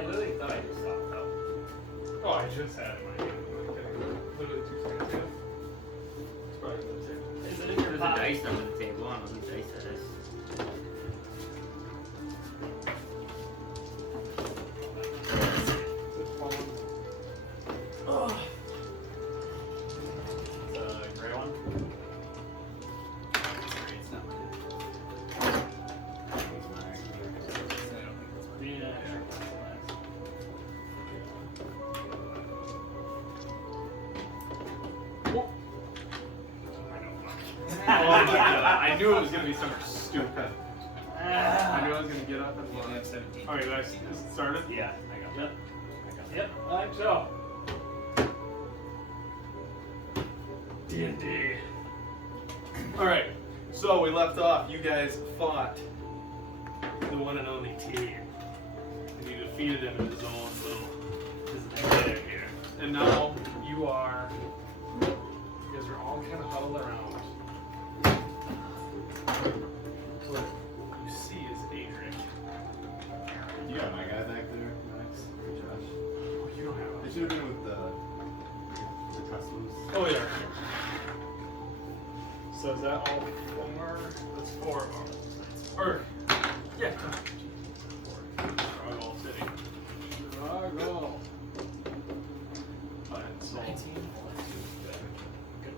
I literally thought I just stopped out. Oh, I just had it in my hand. Literally 2 seconds ago. It's probably the table. Is it in your There's a pocket? dice under the table. I don't know whose dice that is. Oh. The gray one? Sorry, it's not mine. It's mine. I don't think it's mine. Yeah. Oh my god, I knew it was going to be something stupid. I knew I was going to get up and You only have 17. Alright, guys, is it started? Yeah, I got that. I got that. Yep, alright, so. D&D. Alright, so we left off. You guys fought the one and only team. And you defeated him in his own little lair here. And now you guys are all kind of huddled around. What you see is Adric. You got my guy back there, Max, or Josh. Oh, you don't have I a... should have been with the customers. Oh, yeah. So is that all 4? That's 4 of them. Or, yeah. Struggle City. Struggle. Alright, so... 19. Good.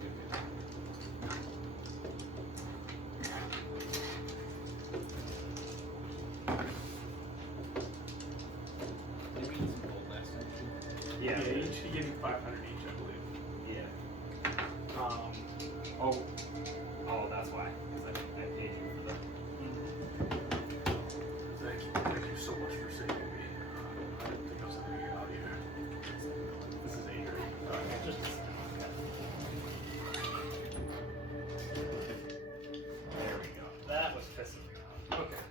Did we use some gold last time? Yeah, he gave me 500 each, I believe. Yeah. Oh, that's why. Because I paid you for the... thank you so much for saving me. I didn't think I was going to get out here. This is Adrian. Just... There we go. That was pissing me off. Okay.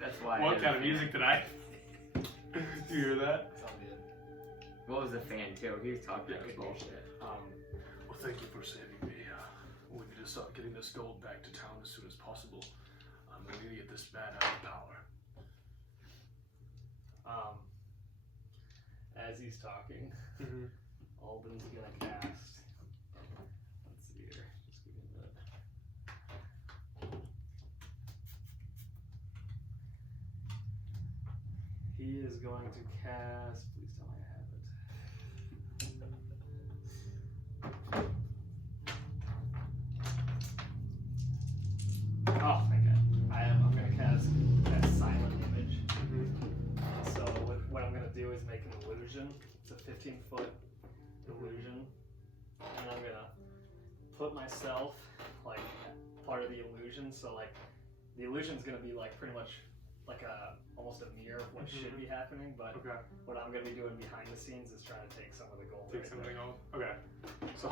That's why. What kind of music did I? Do you hear that? It's all good. What was the fan too? He was talking Yeah, bullshit. Well, thank you for saving me. We're just getting this gold back to town as soon as possible. We need to get this bad out of power. As he's talking, Alden's gonna cast. Let's see here. Just give me a minute. He is going to cast. Please tell me I have it. Oh, okay. I'm gonna cast that silent image. So what I'm gonna do is make an illusion. It's a 15-foot illusion, and I'm gonna put myself like part of the illusion. So like the illusion's gonna be like pretty much like almost a mirror of what should be happening. But Okay. what I'm gonna be doing behind the scenes is trying to take some of the gold. Take right something there. off. Okay. So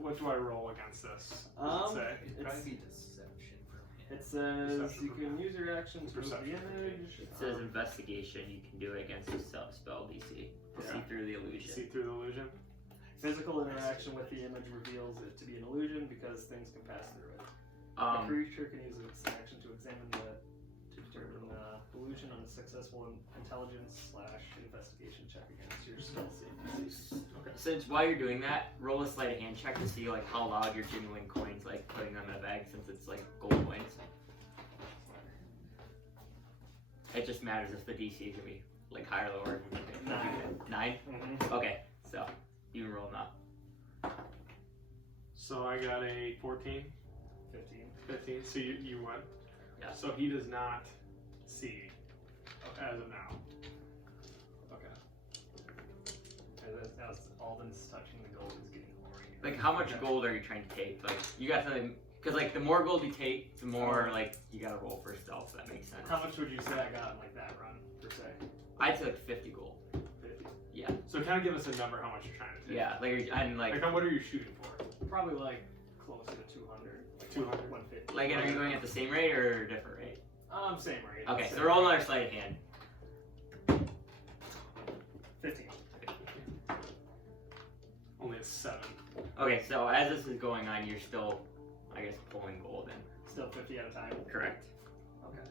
what do I roll against this? Say? It'd probably be deception for him. It says Perception you can use your action to move the Perception. image. It says investigation. You can do it against a spell DC. Yeah. See through the illusion. See through the illusion. Physical interaction with the image reveals it to be an illusion because things can pass through it. The creature can use its action to examine the determine illusion on a successful intelligence/investigation check against your spell save. Okay. Since while you're doing that, roll a sleight of hand check to see like how loud you're jingling coins, like putting them in a bag, since it's like gold coins. It just matters if the DC is gonna be like higher or lower. 9? Mm-hmm. Okay, so you can roll now. So I got a 14, 15. So you went. Yeah. So he does not see as of now. Okay. As Alden's touching the gold, is getting hoary. Like how much gold are you trying to take? Like you got something, because like the more gold you take, the more like you gotta roll for stealth. So that makes sense. How much would you say I got in like that run per se? I'd say like 50 gold. 50. Yeah. So kind of give us a number how much you're trying to take. Yeah. Like and like what are you shooting for? Probably like closer to 200. Like 200? 150. like are you going at the same rate or a different rate? Same rate. Okay, Same so roll rate. another sleight of hand. 15. Only a 7. Okay, so as this is going on, you're still, I guess, pulling gold in. Still 50 at a time. Correct. Okay.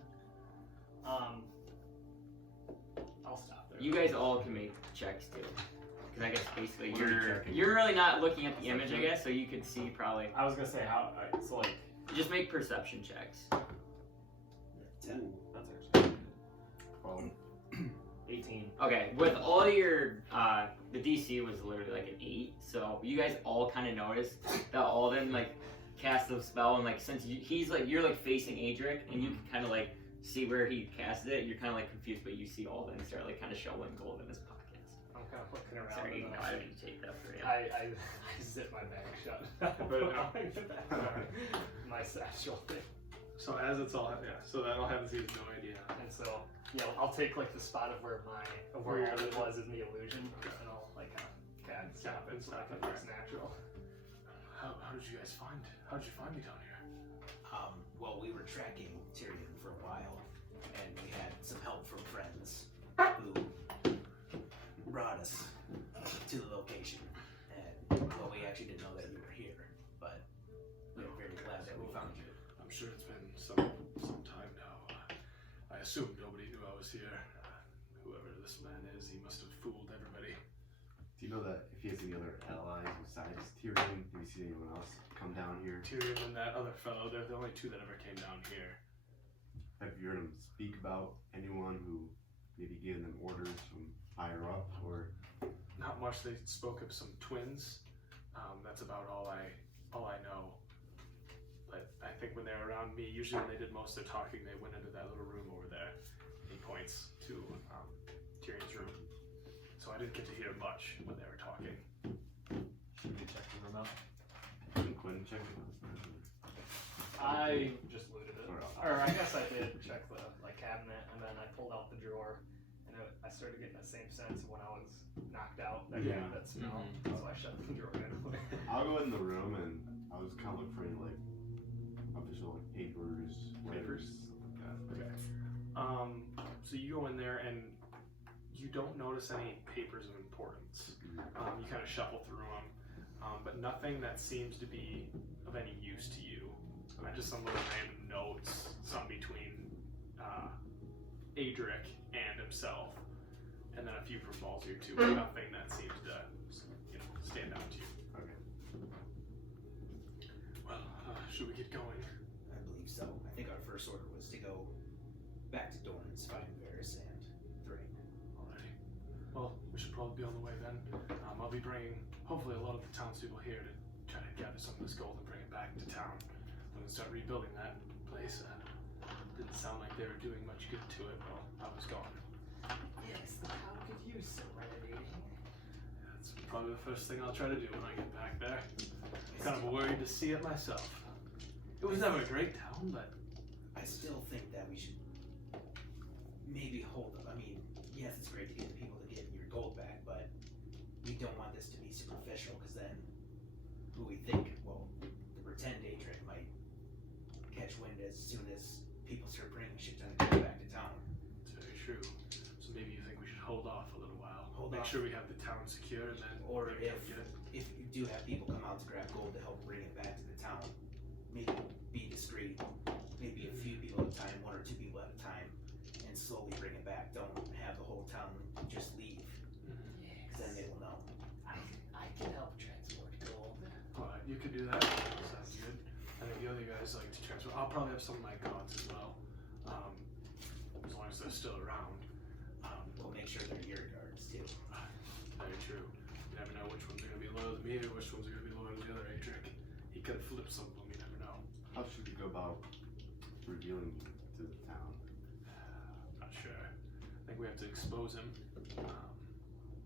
You guys all can make checks too. Because I guess basically What are we checking? you're really not looking at the image, I guess, so you could see probably. I was gonna say how. So like, Just make perception checks. 10. that's actually 12. 18. Okay, with all your, the DC was literally like an 8, so you guys all kind of noticed that all of them like cast the spell, and like since he's like, you're like facing Adric, and you can kind of like see where he casted it, you're kind of like confused, but you see all of them start like kind of shoveling gold in his pockets. I'm kind of looking around. Sorry, and no, I didn't take that for you. I zip my bag shut. My satchel thing. So as it's all, yeah, so that all happens, he has no idea. And so, I'll take like the spot of where all it was in the illusion, and I'll like kind of stop it so it looks natural. How did you guys how'd you find me down here? Well, we were tracking Tyrion for a while, and we had some help from friends who brought us to the location. And well, we actually didn't know that you were here, but we were very glad that we found you. I'm sure it's been some time now. I assumed nobody knew I was here. Whoever this man is, he must have fooled everybody. Do you know that if he has any other allies besides Tyrion? Have you seen anyone else come down here? Tyrion and that other fellow, they're the only two that ever came down here. Have you heard him speak about anyone who maybe gave them orders from higher up, or? Not much. They spoke of some twins. That's about all I know. But I think when they were around me, usually when they did most of their talking, they went into that little room over there. He points to Tyrion's room. So I didn't get to hear much when they were talking. Should we check the room out? Can Quinn check it? I just looted it. Or- Or I guess I did check the cabinet, and then I pulled out the drawer, and I started getting that same sense of when I was knocked out. That Yeah. that smell. Mhm. So I shut the drawer anyway. I'll go in the room and I'll just kind of look for any like official like papers, letters, stuff like that. Okay. So you go in there and you don't notice any papers of importance. You kind of shuffle through them, but nothing that seems to be of any use to you. Just some little random notes, some between Adric and himself, and then a few from Baldur too, but nothing that seems to, stand out to you. Okay. Well, should we get going? I believe so. I think our first order was to go back to Dorn's, find Varys and Thrain. Alrighty. Well, we should probably be on the way then. I'll be bringing, hopefully, a lot of the townspeople here to try to gather some of this gold and bring it back to town. I'm gonna start rebuilding that place. Didn't sound like they were doing much good to it while I was gone. Yes, the town could use some renovating. That's probably the first thing I'll try to do when I get back there. I'm kind of worried to see it myself. It was never a great town, but I still think that we should maybe hold up. I mean, yes, it's great to get the people to get your gold back, but we don't want this to be superficial, because then who we think, well, the pretend Adric might catch wind as soon as people start bringing shit done back to town. it's very true. So maybe you think we should hold off a little while. Hold Make off. sure we have the town secure, and then Or maybe if get it. if you do have people come out to grab gold to help bring it back to the town, maybe be discreet. Maybe a few people at a time, 1 or 2 people at a time, and slowly bring it back. Don't have the whole town just leave, because then they will know. I can help transport gold. Alright, you could do that. Sounds good. I think the other guys like to transfer. I'll probably have some of my gods as well, as long as they're still around. We'll make sure they're your guards too. Very true. You never know which ones are going to be loyal to me or which ones are going to be loyal to the other Adric. He could have flipped some of them, you never know. How should we go about revealing to the town? I'm not sure. I think we have to expose him.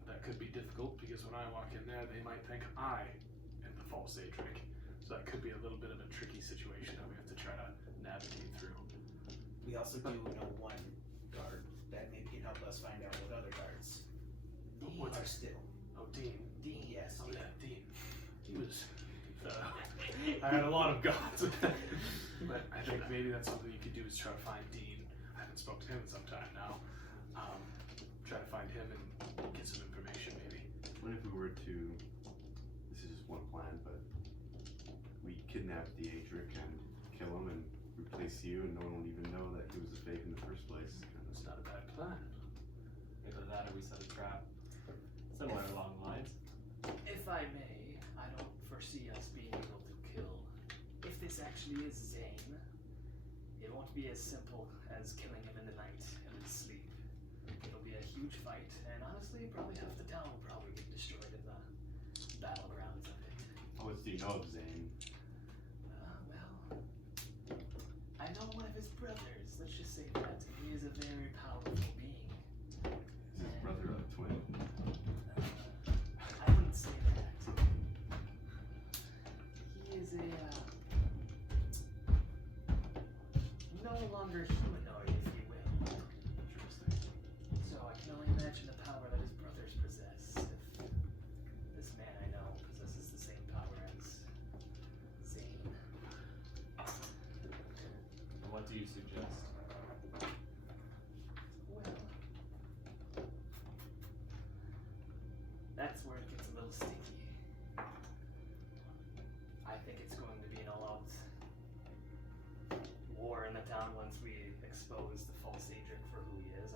That could be difficult because when I walk in there, they might think I am the false Adric. So that could be a little bit of a tricky situation that we have to try to navigate through. We also do know one guard that maybe can help us find out what other guards What's are his- still. Oh, Dean. Dean, yes. Oh, yeah, Dean. He was. I had a lot of gods. But I think maybe that's something you could do is try to find Dean. I haven't spoken to him in some time now. Try to find him and get some information, maybe. What if we were to, this is just one plan, but we kidnap the Adric and kill him and replace you, and no one will even know that he was a fake in the first place? That's not a bad plan. Either that, or we set a trap. Similar along the lines. If I may, I don't foresee us being able to kill. If this actually is Xaine, it won't be as simple as killing him in the night and in sleep. It'll be a huge fight, and honestly, probably half the town will probably get destroyed in the battlegrounds of it. How much do you know of Xaine? Well, I know one of his brothers. Let's just say that he is a very powerful being. Is his brother a twin? I wouldn't say that. He is no longer humanoid, if you will. Interesting. So I can only imagine the power that his brothers possess. If this man I know possesses the same power as Xaine. And what do you suggest? Well, that's where it gets a little sticky. I think it's going to be an all-out war in the town once we expose the false Adric for who he is.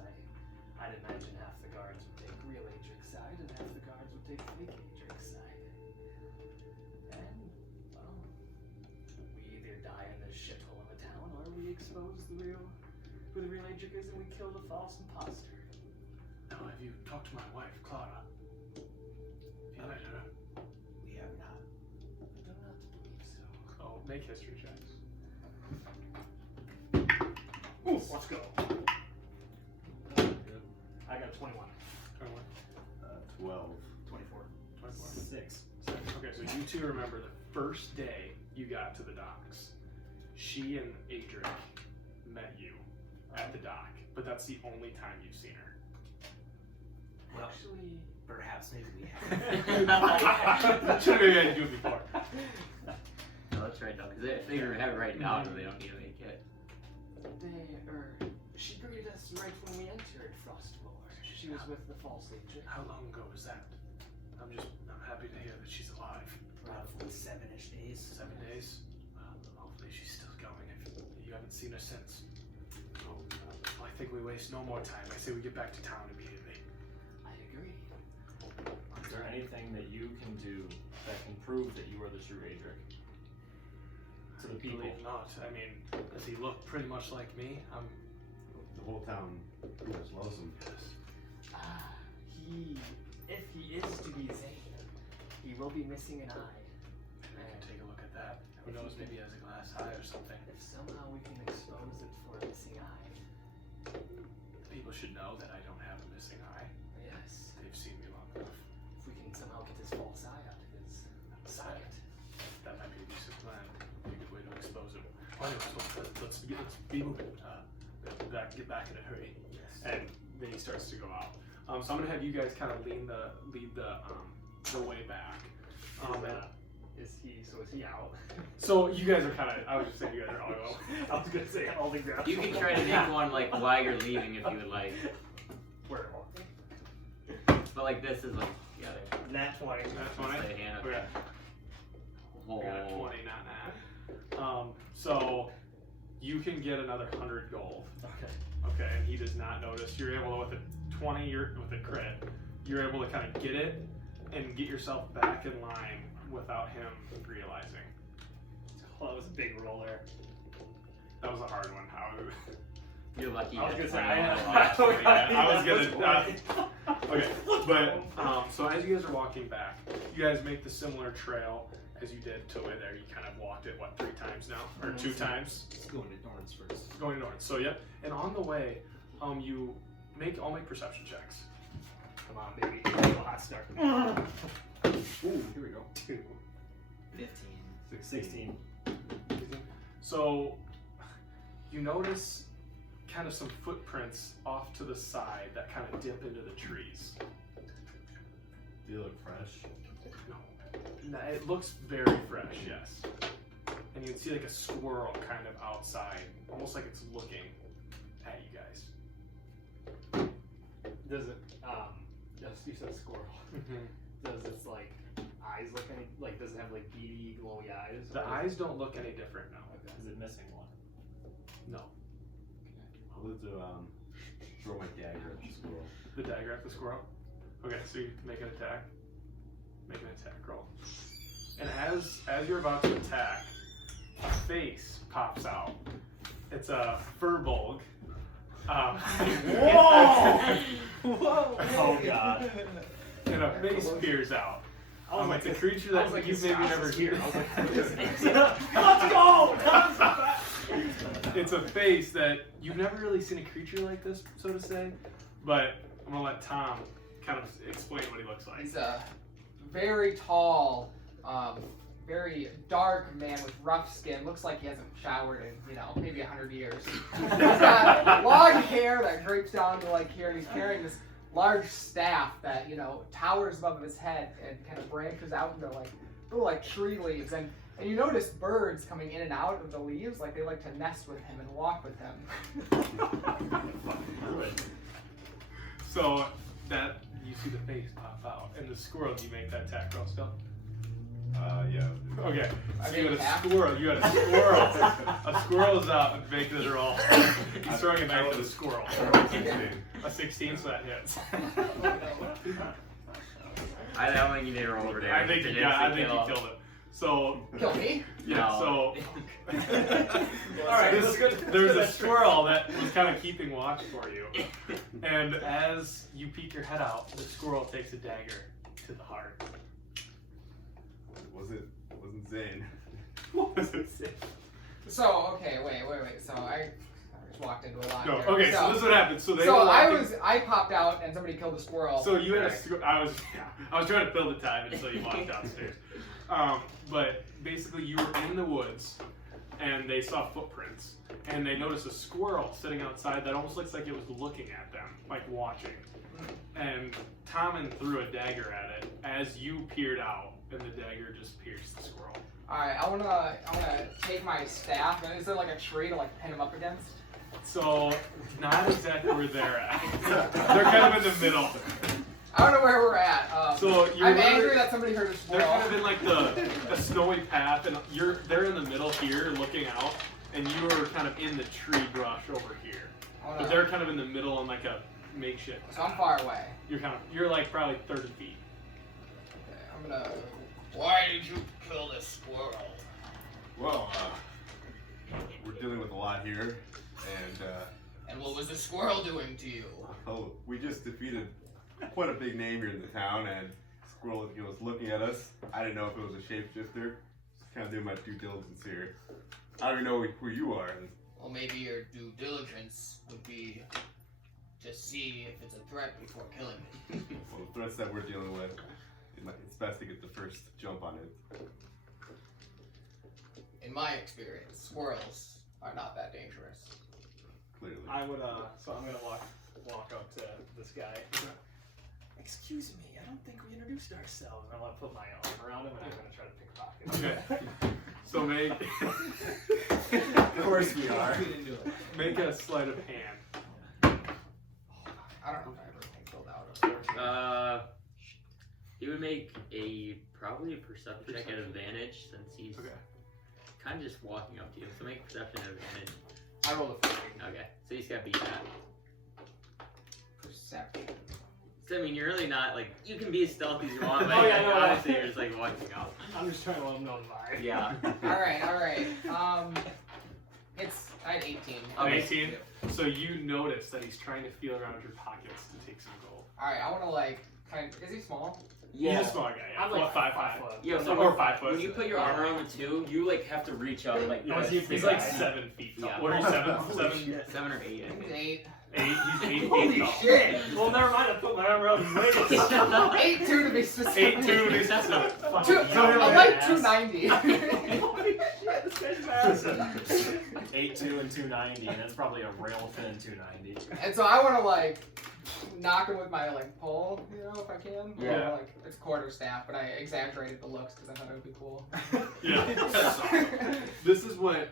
I'd imagine half the guards would take real Adric's side and half the guards would take fake Adric's side. And, well, we either die in this shithole in the town or we expose who the real Adric is and we kill the false imposter. Now, have you talked to my wife, Clara? Have you met her? We have not. I do not believe so. Oh, make history checks. Ooh, let's go. Good. I got 21. 12. 24. 24. 6. Okay, so you two remember the first day you got to the docks. She and Adric met you at the dock, but that's the only time you've seen her. Well, Actually, perhaps maybe we have. Should have maybe I do it before. No, let's write it down, because if they have it right now, then they don't need to make it. she greeted us right when we entered Frostmoor. She was with the false agent. How long ago was that? I'm happy to hear that she's alive. Roughly 7-ish days. 7 days. Hopefully she's still going. If you haven't seen her since. Oh, no. Well, I think we waste no more time. I say we get back to town immediately. I agree. Is there anything that you can do that can prove that you are the true Adric? To the people. Believe not. I mean, does he look pretty much like me? The whole town pretty much loves him. Yes. If he is to be Xaine, he will be missing an eye. Maybe we can take a look at that. Who knows? Maybe he has a glass eye or something. If somehow we can expose it for a missing eye, People should know that I don't have a missing eye. yes. They've seen me long enough. If we can somehow get his false eye out of his sight. That might be a decent plan. A good way to expose him. Well, anyways, let's be moving. Get back in a hurry. Yes. And then he starts to go out. So I'm gonna have you guys kind of lead the way back. Is he out? So you guys are kind of. I was just saying you guys are all go. I was gonna say all the ground. You can try to make one like while you're leaving if you would like. Where? But like this is like together. Nat 20. That's 20. Say hand up. Okay. Oh. We got a 20, not that. So you can get another 100 gold. Okay. Okay, and he does not notice. You're able to, with a 20, with a crit, you're able to kind of get it and get yourself back in line without him realizing. Well, that was a big roller. That was a hard one. You're lucky. I was you gonna had say, 20 I was gonna. Okay, but so as you guys are walking back, you guys make the similar trail as you did to where there you kind of walked it 3 times now, or 2 times. Going to Norns first. Going north. So yep. And on the way, I'll make perception checks. Come on, baby. Hot start. Ooh, here we go. 2. 15. 16. So you notice kind of some footprints off to the side that kind of dip into the trees. Do you look fresh? No, it looks very fresh, yes. And you can see like a squirrel kind of outside, almost like it's looking at you guys. Does it, you said squirrel. Does its, like, eyes look any, like, does it have, like, beady, glowy eyes? The eyes don't look any different now. Okay. Is it missing one? No. I'll live to throw my dagger at the squirrel. The dagger at the squirrel. Okay, so you make an attack. Make an attack roll. And as you're about to attack, a face pops out. It's a Firbolg. Whoa! Whoa! Oh god. And a face peers out. Like the creature I was that like, you've his maybe ass never is here. seen. I was like, what is this? Let's go! It's a face that you've never really seen a creature like this, so to say. But I'm gonna let Tom kind of explain what he looks like. He's a very tall, very dark man with rough skin. Looks like he hasn't showered in, maybe 100 years. He's got long hair that drapes down to like here, and he's carrying this large staff that, towers above his head and kind of branches out into like little like tree leaves. And you notice birds coming in and out of the leaves, like they like to nest with him and walk with him. So that you see the face pop out, and the squirrel. Do you make that attack roll still? Yeah. Okay. I So you made got a half. squirrel. You got a squirrel. A squirrel's out and making it roll. He's throwing it back to the squirrel. A 16, so that hits. I don't think you need to roll over there. I think you killed it. So Kill me? yeah. No. So Alright, this- let's go. there's a squirrel that was kind of keeping watch for you, and as you peek your head out, the squirrel takes a dagger to the heart. It wasn't Xaine. What was it? So, okay, wait. So I just walked into a lot No. here. Okay. So this is what happened. So they So were walking. I popped out and somebody killed a squirrel. So you had I was trying to fill the time until you walked downstairs. But basically you were in the woods and they saw footprints and they noticed a squirrel sitting outside that almost looks like it was looking at them, like watching. And Tommen threw a dagger at it as you peered out, and the dagger just pierced the squirrel. Alright, I wanna take my staff, and is there like a tree to like pin him up against? So not exactly where they're at. They're kind of in the middle. I don't know where we're at. So you're I'm right- angry that somebody hurt a They're squirrel. kind of in like a snowy path, and they're in the middle here, looking out, and you are kind of in the tree brush over here. But they're kind of in the middle on like a makeshift. So I'm far away. You're like probably 30 feet. Okay, I'm gonna. Why did you kill this squirrel? Well, we're dealing with a lot here, and And what was the squirrel doing to you? we just defeated quite a big name here in the town, and squirrel was looking at us. I didn't know if it was a shapeshifter. Just kind of doing my due diligence here. I don't even know who you are. Well, maybe your due diligence would be to see if it's a threat before killing it. Well, the threats that we're dealing with, it's best to get the first jump on it. In my experience, squirrels are not that dangerous. Clearly. I would, so I'm gonna walk up to this guy. Excuse me, I don't think we introduced ourselves. And I'm gonna put my arm around him and I'm gonna try to pickpocket him. Okay. So make Of course we are. make a sleight of hand. I don't know if I ever killed out. He would make probably a perception check at advantage since he's Okay. kind of just walking up to you. So make a perception at advantage. I rolled a 5. Okay, so he's got to beat that. Perception. So I mean, you're really not like you can be as stealthy as you want, but Oh, yeah, no, honestly, you're just like walking out. I'm just trying to let him know the vibe. Yeah. Alright. I had 18. Okay. 18. So you notice that he's trying to feel around your pockets to take some gold. Alright, I wanna is he small? He's a small guy. Yeah. I'm like 5'5". 5'5". Yeah, so Or 5 foot. when you put your arm around the two, you like have to reach up like. Yeah, he's he's like like 7 feet tall. Yeah. What are you, Holy 7? shit. 7 or 8. I He's think. 8. 8? He's 8 Holy feet tall. shit! Well, never mind. I put my arm around his waist. 8'2" to be specific. 8'2" to be specific. I'm like 290. Holy shit, this guy's massive. 8'2" and 290, and that's probably a rail thin 290. And so I wanna knock him with my pole, if I can. Yeah. Or, it's quarterstaff, but I exaggerated the looks because I thought it would be cool. Yeah. This is what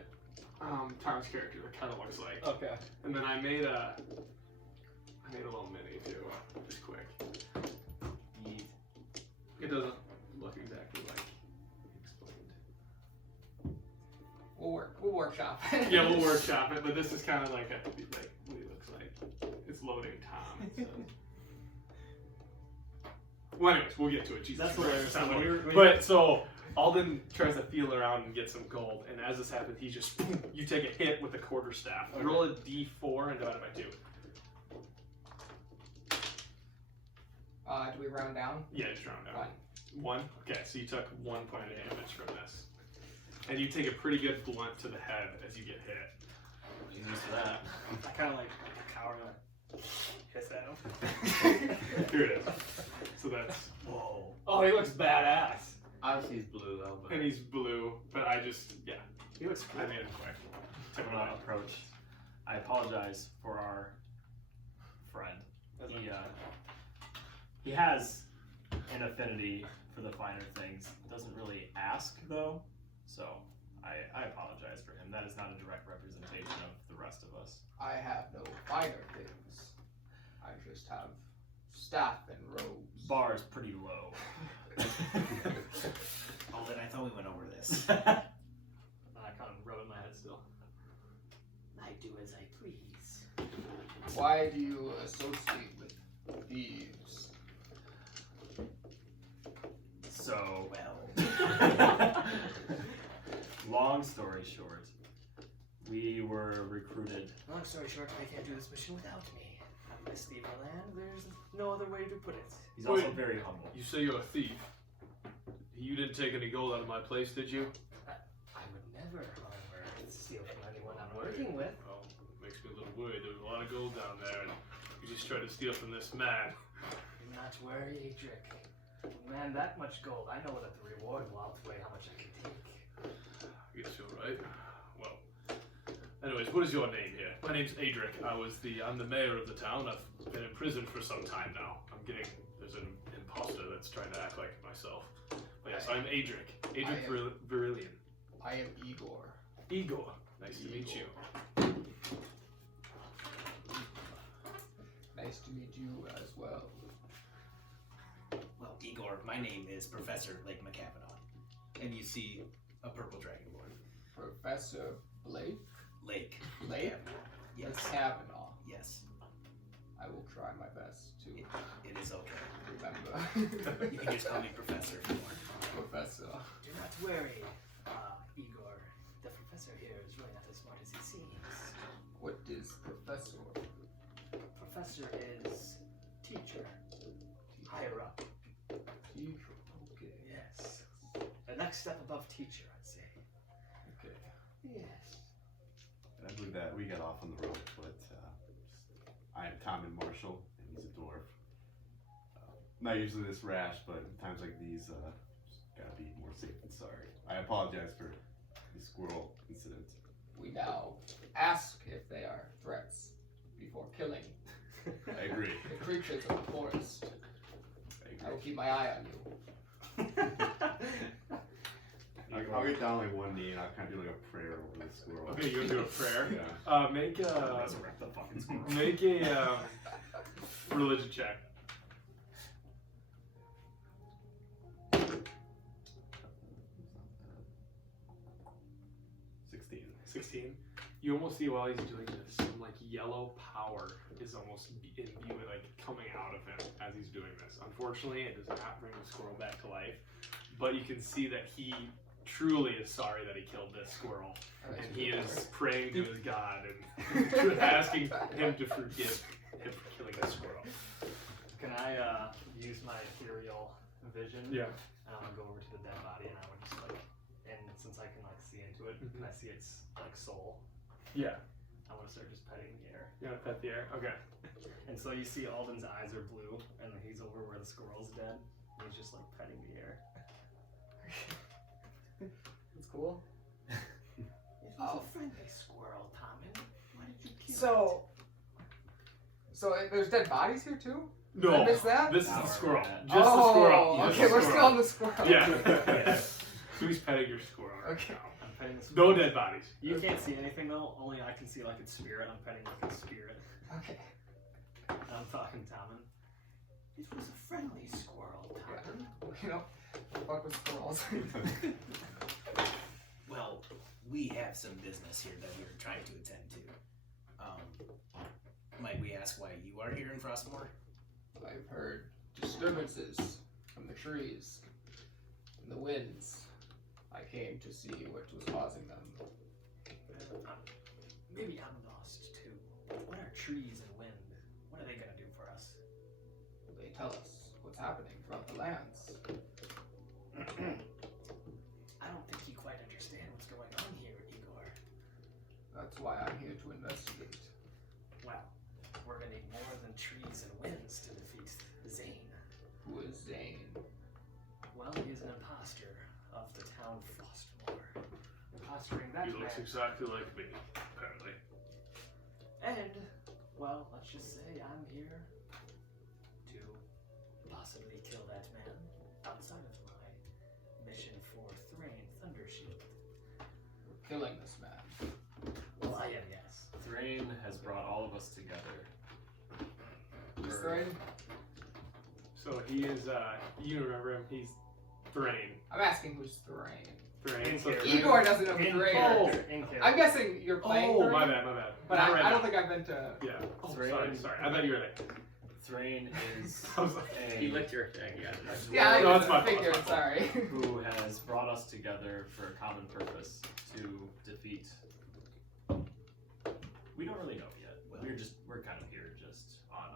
Tom's character kind of looks like. Okay. And then I made a little mini too, just quick. It doesn't look exactly like explained. We'll workshop. Yeah, we'll workshop it, but this is kind of like what he looks like. Well, anyways, we'll get to it. Jesus That's Christ, hilarious. it's not When funny. you're- But so Alden tries to feel around and get some gold, and as this happens, he just you take a hit with the quarterstaff. Okay. Roll a d4 and divide it by 2. Do we round down? Yeah, just round down. 1. 1? Okay, so you took 1 point of damage from this. And you take a pretty good blunt to the head as you get hit. Jesus for that. I kind of like cower and like hiss at him. Here it is. So that's. Whoa. Oh, he looks badass. Obviously he's blue though. But And he's blue, but I just, yeah, He looks I cool. made it quick. I'm gonna approach. I apologize for our friend. He has an affinity for the finer things. Doesn't really ask though, so I apologize for him. That is not a direct representation of the rest of us. I have no finer things. I just have staff and robes. Bar is pretty low. Oh, then I thought we went over this. I kind of rubbing my head still. I do as I please. Why do you associate with thieves? So, Well, long story short, we were recruited. Long story short, they can't do this mission without me. I'm Miss Stevenland. There's no other way to put it. He's also Wait. very humble. You say you're a thief. You didn't take any gold out of my place, did you? I would never, however, steal from anyone I'm working with. Well, makes me a little worried. There's a lot of gold down there, and you just tried to steal from this man. Do not worry, Adric. Man, that much gold, I know that the reward will outweigh how much I can take. I guess you're right. Well, anyways, what is your name here? My name's Adric. I'm the mayor of the town. I've been in prison for some time now. There's an imposter that's trying to act like myself. But yes, I'm Adric. Adric Virillion. I am Igor. Igor. Nice to meet you. Nice to meet you as well. well, Igor, my name is Professor Lake McCavanaugh. And you see a purple dragonborn. Professor Blake Lake. Blake Yes. Kavanaugh. Yes. I will try my best to It is okay. remember. You can just call me Professor if you want. Professor. Do not worry, Igor. The professor here is really not as smart as he seems. What is Professor? Professor is teacher. Higher up. Teacher. Okay. Yes. The next step above teacher, I'd say. Okay. Yes. I believe that we got off on the road, but I am Tommen Marshall, and he's a dwarf. Not usually this rash, but in times like these, just gotta be more safe than sorry. I apologize for the squirrel incident. We now ask if they are threats before killing I agree. the creatures of the forest. I I will agree. keep my eye on you. I'll get down like one knee and I'll kind of do like a prayer over the squirrel. Okay, you're gonna do a prayer. Yeah. Make a Resurrect the fucking squirrel. make a religion check. 16. You almost see while he's doing this, some like yellow power is almost like coming out of him as he's doing this. Unfortunately, it does not bring the squirrel back to life, but you can see that he truly is sorry that he killed this squirrel, and he is praying to his God and asking him to forgive him for killing the squirrel. Can I use my ethereal vision? Yeah. And I'm gonna go over to the dead body and I would just like, and since I can like see into it, can I see its like soul? Yeah. I want to start just petting the air. You want to pet the air? Okay. And so you see Alden's eyes are blue, and he's over where the squirrel's dead. And he's just like petting the air. It's cool. It was a friendly squirrel, Tommen. Why did you kill So there's dead bodies here too? No, I missed that? this is No, the we're squirrel. at- Just the squirrel. Just Okay, the we're squirrel. still on the squirrel. Yeah. So he's petting your squirrel. Right Okay. now. I'm petting the No squirrel. dead bodies. You can't see anything though. Only I can see like its spirit. I'm petting like its spirit. Okay. And I'm talking Tommen. It was a friendly squirrel, Tommen. You know, fuck with squirrels. Well, we have some business here that we're trying to attend to. might we ask why you are here in Frostmoor? I've heard disturbances from the trees and the winds. I came to see what was causing them. Maybe I'm lost too. What are trees and wind? What are they gonna do for us? They tell us what's happening throughout the lands. I don't think you quite understand what's going on here, Igor. That's why I'm here to investigate. Well, we're gonna need more than trees and winds to defeat Xaine. Who is Xaine? Well, he's an imposter of the town Frostmoor. Impostering that He looks man. exactly like me, apparently. And, well, let's just say I'm here to possibly kill that man outside of my mission for Thrain Thundershield. We're killing this man. Well, I am, yes. Thrain has brought all of us together. Who's Thrain? So he is, you remember him, he's Thrain. I'm asking who's Thrain. Thrain. So Igor doesn't know who Thrain Oh. is. I'm guessing you're playing Oh, Thrain, my bad. but Not right I don't now. think I've been to... Yeah. Oh, Thrain. sorry. I thought you were there. Thrain is I was like, He a licked your thing, yeah. Yeah, No, I it's my fault, figured, it's my fault. sorry. who has brought us together for a common purpose to defeat. We don't really know yet. We're kind of here just on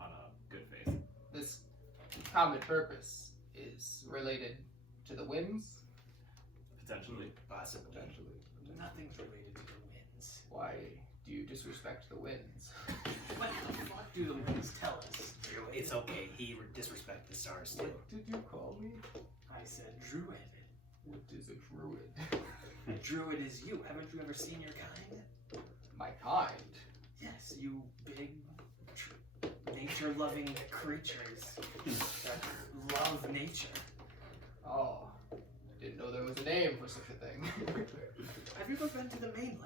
a good faith. This common purpose is related to the winds? Potentially. Possibly. Potentially. Nothing's related to the winds. Why do you disrespect the winds? What the fuck do the winds tell us? It's okay. He disrespected the stars too. What did you call me? I said druid. What is a druid? A druid is you. Haven't you ever seen your kind? My kind. Yes, you big, nature-loving creatures that love nature. Oh, I didn't know there was a name for such a thing. Have you ever been to the mainland?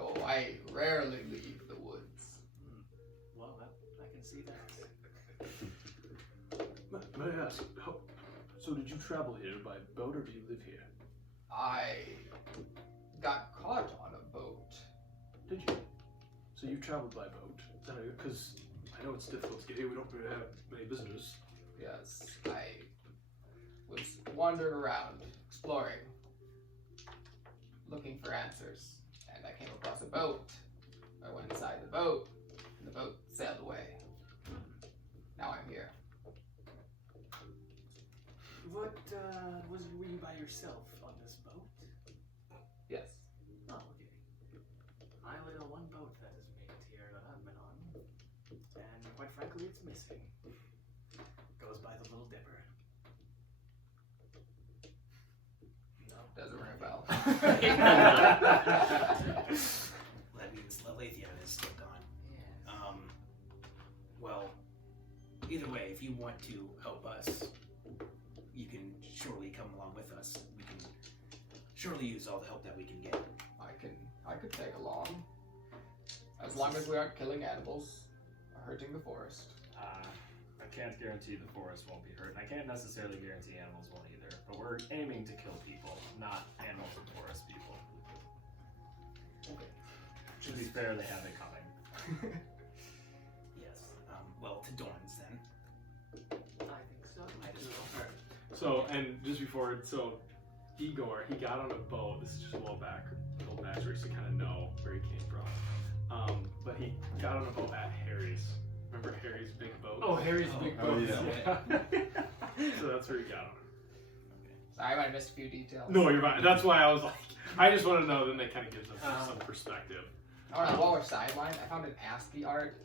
Oh, I rarely leave the woods. Well, I can see that. may I ask, so did you travel here by boat or do you live here? I got caught on a boat. Did you? So you traveled by boat? Because I know it's difficult to get here. We don't really have many visitors. Yes, I was wandering around, exploring, looking for answers, and I came across a boat. I went inside the boat, and the boat sailed away. Now I'm here. What, were you by yourself on this boat? Yes. Oh, okay. I only know one boat that is made here that I've been on, and quite frankly, it's missing. Goes by the Little Dipper. No. Doesn't ring a bell. That means Lathian is still gone. Yes. Well, either way, if you want to help us, you can surely come along with us. We can surely use all the help that we can get. I could tag along. As long as we aren't killing animals or hurting the forest. I can't guarantee the forest won't be hurt, and I can't necessarily guarantee animals won't either. But we're aiming to kill people, not animals and forest people. Okay. To be fair, they have it coming. Yes. Well, to Dorn's then. I think so. Might as well. So, and just before, so Igor, he got on a boat. This is just a little backstory so you kind of know where he came from. But he got on a boat at Harry's. Remember Harry's big boat? Oh, Harry's big Oh, boat. yeah. So that's where he got on. Sorry, I might have missed a few details. No, you're fine. That's why I was like, I just want to know. Then that kind of gives us some perspective. I don't know, while we're sidelined, I found an ASCII art.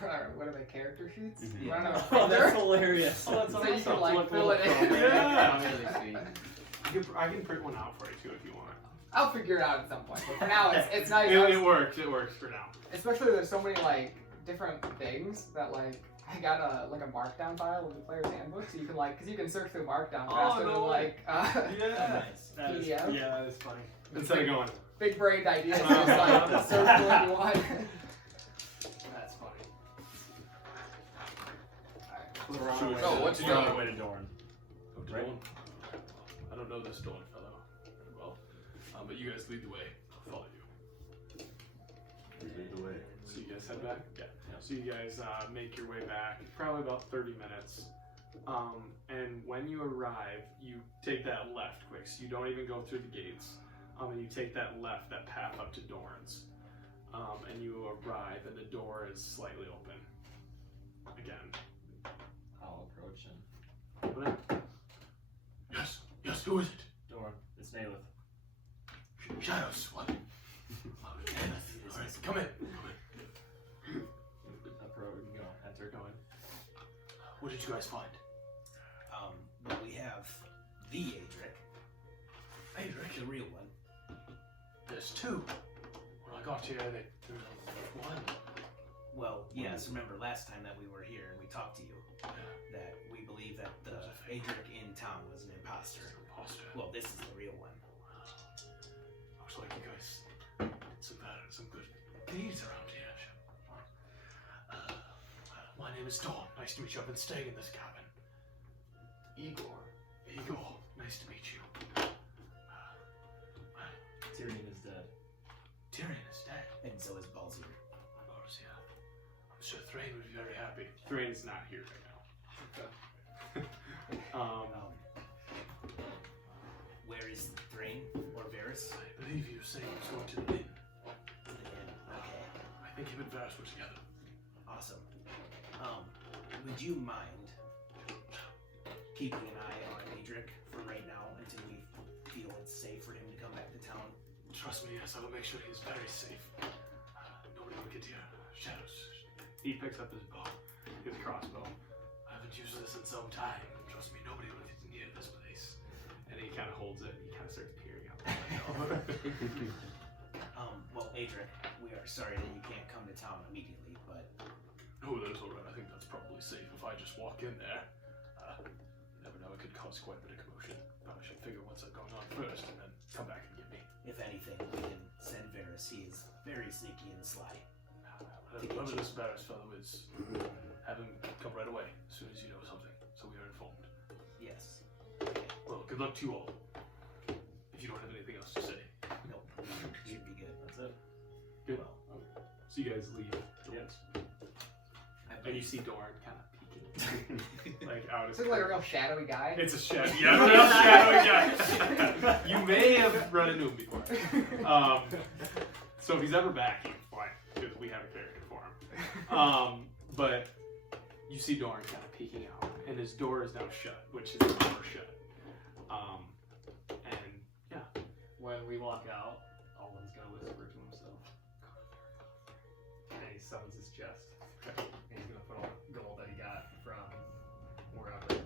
What are they, character sheets? Mhm. You wanna know Oh, that's printer? hilarious. So you can like fill it in. Yeah. Really sweet. I can print one out for you too if you want. I'll figure it out at some point. But for now, it's nice. It works. It works for now. Especially there's so many like different things that like I got a markdown file of the player's handbook, so you can like because you can search through markdown faster no than way. like Yeah. Nice. That is, PDF? yeah, that is funny. Instead of going, big brained ideas. Just like search for what you want. That's funny. We're on Should our we way go? to- What's we're on going? our way to Dorn. "Oh, to Right. Dawn. I don't know this Dawn fellow very well, but you guys lead the way. I'll follow you. head back? Yeah. So you guys make your way back, probably about 30 minutes. And when you arrive, you take that left quick, so you don't even go through the gates. And you take that left, that path up to Dorn's. And you arrive, and the door is slightly open. Again. I'll approach and. Open it. Yes, who is it? Dorn, it's Nayleth. Shadows, what? Alright, come in. Approach, enter. Go in. What did you guys find? Well, we have the Adric, the real one. There's two. When I got here, there was one. Well, yes, remember last time that we were here and we talked to you, that we believe that the Adric in town was an imposter. Well, this is the real one. Looks like you guys did some good deeds around here. My name is Dawn. Nice to meet you. I've been staying in this cabin. Igor, nice to meet you. Tyrion is dead. Tyrion is dead. And so is Balzir. I'm sure Thrain would be very happy. Thrain's not here right now. Where is Thrain or Varys? I believe you say he's going to the inn. Okay, I think him and Varys were together. awesome. Would you mind keeping an eye on Adric for right now until we feel it's safe for him to come back to town? Trust me, yes, I will make sure he's very safe. Nobody will get here. Shadows. He picks up his bow, his crossbow. I haven't used this in some time. Trust me, nobody will get near this place. And he kind of holds it. He kind of starts peering out the window. Well, Adric, we are sorry that you can't come to town immediately, but Oh, that's alright. I think that's probably safe if I just walk in there. You never know, it could cause quite a bit of commotion. Probably should figure what's going on first and then come back and get me. if anything, we can send Varys. He is very sneaky and sly. Whoever this Varys fellow is, have him come right away as soon as you know something, so we are informed. Yes. Well, good luck to you all. If you don't have anything else to say. Nope. Should be good. That's it. Good. Well, So you guys leave. Yes. And you see Dorn kind of peeking, like out. Is it like a real shadowy guy? It's a shadow. Yeah, real shadowy guy. You may have run into him before. So if he's ever back, he's fine because we have a character for him. But you see Dorn kind of peeking out, and his door is now shut, which is never shut. And yeah, When we walk out, Alden's gonna whisper to himself. And he summons his chest. And he's gonna put all the gold that he got from wherever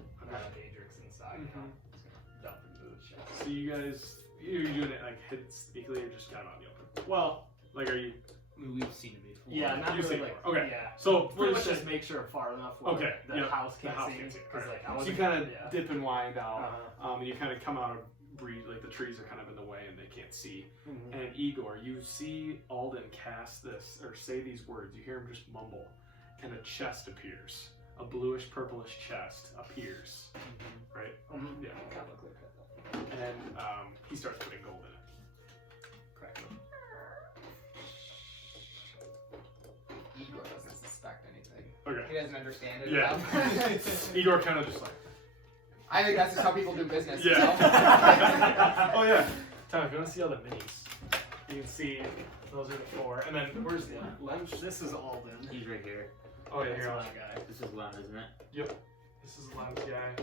Adric's inside. You know? He's gonna dump it into the chest. so you guys, you're doing it like hidden sneakily, or just kind of out in the open? Well, Like, are you? we've seen it before. yeah, not You've really seen it like before. Okay. Yeah. So Pretty we're much just just make sure I'm far enough where Okay, the yep, house the can't house see. can't see. Because Alright. like I So was you kind of yeah. dip and wind out, Uh-huh. and you kind of come out of breeze, like the trees are kind of in the way and they can't see. Mhm. And Igor, you see Alden cast this, or say these words, you hear him just mumble, and a chest appears. A bluish purplish chest appears, right? Mhm. Yeah. Kind of look like that. And he starts putting gold in it. Crack it. Igor doesn't suspect anything. Okay. He doesn't understand it. Yeah. enough. Igor kind of just like, I think that's just how people do business. You know? yeah. Oh yeah. Tom, if you want to see all the minis, you can see those are the 4. And then where's the lunch? This is Alden. He's right here. Oh yeah, That's here. my I'll- guy. This is Lem, isn't it? This is the lunch guy.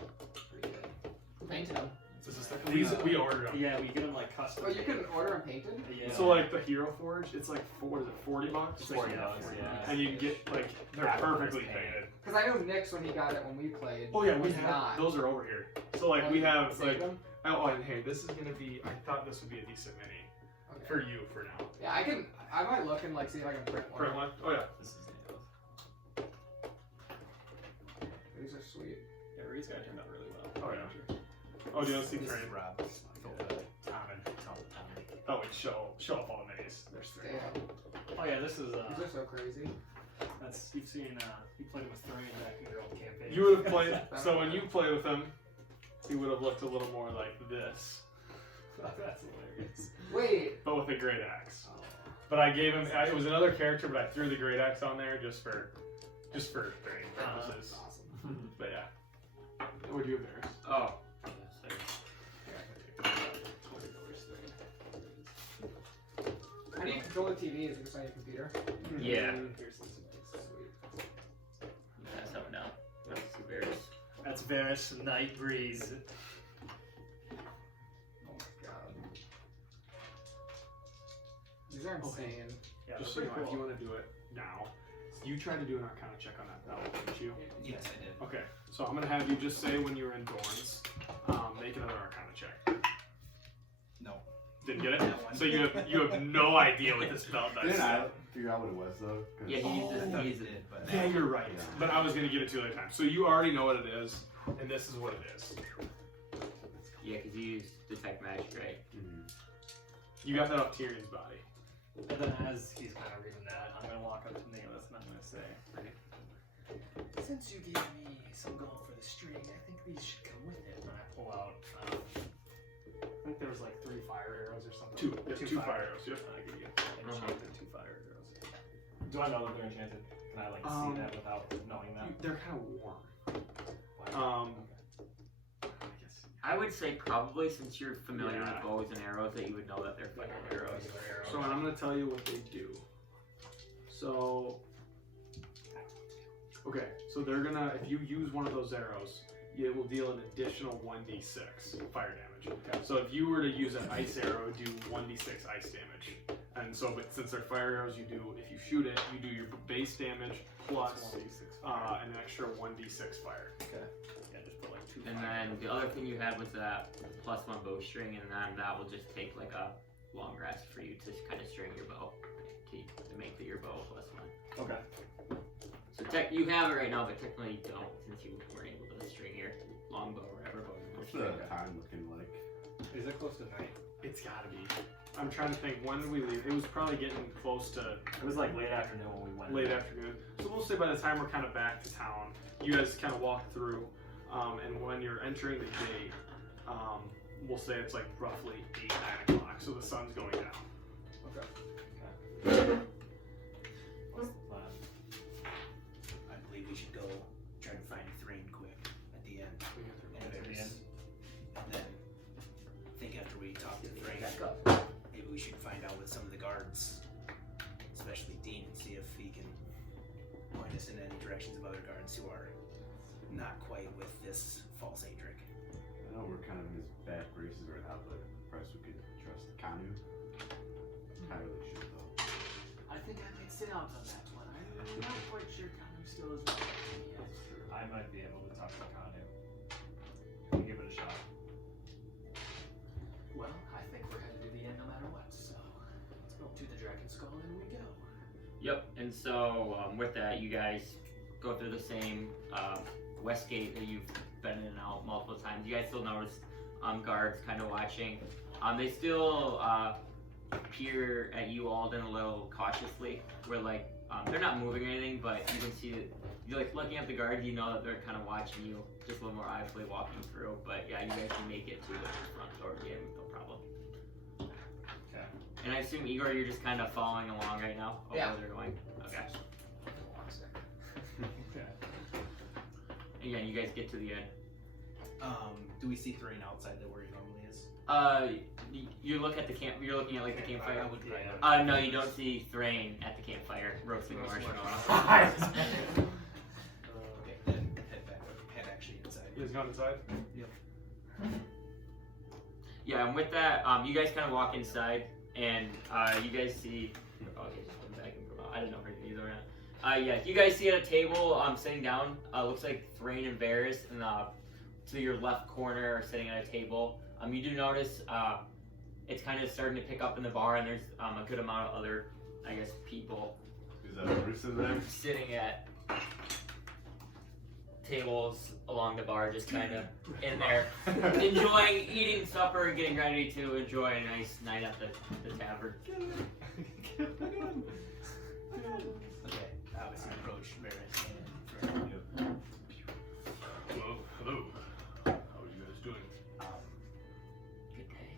Pretty good. Painted them. This is these we ordered them. Yeah, we get them like custom. Oh, you can order them painted? Yeah. So like the Hero Forge, it's like $40. It's like, yeah, And you get like they're Half of perfectly it's painted. Because I know Nick's when he got it when we played. Oh yeah, we was have not. those are over here. So like we have Save like them? oh and hey, this is gonna be I thought this would be a decent mini Okay. for you for now. Yeah, I might look and like see if I can print one. Print one? Oh yeah. This is Nayleth. These are sweet. Yeah, Reed's guy turned out really well. Oh yeah. Oh, do you want to see This is Thrain? Rob. Oh wait, show off all the minis. There's 3. Damn. Oh yeah, this is These are so crazy. that's you've seen you played with Thrain back in your old campaign. You would have played so when you play with him, he would have looked a little more like this, That's hilarious. Wait. but with a great axe. But I gave him. It was another character, but I threw the great axe on there just for training purposes. Awesome. But yeah. What do you have there? Oh. How do you control the TV? Is it just on your computer? Yeah. Here's some sweet. That's how now. That's the bears. That's Varys Night Breeze. Oh my god. These are insane. Yeah, Just so they're you know, pretty if you cool. want to do it now, you tried to do an Arcana check on that bell, didn't you? Yes, I did. Okay, so I'm gonna have you just say when you're in Dorns, make another Arcana check. No. Didn't get it? That one. So you have no idea what this bell does. Didn't I figure out what it was though? 'Cause- Yeah, he I uses thought you these. did, but Yeah, you're right. Yeah. But I was gonna give it to you other time. So you already know what it is, and this is what it is. Yeah, because you use detect magic, right? Mhm. You got that off Tyrion's body. And then as he's kind of reading that, I'm gonna walk up to Neelis and I'm gonna say, since you gave me some gold for the string, I think these should come with it. And I pull out, I think there was like 3 fire arrows or something. There's 2 Two fire arrows. Yep. I give you enchanted 2 fire arrows. Do I know that they're enchanted? Can I like see that without knowing that? They're kind of warm. Okay. I guess. I would say probably since you're familiar Yeah. with bows and arrows that you would know that they're fire arrows. Regular arrows. So I'm gonna tell you what they do. So, okay, so they're gonna, if you use one of those arrows, it will deal an additional 1d6 fire damage. Okay. So if you were to use an ice arrow, it would do 1d6 ice damage. And so, but since they're fire arrows, you do, if you shoot it, you do your base damage plus an extra 1d6 fire. Okay. Yeah, just put like 2 And fire then arrows. the other thing you had was that +1 bowstring, and then that will just take like a long rest for you to kind of string your bow to make your bow +1. Okay. So you have it right now, but technically you don't since you weren't able to string your long bow or whatever bow you What's want the to string. time looking like? Is it close to night? It's gotta be. I'm trying to think, when did we leave? It was probably getting close to It was like late afternoon when we went. late afternoon. So we'll say by the time we're kind of back to town, you guys kind of walk through, and when you're entering the gate, we'll say it's like roughly 8, 9 o'clock, so the sun's going down. Okay. What's the plan? I believe we should go try to find Thrain quick at the end. And At the end? And then I think after we talk to Thrain, maybe we should find out with some of the guards, especially Dean, and see if he can point us in any directions of other guards who are not quite with this false Adric. I know we're kind of in his bad graces right now, but perhaps we could trust Kanu. I really should though. I think I might sit out on that one. I'm not quite sure Kanu still is right yet. I might be able to talk to Kanu. We'll give it a shot. Well, I think we're headed to the end no matter what, so let's go to the Dragon Skull and we go. Yep, and so with that, you guys go through the same west gate that you've been in and out multiple times. You guys still notice guards kind of watching. They still peer at you all then a little cautiously. Where like they're not moving or anything, but you can see that you're like looking at the guards. You know that they're kind of watching you, just a little more eyefully walking through. But yeah, you guys can make it to the front door again with no problem. Okay. And I assume Igor, you're just kind of following along right now. Yeah. Where they're going. Okay. Okay. Again, you guys get to the end. Do we see Thrain outside there where he normally is? You look at the camp. You're looking at like the campfire. I would try. No, you don't see Thrain at the campfire roasting marshmallow. Okay, then head actually inside. You guys gone inside? Yeah, and with that, you guys kind of walk inside, and you guys see. Okay, just one back and come out. I didn't know if these are not. Yeah, you guys see at a table, sitting down. Looks like Thrain and Varys, and to your left corner are sitting at a table. You do notice it's kind of starting to pick up in the bar, and there's a good amount of other, I guess, people Is that Bruce in there? sitting at tables along the bar, just kind of in there, enjoying eating supper and getting ready to enjoy a nice night at the tavern. Okay, obviously approach Varys and Thrain. Hello, hello. How are you guys doing? Good day.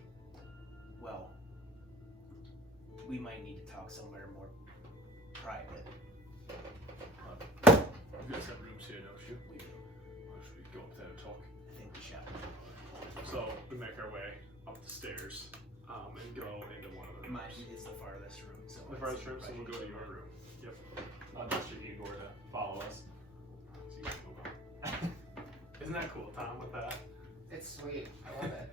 Well, we might might need to talk somewhere more private. You guys have rooms here, don't you? Or should we go up there and talk? I think we shall. So we make our way up the stairs and go into one of the rooms. Mine is the farthest room, so The I'd farthest say room, so right we'll go to into your it. room. Yep. I'll just get Igor to follow us. So you guys will go. Isn't that cool, Tom, with that? It's sweet. I love it.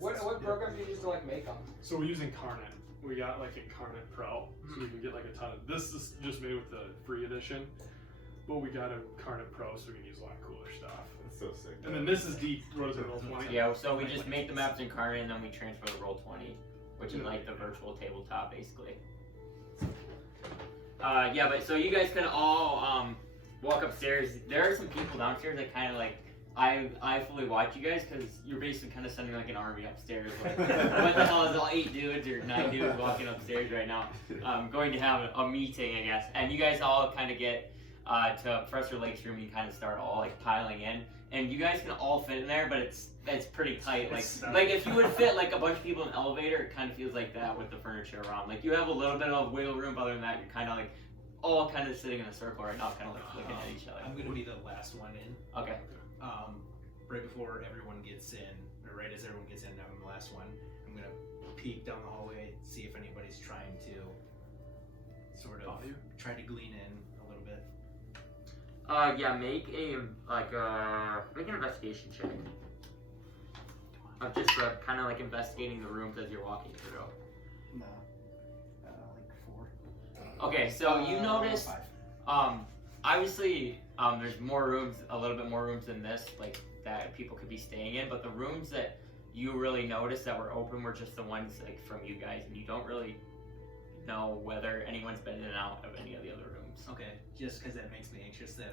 Mine's- What program do you use to like make them? So we're using Incarnate. We got like Incarnate Pro, so we can get like a ton of. This is just made with the free edition, but we got Incarnate Pro, so we can use a lot of cooler stuff. That's so sick. And then this is deep. What is it, roll 20? Yeah, so we just make the maps incarnate and then we transfer the roll 20, which is like the virtual tabletop basically. Yeah, but so you guys can all walk upstairs. There are some people downstairs that kind of like I fully watch you guys because you're basically kind of sending like an army upstairs. Like, what the hell is all 8 dudes or 9 dudes walking upstairs right now? Going to have a meeting, I guess. And you guys all kind of get to Professor Lake's room. You kind of start all like piling in, and you guys can all fit in there, but it's pretty tight. Like if you would fit like a bunch of people in an elevator, it kind of feels like that with the furniture around. Like you have a little bit of wiggle room, but other than that, you're kind of like all kind of sitting in a circle right now, kind of like looking at each other. I'm gonna be the last one in. Okay. Right before everyone gets in, or right as everyone gets in, I'm the last one. I'm gonna peek down the hallway, see if anybody's trying to sort of try to glean in a little bit. Yeah, make an investigation check. Of just kind of like investigating the rooms as you're walking through. No. Like 4. Okay, so you notice, 5. obviously, there's more rooms, a little bit more rooms than this, like that people could be staying in. But the rooms that you really noticed that were open were just the ones like from you guys, and you don't really know whether anyone's been in and out of any of the other rooms. Okay, just because that makes me anxious that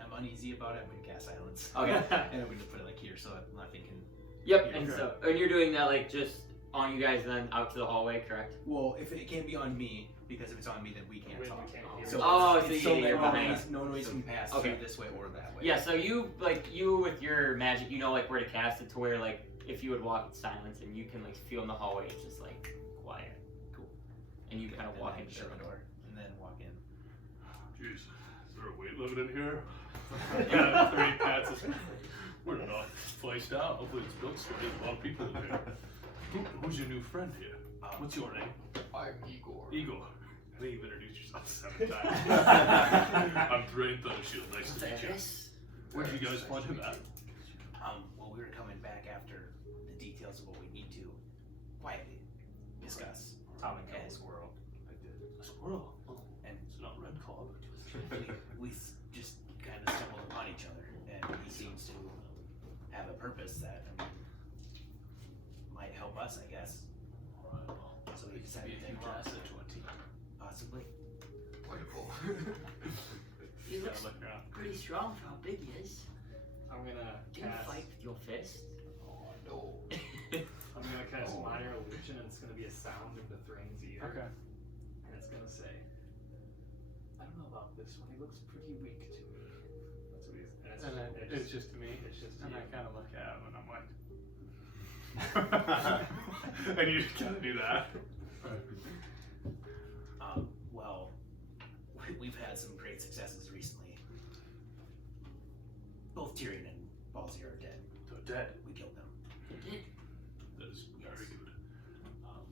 I'm uneasy about it, I'm gonna cast silence. Okay. And I'm gonna put it like here so nothing can. Yep, and so and you're doing that like just on you guys, then out to the hallway, correct? Well, if it can't be on me, because if it's on me, then we can't We talk. can't hear. So Oh, it's so so you're that behind. no noise can pass Okay. through this way or that way. Yeah, so you with your magic, you know like where to cast it to where like if you would walk in silence and you can like feel in the hallway, it's just like quiet. Cool. And you kind of And walk then into shut the the door. door and then walk in. Jeez, is there a weight limit in here? Yeah, 3 pats. We're not spliced out. Hopefully it's built straight. There's a lot of people in here. Who's your new friend here? What's your name? I'm Igor. Igor. I think you've introduced yourself 7 times. I'm Thrain Thurshield. Nice to meet you. Where'd you guys find him at? Well, we were coming back after the details of what we need to quietly discuss. Tom and Kill a squirrel. A squirrel. Oh, And it's not red claw. we just kind of stumbled upon each other, and he seems to have a purpose that might help us, I guess. Alright, well, So we decided to be a take huge him on. asset to our team. Possibly. Wonderful. He Just looks gotta look around. pretty strong for how big he is. I'm gonna Do you cast. fight with your fist? Oh no. I'm gonna cast minor illusion, and it's gonna be a sound into Thrain's ear. Okay. And it's gonna say, "I don't know about this one. He looks pretty weak to me." That's what he's. And then it's just me. It's just And you. I kind of look at him and I'm like, and you kind of do that. Well, we've had some great successes recently. Both Tyrion and Ballsy are dead. They're dead. We killed them. That is very good.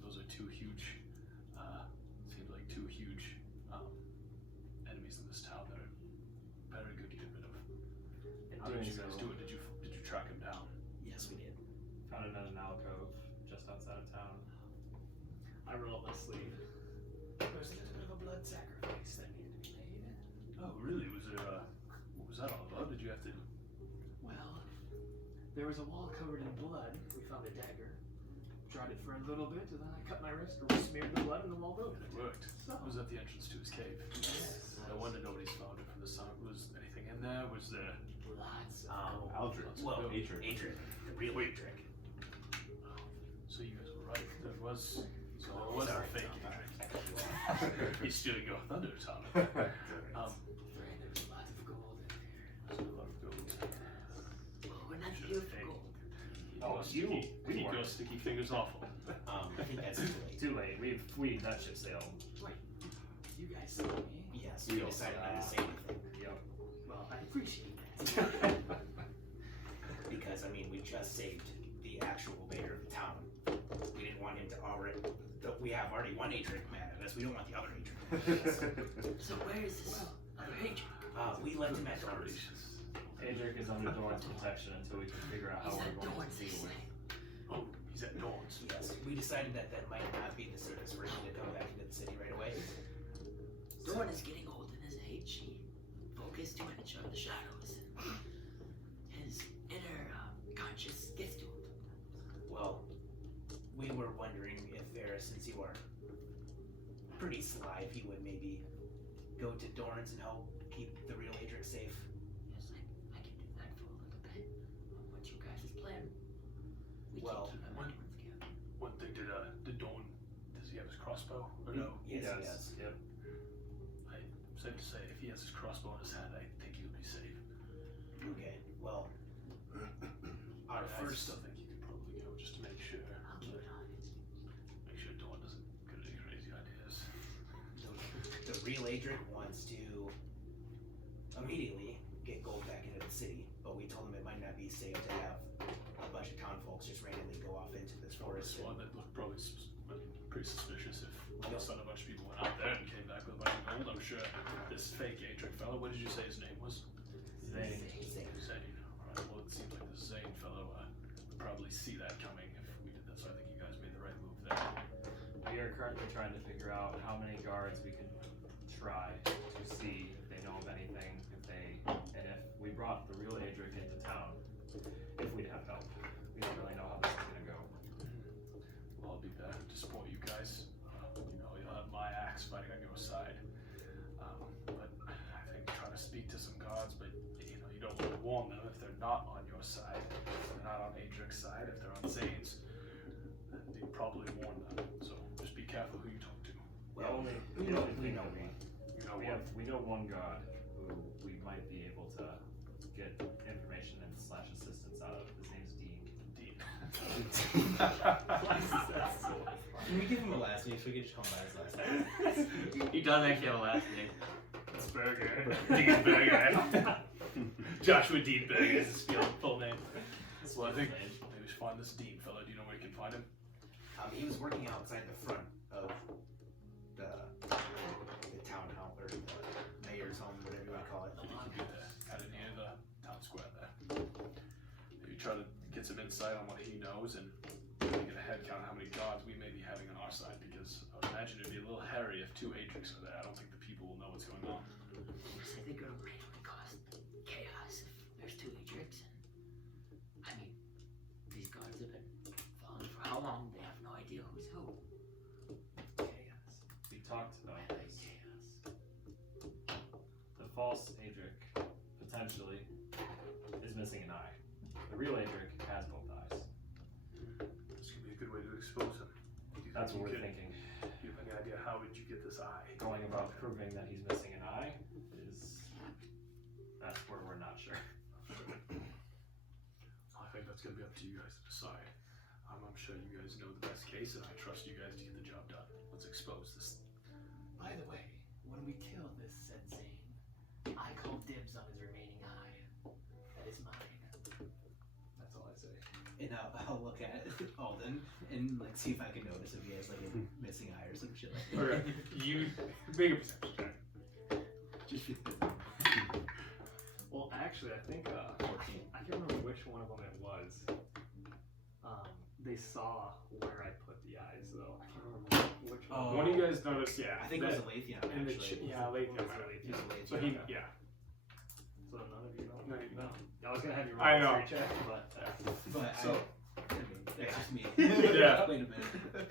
Those are 2 huge, seems like 2 huge enemies in this town that are very good to get rid of. How did you guys do it? Did you track him down? Yes, we did. Found it in an alcove just outside of town. I relentlessly. There's a little bit of a blood sacrifice that needed to be made. Oh, really? Was there? What was that all about? Did you have to? Well, there was a wall covered in blood. We found a dagger. Dried it for a little bit, and then I cut my wrist, smeared the blood, and the wall broke. And it worked. So. It was at the entrance to his cave. Yes. No wonder nobody's found it from the sun. Was anything in there? Was there? Lots of gold. Aldrich. Well, Adric. Adric, the real Adric. So you guys were right. There was. So it was a fake Adric. He's stealing your thunder, Tom. Thrain, there's lots of gold in here. There's a lot of gold. Oh, we're not Just here for fake. gold. Oh, sticky. Keep your sticky fingers off him. I think that's too late. Too late. We that ship sailed. You guys saw me. Yes, we decided not to say anything. Yep. Well, I appreciate that. Because, I mean, we just saved the actual mayor of the town. We didn't want him to already. We have already one Adric mad at us. We don't want the other Adric. So where is this other agent? We left him at Dorn's. Adric is under Dorn's protection until we can figure out how He's we're at going Dorn's, to they deal with say. it. Oh, he's at Dawn's. Yes, we decided that that might not be the safest for him to come back into the city right away. Dorn is getting old in his age. He focused too much on the shadows. His inner conscious gets to him. Well, we were wondering if since you are pretty sly, if you would maybe go to Dorn's and help keep the real Adric safe. Yes, I can do that for a little bit. What you guys' plan? We Well, can keep him at Dorn's camp. One thing, did Dawn, does he have his crossbow? Or no? Yes, he does. Yep. Safe to say, if he has his crossbow in his hand, I think he'll be safe. Okay, well, our First, first. I think you could probably go just to make sure. I'll keep an eye on it. Make sure Dawn doesn't get any crazy ideas. The real Adric wants to immediately get gold back into the city, but we told him it might not be safe to have a bunch of town folks just randomly go off into this forest. This one that looked probably pretty suspicious if all of a sudden a bunch of people went out there and came back with a bunch of gold. I'm sure this fake Adric fellow, what did you say his name was? Zane. Zane. Alright, well it seems like this Zane fellow would probably see that coming if we did that, so I think you guys made the right move there. We are currently trying to figure out how many guards we can try to see if they know of anything, and if we brought the real Adric into town, if we'd have help. We don't really know how this is gonna go. Well, I'll be there to support you guys. You'll have my axe fighting on your side. But I think try to speak to some guards, but you don't want to warn them if they're not on your side. If they're not on Adric's side, if they're on Zane's, then you probably warn them. So just be careful who you talk to. Well, We know We we know one guard who we might be able to get information and / assistance out of. His name's Dean. Dean. Can we give him a last name so we can just call him by his last name? He does actually have a last name. It's Berger. Dean Berger. Joshua Dean Berger is his full name. Well, I think maybe we should find this Dean fella. Do you know where you can find him? He was working outside the front of the town hall, or the mayor's home, whatever you want to call it. He could be there, kind of near the town square there. Maybe try to get some insight on what he knows and get a head count on how many gods we may be having on our side, because I would imagine it'd be a little hairy if 2 Adrics are there. I don't think the people will know what's going on. So they're gonna randomly cause chaos if there's 2 Adrics. I mean, these guards have been following for how long? They have no idea who's who. Chaos. We talked about this. Chaos. The false Adric, potentially, is missing an eye. The real Adric has both eyes. This could be a good way to expose him. Do you That's think what you we're could- thinking. Do you have any idea how would you get this eye? Going about proving that he's missing an eye that's where we're not sure. I think that's gonna be up to you guys to decide. I'm sure you guys know the best case, and I trust you guys to get the job done. Let's expose this. By the way, when we kill this said Xaine, I call dibs on his remaining eye. That is mine. That's all I say. And I'll look at Alden and like see if I can notice if he has like a missing eye or some shit like that. Okay, you make a perception check. Just Well, actually, I think I can't remember which one of them it was. They saw where I put the eyes, though. I can't remember which one. Oh. One of you guys noticed, yeah. I think it was a Lathian in the actually. yeah, Lathian. Was it He was a Lathian? So Lathian. he, yeah. So none of you know. No, you No. I was gonna have you I roll know. a free check, but But So- I mean, that's just me. Yeah. Wait a minute.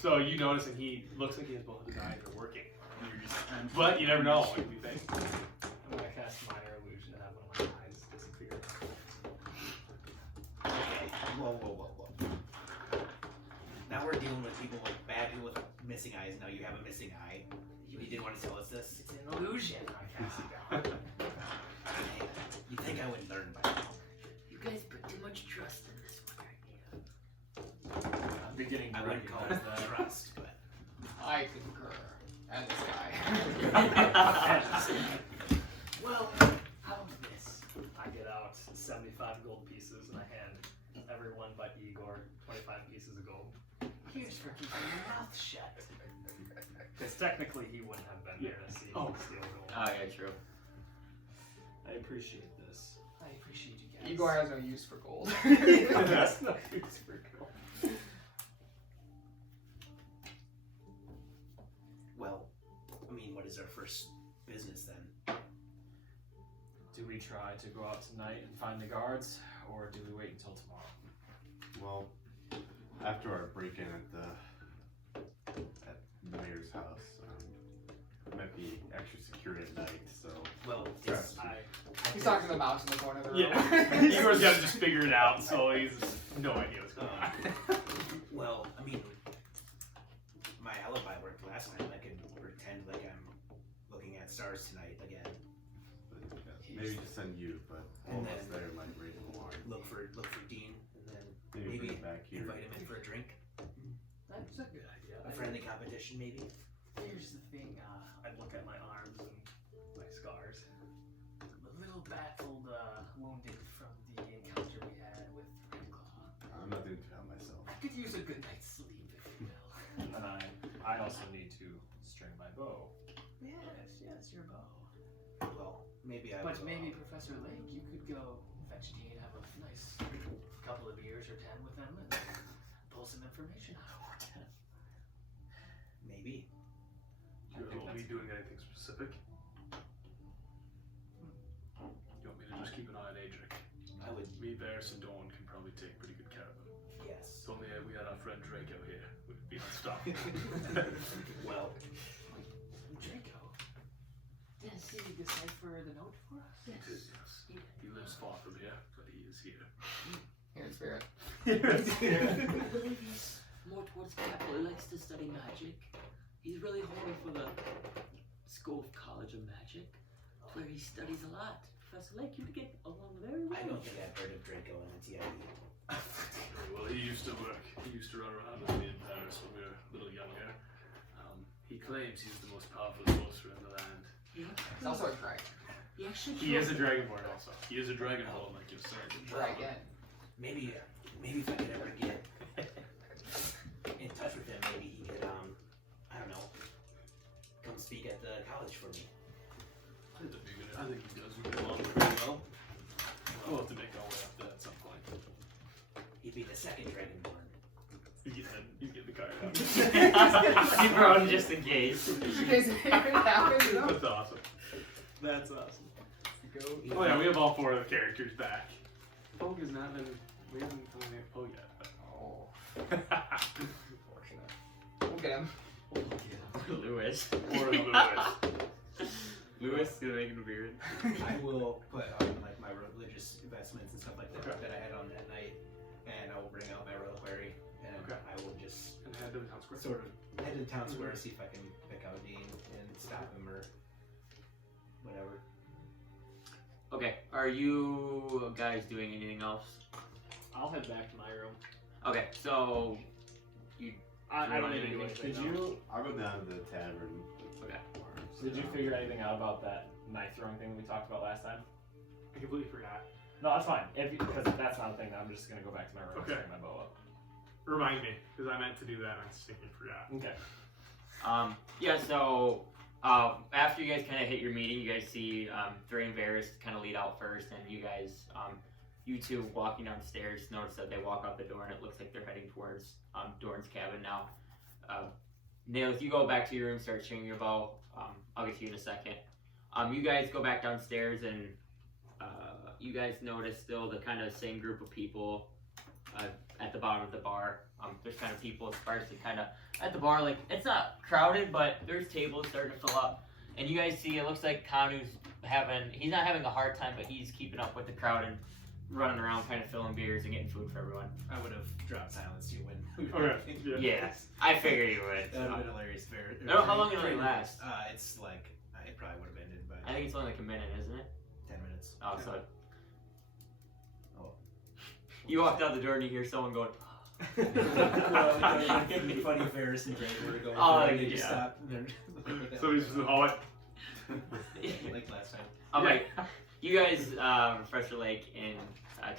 So you notice, and he looks like he has both of his eyes are working. And you're just, but you never know. What do you think? I'm gonna cast minor illusion to have one of my eyes disappear. Okay. Whoa. Now we're dealing with people with bad people with missing eyes. Now you have a missing eye. You didn't want to tell us this. It's an illusion. I cast it down. You think I would learn by now? You guys put too much trust in this one. beginning to I wouldn't call it recognize that. trust, but I concur. And this guy. Well, how about this? I get out 75 gold pieces and I hand everyone but Igor 25 pieces of gold. Here's for keeping your mouth shut. Because technically he wouldn't have been there to see Oh. me steal gold. Oh yeah, true. I appreciate this. I appreciate you guys. Igor has no use for gold. That's no use for gold. well, I mean, what is our first business then? Do we try to go out tonight and find the guards, or do we wait until tomorrow? Well, after our break-in at the mayor's house, might be extra security at night. So Well, Yes. He's talking to the mouse in the corner of the room. Yeah. Igor's got to just figure it out, so he's no idea what's going on. well, I mean, my alibi worked last time. I can pretend like I'm looking at stars tonight again. maybe just send you, but And all of us then- there might raise an alarm. Look for Dean, and then Maybe maybe bring it back here. invite him in for a drink. That's a good idea. A friendly competition, maybe. Here's the thing, I'd look at my arms and my scars. I'm a little baffled, wounded from the encounter we had with Redclaw. I'm not doing too bad myself. I could use a good night's sleep, if you will. And I also need to string my bow. Yes, your bow. Well, maybe I. But will, maybe Professor Lake, you could go fetch Dean, have a nice couple of beers or 10 with him, and pull some information out of him. Maybe. You want me doing anything specific? You want me to just keep an eye on Adric? I would. Me, Varys, and Dawn can probably take pretty good care of him. Yes. If only we had our friend Draco here, we'd be unstoppable. Well, Draco, did he decipher the note for us? Yes. He lives far from here, but he is here. Here in spirit. I believe he's more towards capital. He likes to study magic. He's really horny for the School of College of Magic, where he studies a lot. Professor Lake, you would get along very well. I don't think I've heard of Draco in the TIE. Well, he used to work. He used to run around with me in Paris when we were a little younger. He claims he's the most powerful sorcerer in the land. Yeah. He's also a dragon. He actually He is a killed- dragonborn also. He is a dragonborn, like you said. Dragon. Maybe if I could ever get in touch with him, maybe he could, I don't know, come speak at the college for me. I think he does get along pretty well. We'll have to make our way up there at some point. He'd be the second dragonborn. You get the card out. You brought him just in case. In case it happens, you know? That's awesome. That's awesome. Go. Oh yeah, we have all 4 of the characters back. Pogue has not been. We haven't done any Pogue yet. Oh, But unfortunate. We'll get him. Lewis. or Lewis. Lewis gonna make it weird. I will put on like my religious investments and stuff like that Okay. that I had on that night, and I will bring out my reliquary, and Okay. I will just And head to the town square. sort of head to the town square, see if I can pick out Dean and stop him or whatever. Okay, are you guys doing anything else? I'll head back to my room. Okay, so I don't need to do Did anything. Did else. you I'll go down to the tavern. Okay. did you figure anything out about that knife throwing thing we talked about last time? I completely forgot. No, that's fine. Because that's not a thing. I'm just gonna go back to my room Okay. and string my bow up. Remind me, because I meant to do that and I stinking forgot. Okay. Yeah, so after you guys kind of hit your meeting, you guys see Dre and Varys kind of lead out first, and you guys, you two walking downstairs, notice that they walk out the door, and it looks like they're heading towards Dorn's cabin now. Nail, if you go back to your room, start stringing your bow, I'll get to you in a second. You guys go back downstairs, and you guys notice still the kind of same group of people at the bottom of the bar. There's kind of people sparse and kind of at the bar, like it's not crowded, but there's tables starting to fill up. And you guys see, it looks like Kanu's he's not having a hard time, but he's keeping up with the crowd and running around, kind of filling beers and getting food for everyone. I would have dropped silence to you when we were Okay. working. Yeah, I figured you would. That would have So. been hilarious. I don't know how long it only lasts. It's like it probably would have ended by I think it's only like a minute, isn't it? 10 minutes. Oh, so Oh. you walked out the door and you hear someone going, Well, it'd be funny if Ferris and Drake were to go. Oh, and they just yeah. stop and they're Somebody's just in the hallway. like last time. Okay, you guys refresh your lake, and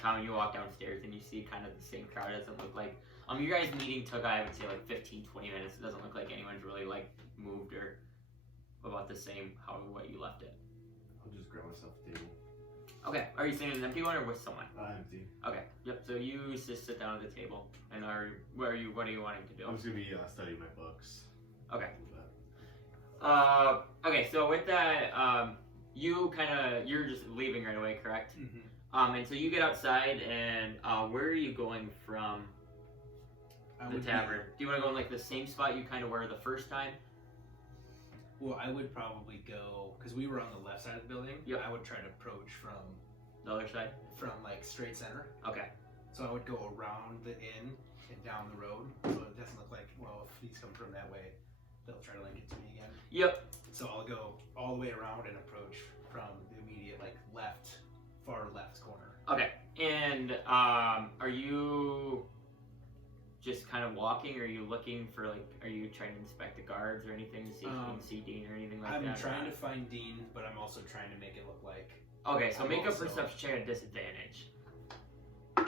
Tom, you walk downstairs and you see kind of the same crowd. It doesn't look like your guys' meeting took, I would say, like 15-20 minutes. It doesn't look like anyone's really like moved or about the same how what you left it. I'll just grab myself a table. Okay, are you sitting in an empty one or with someone? Empty. Okay, yep. So you just sit down at the table, and what are you wanting to do? I'm just gonna be studying my books. Okay. Okay. So with that, you're just leaving right away, correct? Mm-hmm. And so you get outside, and where are you going from the tavern? Do you want to go in like the same spot you kind of were the first time? Well, I would probably go because we were on the left side of the building. Yep. I would try to approach from The other side? like straight center. Okay. So I would go around the inn and down the road. So it doesn't look like, well, if he's coming from that way, they'll try to link it to me again. Yep. So I'll go all the way around and approach from the immediate like far left corner. Okay. And are you just kind of walking, or are you looking for are you trying to inspect the guards or anything to see if you can see Dean or anything like that? I'm trying to find Dean, but I'm also trying to make it look like Okay, so I'm make a also- perception check at disadvantage. that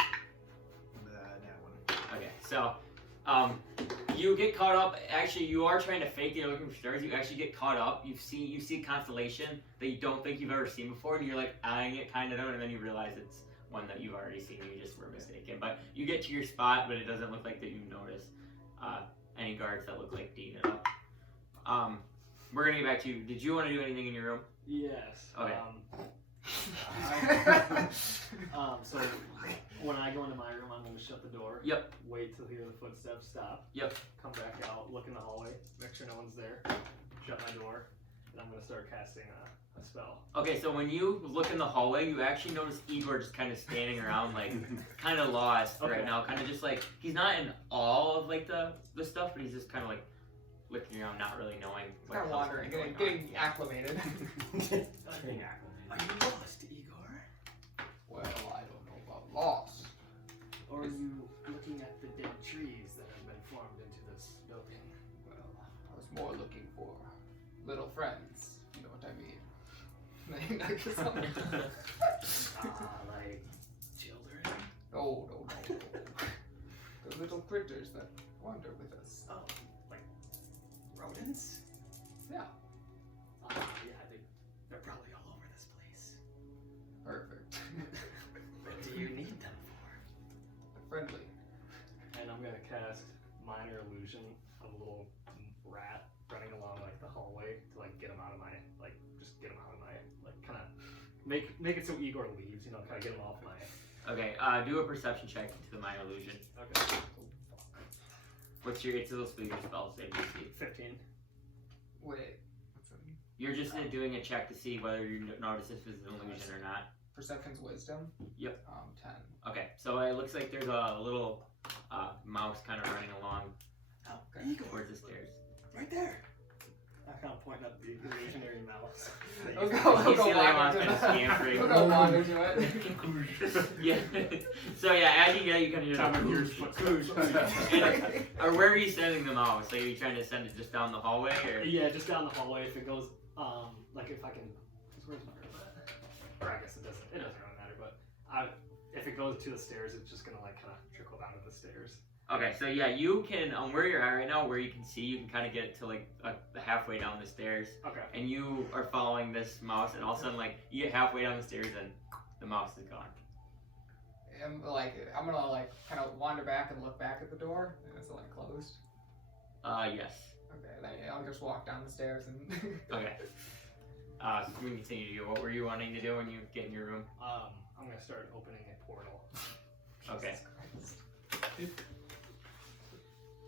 one. Okay, so you get caught up. Actually, you are trying to fake that you're looking for stars. You actually get caught up. You see a constellation that you don't think you've ever seen before, and you're like eyeing it kind of, and then you realize it's one that you've already seen. You just were mistaken. But you get to your spot, but it doesn't look like that you noticed any guards that look like Dean at all. We're gonna get back to you. Did you want to do anything in your room? Yes. Okay. So when I go into my room, I'm gonna shut the door. Yep. Wait till hear the footsteps stop. Yep. Come back out, look in the hallway, make sure no one's there. Shut my door, and I'm gonna start casting a spell. Okay, so when you look in the hallway, you actually notice Igor just kind of standing around, kind of lost right Okay. now. Kind of just he's not in awe of the stuff, but he's just kind of looking around, not really knowing what Kind of the hell's wandering, going on. getting acclimated. Being acclimated. Are you lost, Igor? Well, I don't know about lost. Or are you looking at the dead trees that have been formed into this building? Well, I was more looking for little friends. You know what I mean? Like children? No. The little critters that wander with us. Oh, like rodents? Yeah. Yeah, they're probably all over this place. Perfect. What do you need them for? Friendly. And I'm gonna cast minor illusion of a little rat running along the hallway to get him out of my just get him out of my kind of make it so Igor leaves, kind of get him off my. Okay, do a perception check into the minor illusion. Okay. What's your it's supposed to be your spell save DC? 15. Wait. What's that mean? You're just doing a check to see whether you notice if it's an illusion or not. Perception's wisdom? Yep. 10. Okay, so it looks like there's a little mouse kind of running along Okay. towards the stairs. Right there. I'm kind of pointing at the illusionary mouse. I'll You see go like wander a to scampering. I'll go wander to it. Yeah. So yeah, as you can hear the or where are you sending the mouse? Are you trying to send it just down the hallway, or? Yeah, just down the hallway. If it goes, if I can, where's my room at? Or I guess it doesn't really matter. But if it goes to the stairs, it's just gonna kind of trickle down to the stairs. Okay, so yeah, you can where you're at right now, where you can see, you can kind of get it to halfway down the stairs, Okay. and you are following this mouse, and all of a sudden you get halfway down the stairs and the mouse is gone. I'm gonna kind of wander back and look back at the door. And it's closed. Yes. Okay, then I'll just walk down the stairs and. Okay. So we can continue to do. What were you wanting to do when you get in your room? I'm gonna start opening a portal. Okay.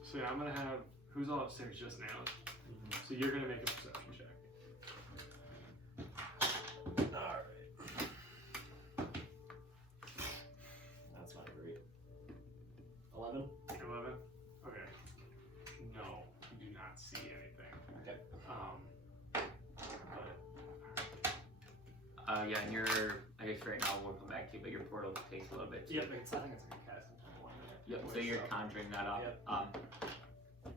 So yeah, I'm gonna have who's all upstairs just now. So you're gonna make a perception check. Alright. That's not great. 11? 11. Okay. No, you do not see anything. Okay. Yeah, and I guess right now we'll come back to you, but your portal takes a little bit. Yep, I think it's like a casting time. Yep. So you're conjuring that up. Yep.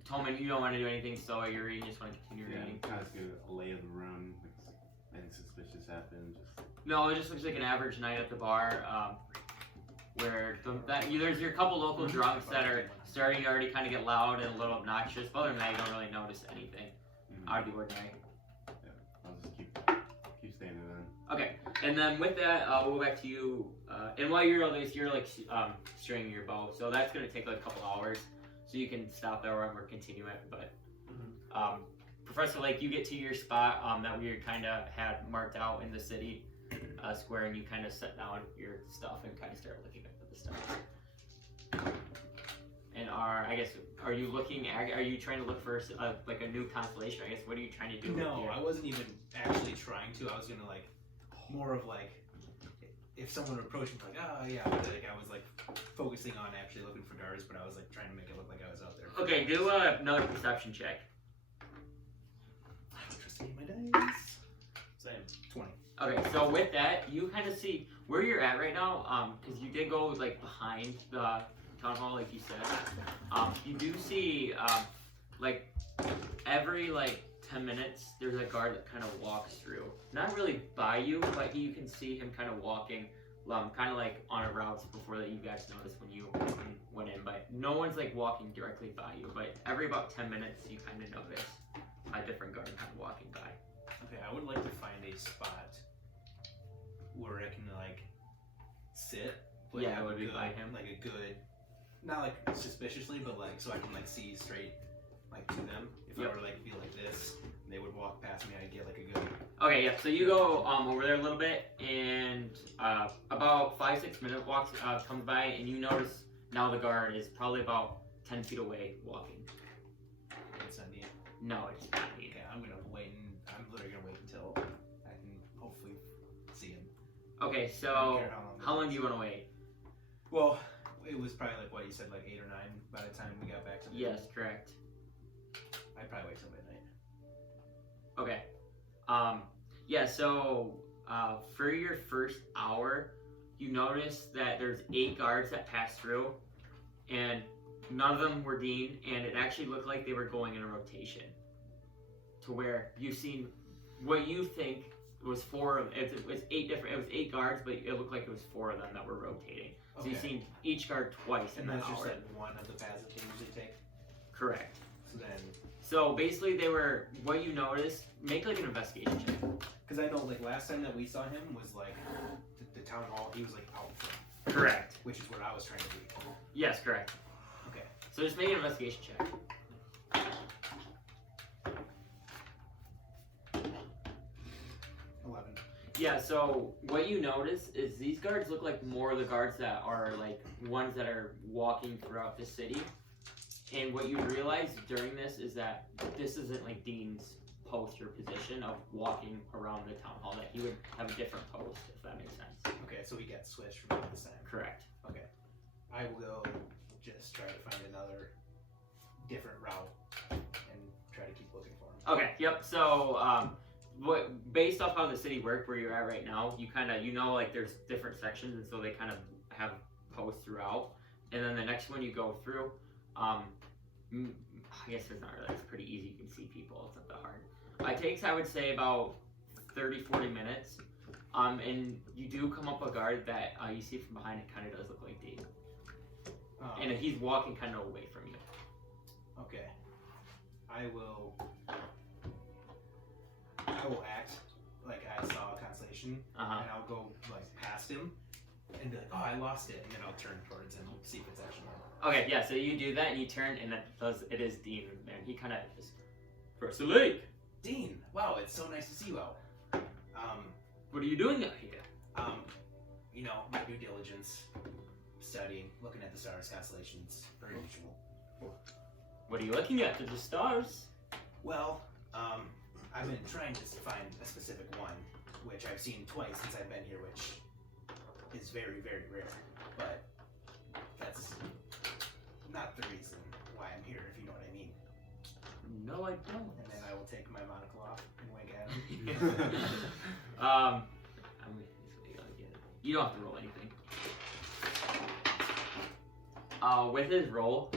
Tolman, you don't want to do anything, so you're reading. Just want to continue reading. Kind of get a lay of the room. Like, anything suspicious happened. Just No, it just looks like an average night at the bar, where there's your couple local drunks that are starting to already kind of get loud and a little obnoxious. But other than that, you don't really notice anything out of the ordinary. I'll just keep staying in then. Okay, and then with that, we'll go back to you. And while you're on this, you're like stringing your bow, so that's gonna take like a couple hours. So you can stop there or continue it. But Professor Lake, you get to your spot that we kind of had marked out in the city square, and you kind of set down your stuff and kind of start looking at the stuff. And are you looking? Are you trying to look for like a new constellation? I guess what are you trying to do? No, I wasn't even actually trying to. I was gonna like more of like if someone approached me like, oh yeah, but, like I was like focusing on actually looking for guards, but I was like trying to make it look like I was out there. Okay, do another perception check. I don't trust any of my dice. Same. 20. Okay, so with that, you kind of see where you're at right now, because you did go like behind the town hall, like you said. You do see like every like 10 minutes, there's a guard that kind of walks through. Not really by you, but you can see him kind of walking, kind of like on a route before that you guys noticed when you went in. But no one's like walking directly by you. But every about 10 minutes, you kind of notice a different guard kind of walking by. Okay, I would like to find a spot where I can like sit. But Yeah, have it would be good, by him. Like a good, not like suspiciously, but like so I can like see straight like to them. If I were to like feel like this, and they would walk past me, I'd get like a good. Okay, yeah. So you go over there a little bit, and about 5-6 minute walks comes by, and you notice now the guard is probably about 10 feet away walking. It's not neat. No, it's not neat. Okay, I'm literally gonna wait until I can hopefully see him. Okay, I don't so care how long do you want to wait? Well, it was probably like what you said, like 8 or 9 by the time we got back to the. Yes, correct. I'd probably wait till midnight. Okay. Yeah, so for your first hour, you notice that there's 8 guards that pass through, and none of them were Dean, and it actually looked like they were going in a rotation. To where you've seen what you think was 4 of it was 8 guards, but it looked like it was 4 of them that were rotating. So you've seen each guard twice in And that that's just hour. like one of the paths that they usually take. Correct. So then, So basically, they were what you noticed. Make like an investigation check. because I know like last time that we saw him was like the town hall. He was like out front, Correct. which is what I was trying to do. Yes, correct. Okay. So just make an investigation check. 11. Yeah, so what you notice is these guards look like more of the guards that are like ones that are walking throughout the city. And what you realize during this is that this isn't like Dean's post or position of walking around the town hall, that he would have a different post, if that makes sense. Okay, so we got switched from this time. Correct. Okay. I will just try to find another different route and try to keep looking for him. Okay, yep, so based off how the city worked where you're at right now, you kind of, like there's different sections, and so they kind of have posts throughout. And then the next one you go through, I guess it's not really, it's pretty easy, you can see people, it's not that hard. It takes, I would say, about 30-40 minutes, and you do come up a guard that you see from behind, it kind of does look like Dean. And he's walking kind of away from you. Okay. I will act like I saw a constellation, Uh-huh. and I'll go like past him and be like, oh, I lost it, and then I'll turn towards him, see if it's actually him. Okay, yeah, so you do that, and you turn, and it is Dean, and he kind of just, Professor Lake, Dean, wow, it's so nice to see you out. what are you doing out here? My due diligence, studying, looking at the stars, constellations, per usual. What are you looking at? The stars? Well, I've been trying to find a specific one, which I've seen twice since I've been here, which is very, very rare. But that's not the reason why I'm here, if you know what I mean. No, I don't. And then I will take my monocle off and wink at him. You don't have to roll anything. With his role,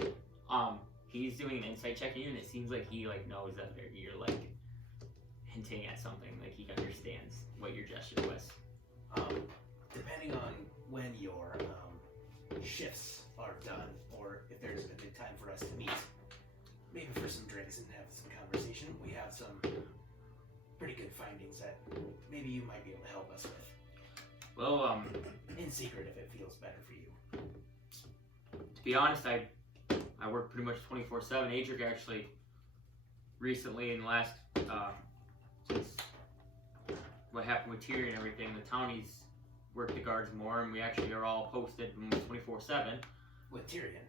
he's doing an insight check on you, and it seems like he like knows that you're like hinting at something, like he understands what your gesture was. Depending on when your shifts are done, or if there's a good time for us to meet, maybe for some drinks and have some conversation, we have some pretty good findings that maybe you might be able to help us with. Well, In secret, if it feels better for you. to be honest, I work pretty much 24/7. Adric actually recently in the last since what happened with Tyrion and everything, the townies work the guards more, and we actually are all posted 24/7. With Tyrion.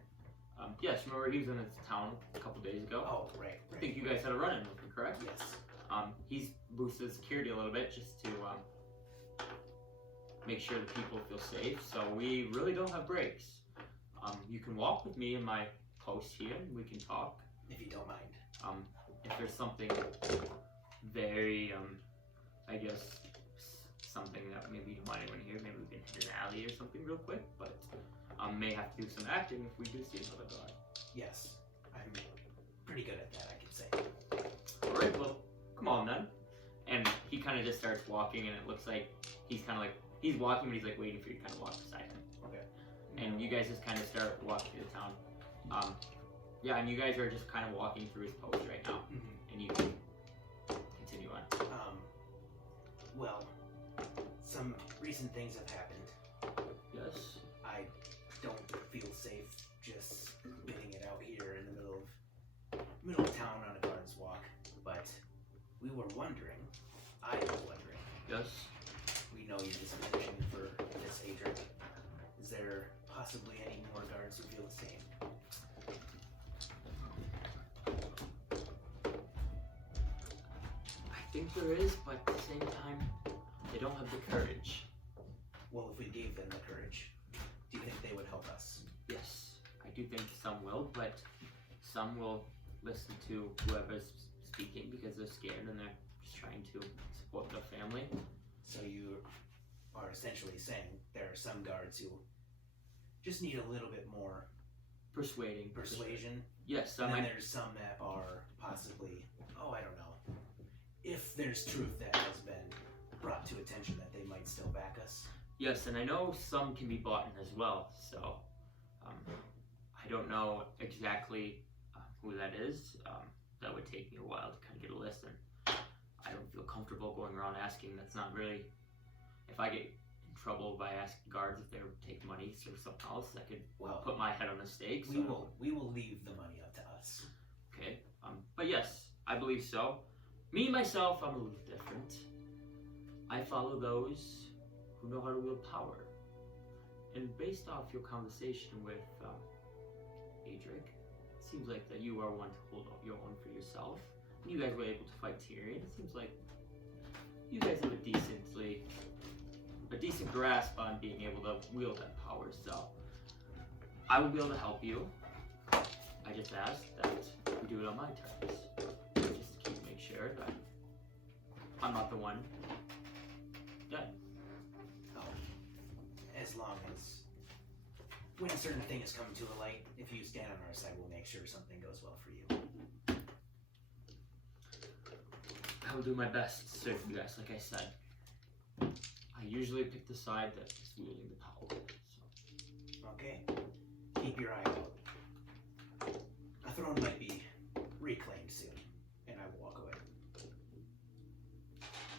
Yes, remember he was in the town a couple days ago. Oh, right. I think you guys had a run-in with him, correct? Yes. He's boosted security a little bit just to make sure the people feel safe. So we really don't have breaks. You can walk with me in my post here, and we can talk. If you don't mind. If there's something very, I guess, something that maybe you don't want anyone here, maybe we can hit an alley or something real quick. But may have to do some acting if we do see another guard. Yes. I'm pretty good at that, I can say. Alright, well, come on then. And he kind of just starts walking, and it looks like he's kind of like, he's walking, but he's like waiting for you to kind of walk beside him. Okay. And you guys just kind of start walking through the town. Yeah, and you guys are just kind of walking through his post right now. Mm-hmm. And you can continue on. Well, some recent things have happened. Yes. I don't feel safe just getting it out here in the middle of town on a guard's walk. But we were wondering, I was wondering, Yes. we know you're just finishing for this Adric. Is there possibly any more guards who feel the same? I think there is, but at the same time, they don't have the courage. Well, if we gave them the courage, do you think they would help us? Yes, I do think some will, but some will listen to whoever's speaking because they're scared and they're just trying to support their family. So you are essentially saying there are some guards who just need a little bit more Persuading. persuasion, Yes, and then there's some that are possibly, I don't know, if there's truth that has been brought to attention that they might still back us. yes, and I know some can be bought in as well, so I don't know exactly who that is. That would take me a while to kind of get a list, and I don't feel comfortable going around asking. That's not really, if I get in trouble by asking guards if they would take money or something else, I could put my head on a stake. We will leave the money up to us. Okay, but yes, I believe so. Me, myself, I'm a little different. I follow those who know how to wield power. And based off your conversation with Adric, it seems like that you are one to hold your own for yourself. And you guys were able to fight Tyrion. It seems like you guys have a decent grasp on being able to wield that power. So I will be able to help you. I just ask that we do it on my terms, just to make sure that I'm not the one dead. As long as when a certain thing is coming to the light, if you stand on our side, we'll make sure something goes well for you. I will do my best to serve you guys, like I said. I usually pick the side that is wielding the power. So. Okay. Keep your eye out. A throne might be reclaimed soon, and I will walk away.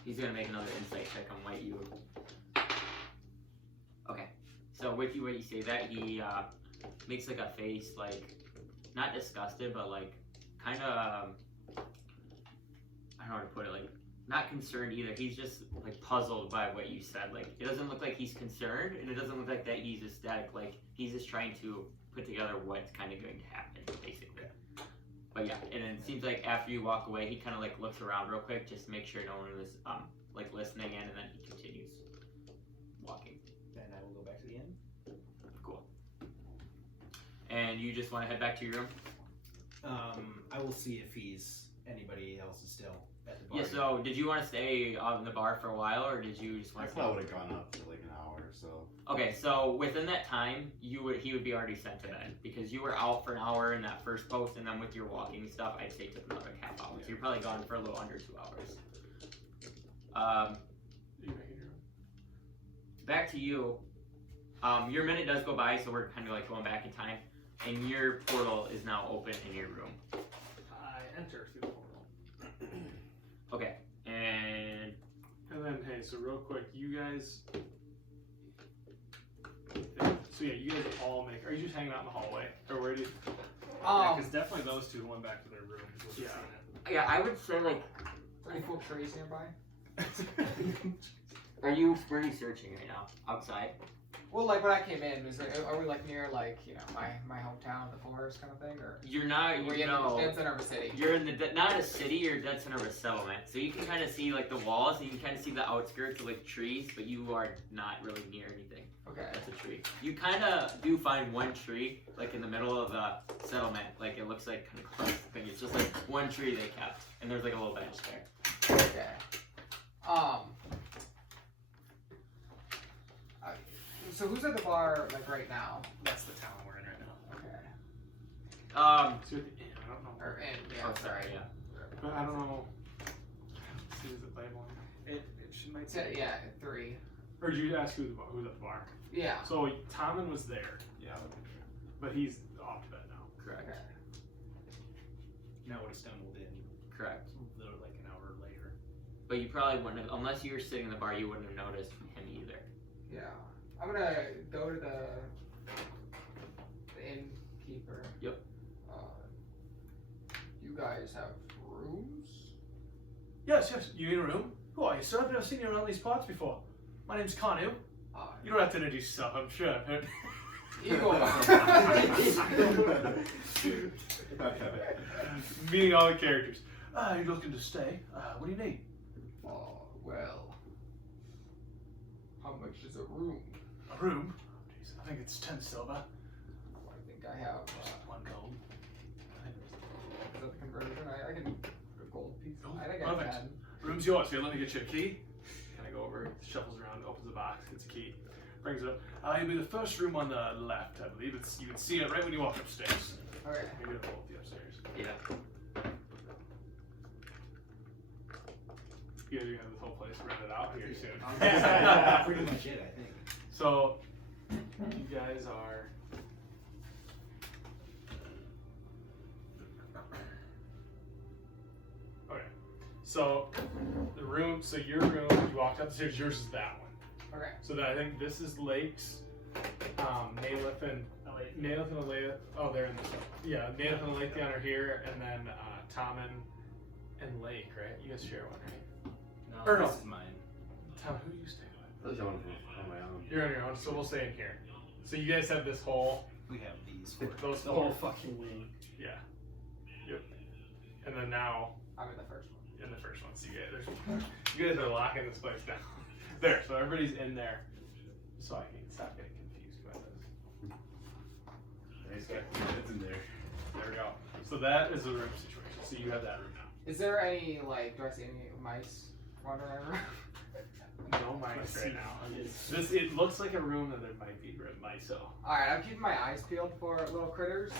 He's gonna make another insight check on what you. Okay, so with you when you say that, he makes like a face, like not disgusted, but like kind of I don't know how to put it, like not concerned either. He's just like puzzled by what you said. Like it doesn't look like he's concerned, and it doesn't look like that he's ecstatic. Like he's just trying to put together what's kind of going to happen, basically. But yeah, and it seems like after you walk away, he kind of like looks around real quick just to make sure no one was like listening in, and then he continues walking. Then I will go back to the inn. Cool. And you just want to head back to your room? I will see if anybody else is still at the bar. Yeah, so did you want to stay in the bar for a while, or did you just I want to... thought I would have gone up for like an hour. so. Okay, so within that time, he would be already sent to bed because you were out for an hour in that first post, and then with your walking stuff, I'd say it took another half hour. So you're probably gone for a little under 2 hours. Back to you. Your minute does go by, so we're kind of like going back in time, and your portal is now open in your room. I enter through the portal. Okay, and then hey, so real quick, you guys. So yeah, you guys all make. Are you just hanging out in the hallway, or where do you? Yeah, because definitely those two went back to their rooms. Yeah. yeah, I would say like, 3 full trees nearby. where are you searching right now? Outside? Well, like when I came in, are we like near like my hometown, the forest kind of thing, or You're not. were you in the dead center of a city? You're in the not a city. You're a dead center of a settlement. So you can kind of see like the walls, and you can kind of see the outskirts of like trees, but you are not really near anything. Okay. That's a tree. You kind of do find one tree, like in the middle of the settlement. Like it looks like kind of close to the thing. It's just like one tree they kept, and there's like a little bench there. Okay. So who's at the bar like right now? That's the town we're in right now. Okay. So at the inn, I don't know. Or in, yeah. Oh, sorry. Yeah. But I don't know. See, is it label? It might say. Yeah, 3. Or did you ask who's at the bar? Yeah. So Tommen was there, Yeah. but he's off to bed now. Correct. Okay. Now would have stumbled in Correct. literally like an hour later. But you probably wouldn't have, unless you were sitting in the bar, you wouldn't have noticed him either. Yeah. I'm gonna go to the innkeeper. Yep. You guys have rooms? Yes. You in a room? Who are you, sir? I've never seen you around these parts before. My name's Kanu. You don't have to introduce yourself, I'm sure I've heard. Igor. Meeting all the characters. You're looking to stay. What do you need? Well, how much is a room? A room? Jeez, I think it's 10 silver. I think I have. 1 gold. Is that the conversion? I can a gold piece. Oh, I think perfect. I can. Room's yours. Here, let me get you a key. Kind of go over, shuffles around, opens the box, gets a key, brings it up. You'll be the first room on the left, I believe. You can see it right when you walk upstairs. Okay. Maybe it'll pull up the upstairs. Yeah. You guys are gonna have this whole place rented out here soon. Pretty much it, I think. So, you guys are. Okay. So, the room, so your room, you walked upstairs, yours is that one. Okay. So then I think this is Lake's, Nalith and Alea. Oh, they're in this one. Yeah, Nalith and Aletheon are here, and then Tommen and Lake, right? You guys share one, right? No, Or no. this is mine. Tom, who are you staying with? That's on my own. You're on your own, so we'll stay in here. So you guys have this whole, We have these. those The four. whole fucking wing. Yeah. Yep. And then now, I'm in the first one. in the first one, so you guys are locking this place down. There, so everybody's in there. So I can stop getting confused by this. Nice. It's in there. There we go. So that is the room situation. So you have that room now. Is there any do I see any mice wandering around? No mice right now. It looks like a room that there might be mice. So Alright, I'm keeping my eyes peeled for little critters,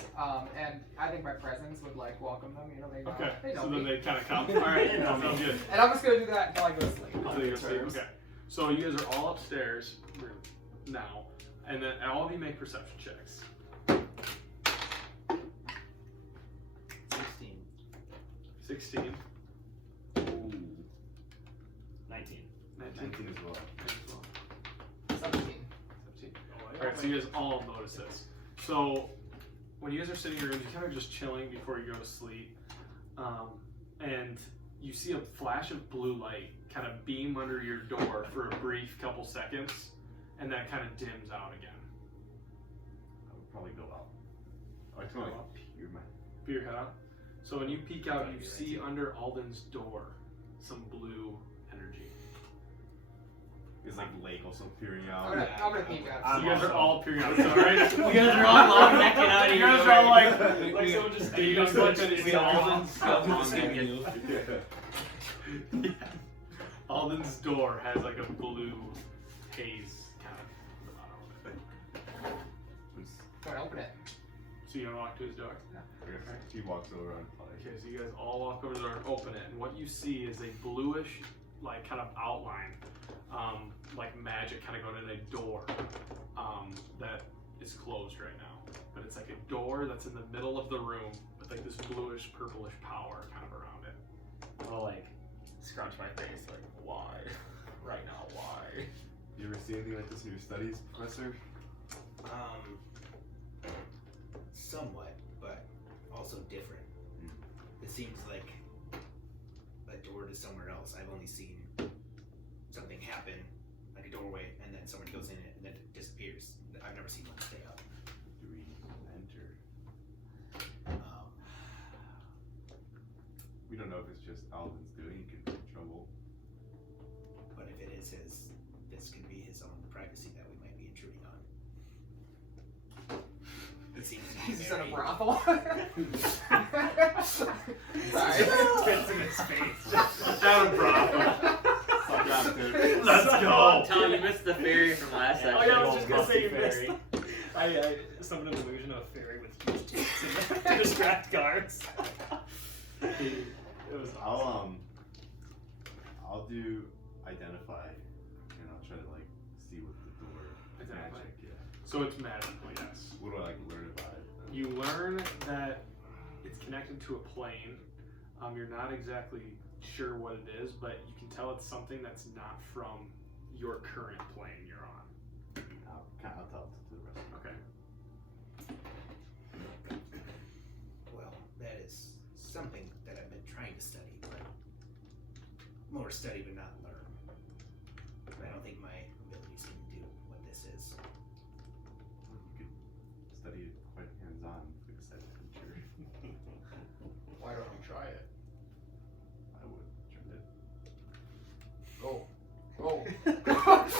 and I think my presence would like welcome them. You know, they know. okay. They know So me. then they kind of come. All right. Sounds good. And I'm just gonna do that until I go to sleep. So you go sleep. Okay. So you guys are all upstairs now, and then all of you make perception checks. 16. Ooh. 19. 19 as well. 17. 17. Alright, so you guys all notice this. So when you guys are sitting in your rooms, you're kind of just chilling before you go to sleep, and you see a flash of blue light kind of beam under your door for a brief couple seconds, and that kind of dims out again. I would probably go out. I just want to peer my. Peer your head out. So when you peek out, you see under Alden's door some blue energy. Is like Lake also peering I'm out. gonna peek out. So you guys are all peering out. So, right? You guys are all long necking out of You your guys are all like someone just you guys look at we all Alden's. Yeah. Alden's door has like a blue haze kind of try to open it. So you unlock to his door. I guess he walks over on play. Okay, so you guys all walk over to the door and open it, and what you see is a bluish, like kind of outline, like magic kind of going in a door that is closed right now. But it's like a door that's in the middle of the room with like this bluish, purplish power kind of around it. I'll like scrunch my face like, why? Right now, why? You ever see anything like this in your studies, Professor? Somewhat, but also different. It seems like a door to somewhere else. I've only seen something happen, like a doorway, and then someone goes in it and then it disappears. I've never seen one stay up. Do we enter? We don't know if it's just Alvin's doing. He could be in trouble. But if it is his, this could be his own privacy that we might be intruding on. It seems to be He's in a very- brothel. Sorry. Spits in his face. Down brothel. Let's go. Tom, you missed the fairy from last Oh session. yeah, I was just gonna say you Fairy. missed. I summoned an illusion of a fairy with huge teeth to distract guards. It was awesome. I'll do identify, and I'll try to like see what the door Identify. magic. Yeah. So it's magical, yes. What do I like learn about it? You learn that it's connected to a plane. You're not exactly sure what it is, but you can tell it's something that's not from your current plane you're on. I'll tell it to the rest. Okay. Well, that is something that I've been trying to study, but more study but not learn. I don't think my abilities can do what this is. You could study it quite hands-on, like I said, teacher. Why don't you try it? I would try it. Oh.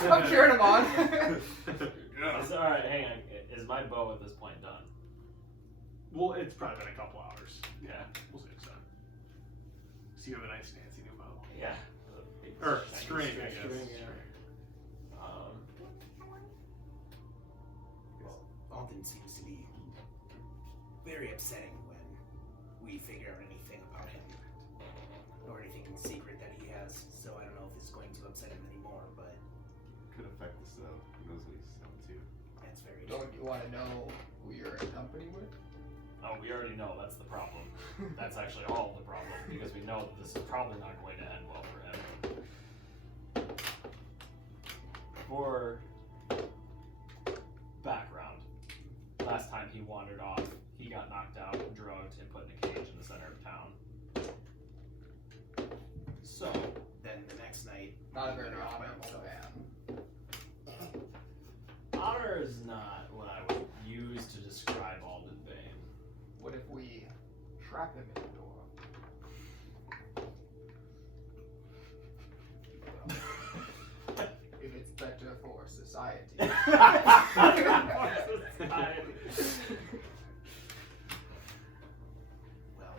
I'm cheering him on. Alright, hang on. Is my bow at this point done? Well, it's probably been a couple hours. Yeah. We'll say so. So you have a nice fancy new bow. Yeah. Or string, I guess. String, yeah. Well, Alden seems to be very upsetting when we figure out anything about him or anything in secret that he has. So I don't know if it's going to upset him anymore, but Could affect us though. Who knows what he's up to? that's very Don't you want to know who you're in company with? Oh, we already know that's the problem. That's actually all the problem because we know that this is probably not going to end well for him. For background, last time he wandered off, he got knocked out, drugged, and put in a cage in the center of town. So, Then the next night, Not a very he went off by honorable himself. man. honor is not what I would use to describe Alden Vane. What if we trap him in the door? If it's better for society. Well,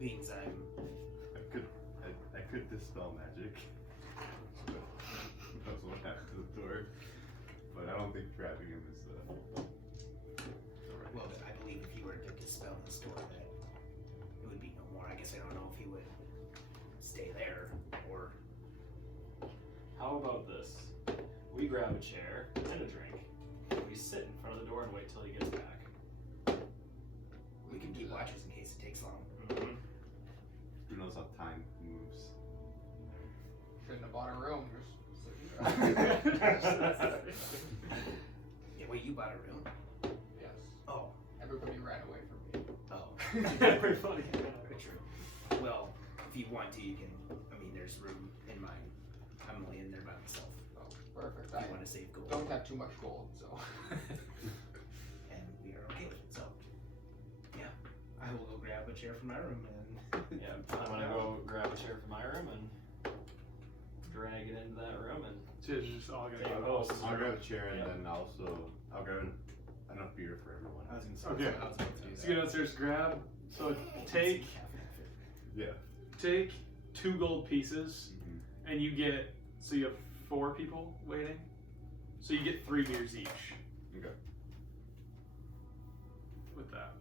being as I'm I could dispel magic. That's what happened to the door. But I don't think trapping him is the right well, I believe if you were to dispel this door, that it would be no more. I guess I don't know if he would stay there or How about this? We grab a chair and a drink. We sit in front of the door and wait till he gets back. we can keep watches in case it takes long. Who knows how time moves? Shouldn't have bought a room. Yeah, wait, you bought a room? Yes. Oh, Everybody ran away from me. oh. Pretty funny. True. Well, if you want to, you can. I mean, there's room in mine. I'm only in there by myself. Oh, perfect. If I you want to save gold, don't have too much gold, so. and we are okay with it. So, yeah, I will go grab a chair from my room and. Yeah, I'm gonna go grab a chair from my room and drag it into that room and So you're just all gonna Yeah, go. both. I'll grab a chair and Yeah. then I'll grab enough beer for everyone. I was gonna say. Okay. I was about to do So that. you go downstairs, grab. So take Yeah. 2 gold pieces, Mhm. and you get. So you have 4 people waiting. So you get 3 beers each. Okay. with that.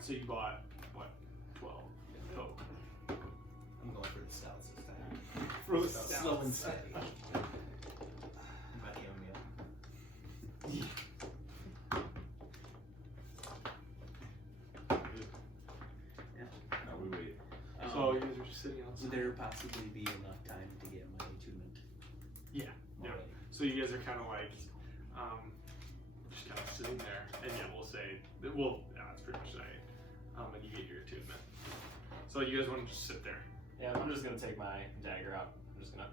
So you bought what? 12 total. I'm going for the stouts this time. For the Slow and stouts. steady. My chamomile. Now we wait. So you guys are just sitting outside. Would there possibly be enough time to get my attunement? Yeah. already? So you guys are kind of like, just kind of sitting there, and yeah, we'll say, it's pretty much night, and you get your attunement. So you guys want to just sit there, Yeah, I'm just gonna take my dagger out. I'm just gonna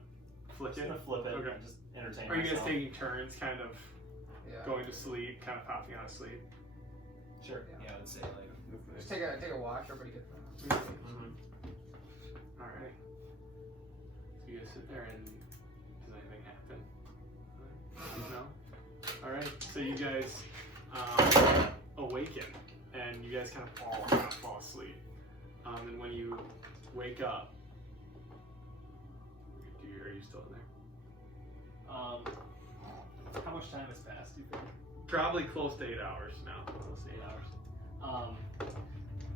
flick it. flip it. Okay. And just entertain Are you guys myself. taking turns, kind of Yeah. going to sleep, kind of popping out of sleep? Sure. Yeah, I would say like Just take a watch. Everybody get. Mm-hmm. All right. So you guys sit there, and does anything happen? No. All right. So you guys awaken, and you guys kind of fall asleep. And when you wake up, are you still in there? How much time has passed, do you think? Probably close to 8 hours now. Close to 8 hours.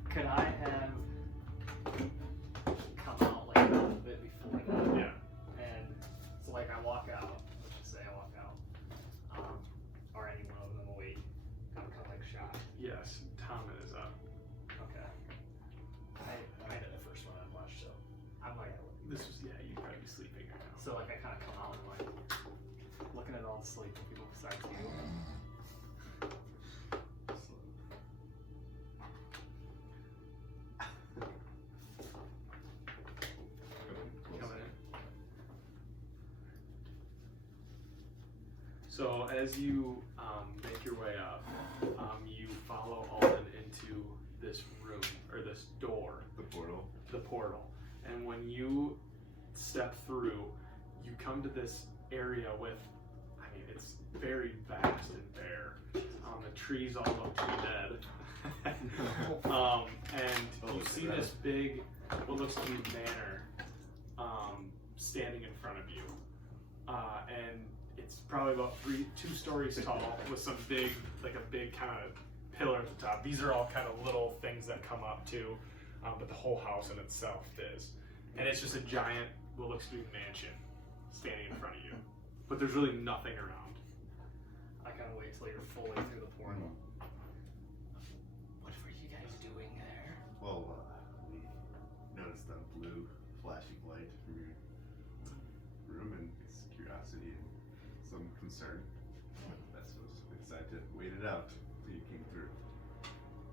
Could I have come out like a little bit before that? Yeah. And so like I walk out, let's just say I walk out, are any one of them awake? Kind of like shot. Yes. Tommen is up. Okay. I had the first one I watched, so I'm like, This was you'd probably be sleeping right now. so like I kind of come out and like looking at all the sleeping people besides you. Coming in. So as you make your way up, you follow Alden into this room or this door, The portal. the portal, and when you step through, you come to this area with, I mean, it's very vast and bare. The trees all look to be dead. And you see this big, what looks to be manor, standing in front of you. And it's probably about 2 stories tall with some big, like a big kind of pillar at the top. These are all kind of little things that come up too, but the whole house in itself is. And it's just a giant, what looks to be mansion standing in front of you. But there's really nothing around. I kind of wait till you're fully through the portal. what were you guys doing there? Well, we noticed a blue flashing light from your room, and it's curiosity and some concern. That's what we decided to wait it out till you came through.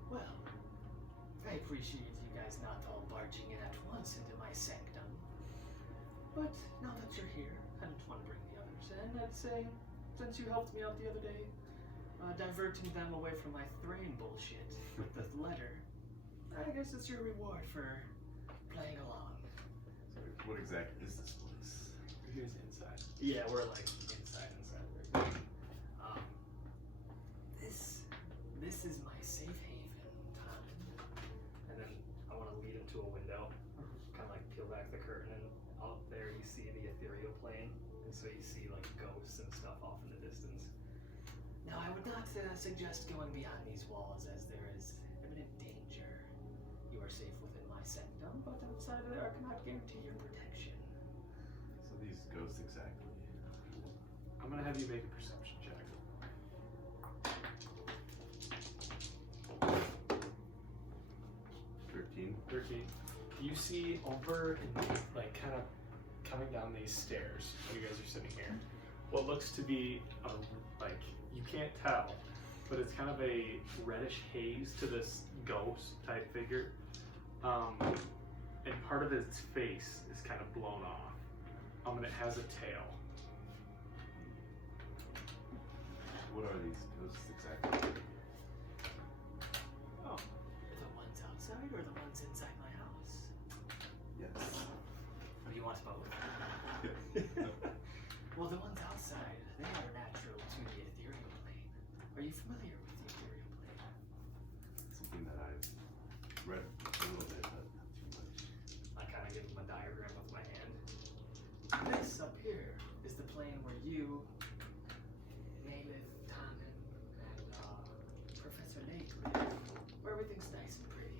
Well, I appreciate you guys not all barging in at once into my sanctum. But now that you're here, I didn't want to bring the others in. I'd say, since you helped me out the other day, diverting them away from my Thrain bullshit with the letter, I guess it's your reward for playing along. So, what exactly is this place? You guys inside. Yeah, we're like inside. This is my safe haven, Tom. And then I want to lead him to a window, kind of like peel back the curtain, and out there you see the ethereal plane, and so you see like ghosts and stuff off in the distance. Now, I would not suggest going beyond these walls, as there is imminent danger. You are safe within my sanctum, but outside of there, I cannot guarantee your protection. So these ghosts exactly. I'm gonna have you make a perception check. 13. You see over in like kind of coming down these stairs. You guys are sitting here. What looks to be like you can't tell, but it's kind of a reddish haze to this ghost type figure, and part of its face is kind of blown off. And it has a tail. What are these ghosts exactly? Oh, the ones outside or the ones inside my house? Yes. What do you want both? Well, the ones outside, they are natural to the ethereal plane. Are you familiar with the ethereal plane? Something that I've read a little bit, but not too much. I kind of give him a diagram with my hand. This up here is the plane where you, Mavis, Tommen, and Professor Lake live. everything's nice and pretty.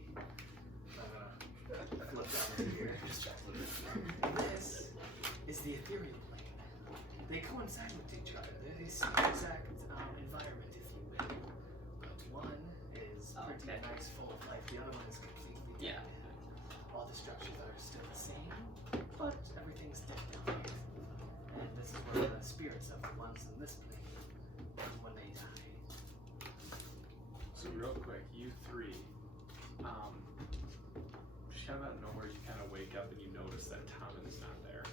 Flip down over here. This is the ethereal plane. They coincide with each other. They're the same exact environment, if you will. But one is pretty nice, full of life. The other one is completely dead. All the structures are still the same, but everything's dead down here. And this is where the spirits of the ones in this plane, when they die. So real quick, you three, just kind of out of nowhere, you kind of wake up and you notice that Tommen's not there.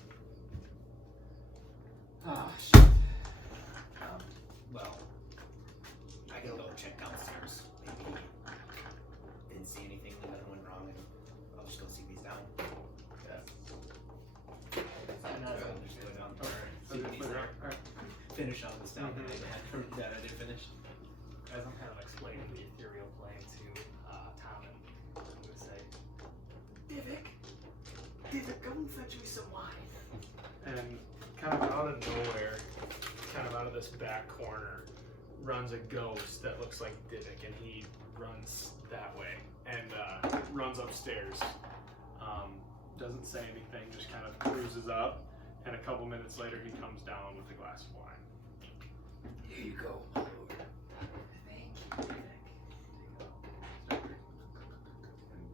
Ah, shit. Well, I can go check downstairs. Maybe didn't see anything, nothing went wrong, and I'll just go see if he's down. And as I'll just go down there, see if he's there. Finish on this down that I did finish. As I'm kind of explaining the ethereal plane to Tom, and I'm going to say, Divik, go and fetch me some wine. And kind of out of nowhere, kind of out of this back corner, runs a ghost that looks like Divik, and he runs that way and runs upstairs. Doesn't say anything, just kind of cruises up, and a couple minutes later he comes down with a glass of wine. Here you go, my lord. Thank you, Divik. And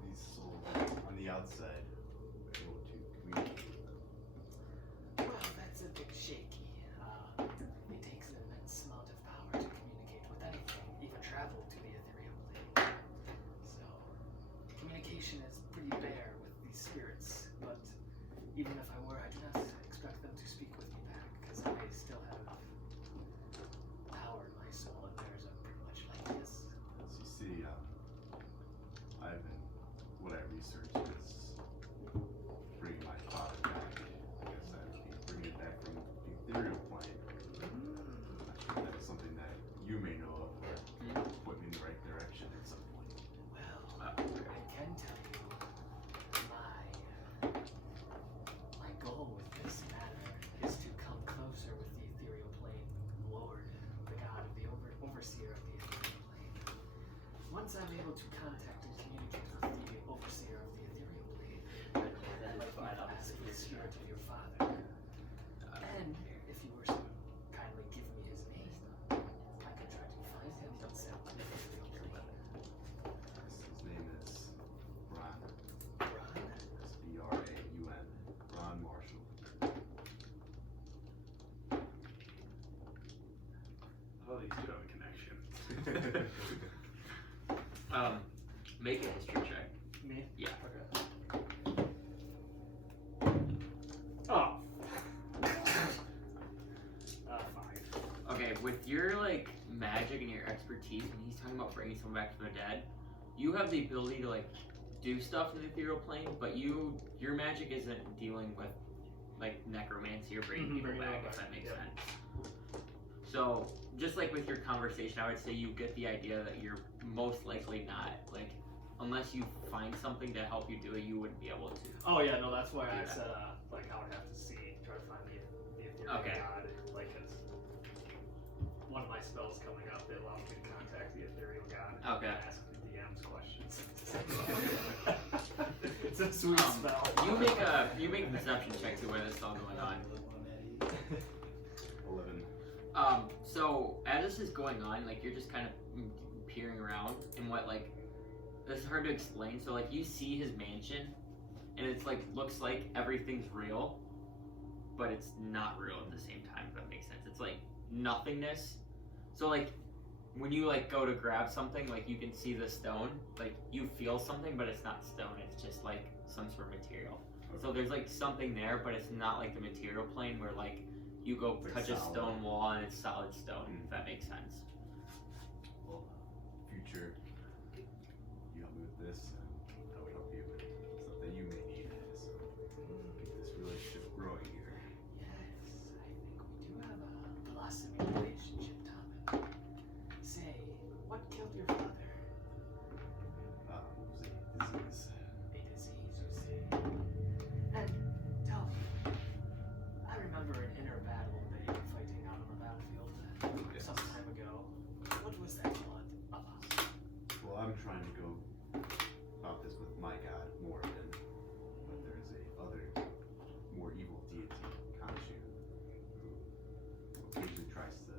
these souls on the outside were able to communicate. Well, that's a bit shaky. It takes an immense amount of power to communicate with anything, even travel to the ethereal plane. So, communication is pretty bare with these spirits, but even if I were, I do not expect them to speak with me back, because I still have power in my soul, and theirs are pretty much like this. As you see, Ivan, what I researched is bringing my father back. I guess I'd be bringing it back from the ethereal plane. I'm not sure if that's something that you may know of, or put me in the right direction at some point. Well, I can tell you, my goal with this matter is to come closer with the ethereal plane, Lord, the god of the overseer of the ethereal plane. Once I'm able to contact and communicate with the overseer of the ethereal plane, I'd like you to ask for the spirit of your father. And if you were so kindly give me his name, I could try to find him and send to the ethereal plane. His name is Ron. Ron? That's B-R-A-U-N. Ron Marshall. Oh, these two have a connection. Make a history check. me? Yeah. Okay. Oh. 5. Okay, with your like magic and your expertise, when he's talking about bringing someone back from the dead, you have the ability to like do stuff in the ethereal plane, but your magic isn't dealing with like necromancy or bringing people bringing back, them if that back, makes yeah. sense. So, just like with your conversation, I would say you get the idea that you're most likely not like, unless you find something to help you do it, you wouldn't be able to. Oh yeah, no, that's why I Yeah. said like I would have to try to find the ethereal Okay. god, like 'cause one of my spells coming up, it allows me to contact the ethereal god. Okay. And ask the DMs questions. It's a sweet spell. You make a perception check to where this is all going on. 11. So as this is going on, like you're just kind of peering around, and what like this is hard to explain. So like you see his mansion, and it's like looks like everything's real, but it's not real at the same time. If that makes sense. It's like nothingness. So like when you like go to grab something, like you can see the stone, like you feel something, but it's not stone. It's just like some sort of material. So there's like something there, but it's not like the material plane where like you go Like touch a solid. stone wall and it's solid stone. If that makes sense. Well, future, you help me with this, and I would help you with stuff that you may need. So, keep this relationship growing here. Yes, I think we do have a blossoming relationship, Tom. Say, what killed your father? It was a disease. A disease, you say? And tell me, I remember an inner battle that you were fighting out on the battlefield some time ago. What was that blood about? Well, I'm trying to go about this with my God more than when there's a other more evil deity, Khonshu, who occasionally tries to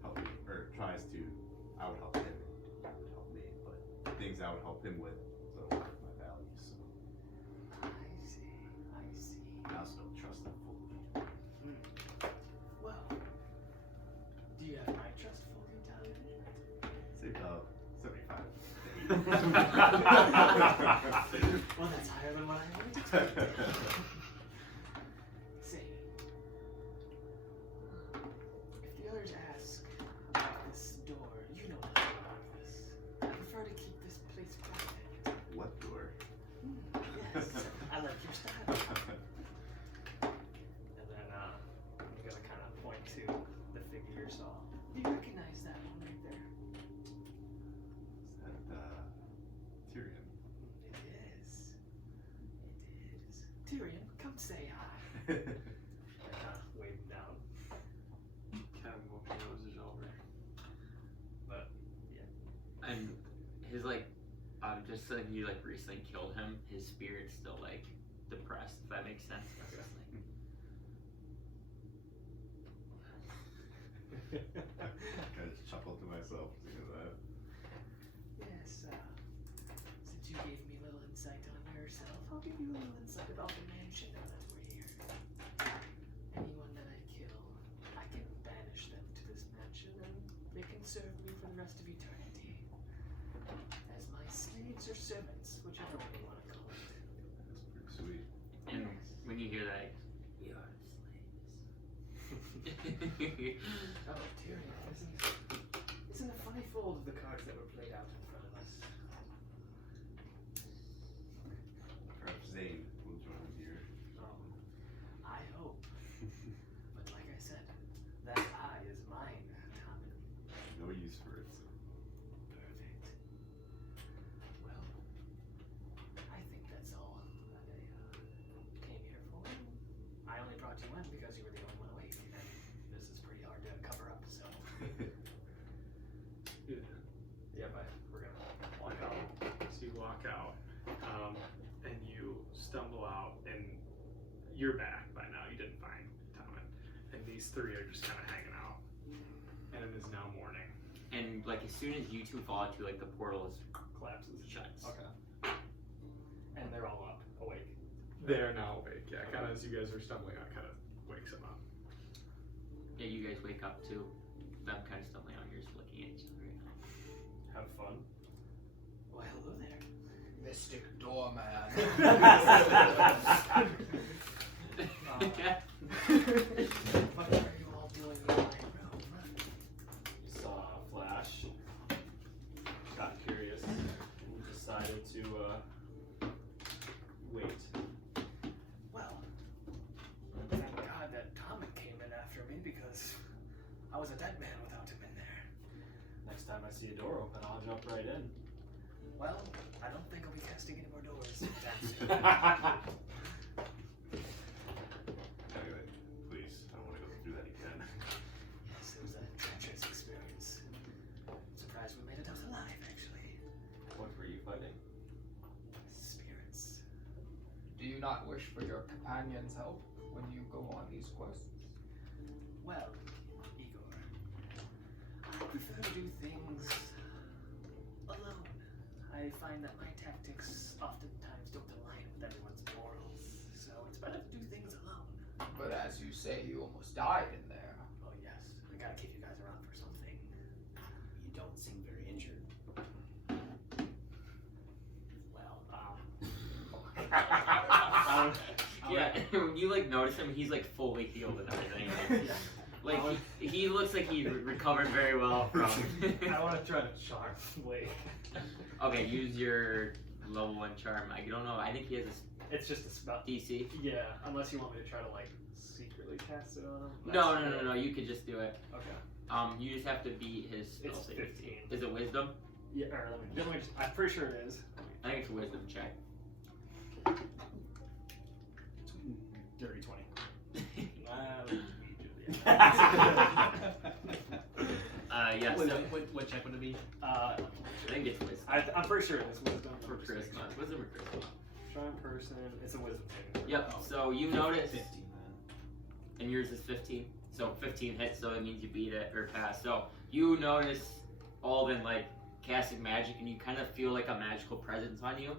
help me, or tries to, I would help him, he would help me, but things I would help him with don't work my values, so I see. I also don't trust them fully. Well, do you have my trust fully, Tyler? Say about 75. Well, that's higher than what I always expected. Say, if the others ask about this door, you know nothing about this. I prefer to keep this place private. What door? Yes, I like your style. And then I'm gonna kind of point to the figure you saw. Do you recognize that one right there? Is that, Tyrion? It is. Tyrion, come say hi. Wave down. Kind of noses over. But And his like, just like you like recently killed him, his spirit's still like depressed. If that makes sense. It's just, like, I just chuckled to myself thinking that. Yes, since you gave me a little insight on yourself, I'll give you a little insight about the mansion now that we're here. Anyone that I kill, I can banish them to this mansion and they can serve me for the rest of eternity. As my slaves or servants, whichever one you want to call it. That's pretty sweet. and when you hear that, we are the slaves. Oh, Tyrion, isn't a funny fold of the cards that were played out in front of us. Perhaps Xaine will join him here. I hope. But like I said, that eye is mine, Tommen. No use for it. Perfect. Well, I think that's all that I came here for. I only brought you in because you were the only one awake. And this is pretty hard to cover up, so. Yeah, but we're gonna walk out. So you walk out, and you stumble out, and you're back by now. You didn't find Tommen, and these three are just kind of hanging out. And it is now morning. and like as soon as you two fall into like the portal is collapses. shuts. Okay. And they're all up, awake. They are now awake. Yeah, kind of as you guys are stumbling out, kind of wakes them up. Yeah, you guys wake up too. Them kind of stumbling out. You're just looking at each other right now. Have fun. Well, hello there. Mystic doorman. What are you all doing in my room? Saw a flash. Got curious. And decided to wait. Well, thank God that Tommen came in after me because I was a dead man without him in there. Next time I see a door open, I'll jump right in. Well, I don't think I'll be casting any more doors anytime soon. Anyway, please, I don't want to go through that again. Yes, it was a treacherous experience. Surprised we made it out alive, actually. What were you fighting? Spirits. Do you not wish for your companion's help when you go on these quests? Well, Igor, I prefer to do things alone. I find that my tactics oftentimes don't align with everyone's morals, so it's better to do things alone. But as you say, you almost died in there. Oh yes, I gotta keep you guys around for something. You don't seem very injured. Well, Yeah, when you like notice him, he's like fully healed and everything. Like he looks like he recovered very well from. I want to try to charm Wake. Okay, use your level 1 charm. I don't know. I think he has a It's just a spell. DC. Yeah, unless you want me to try to like secretly cast it on him. No. You could just do it. Okay. You just have to beat his spell It's save. 15. Is it wisdom? Yeah, or let me just, I'm pretty sure it is. I think it's a wisdom check. Dirty 20. Yes. Wait, so, what check would it be? I think it's wisdom. I'm pretty sure it's wisdom For charisma. Wisdom or charisma? Strong person. It's a wisdom saving. Yep. So you notice, 15 then. and yours is 15. So 15 hits, so it means you beat it or pass. So you notice Alden like casting magic, and you kind of feel like a magical presence on you.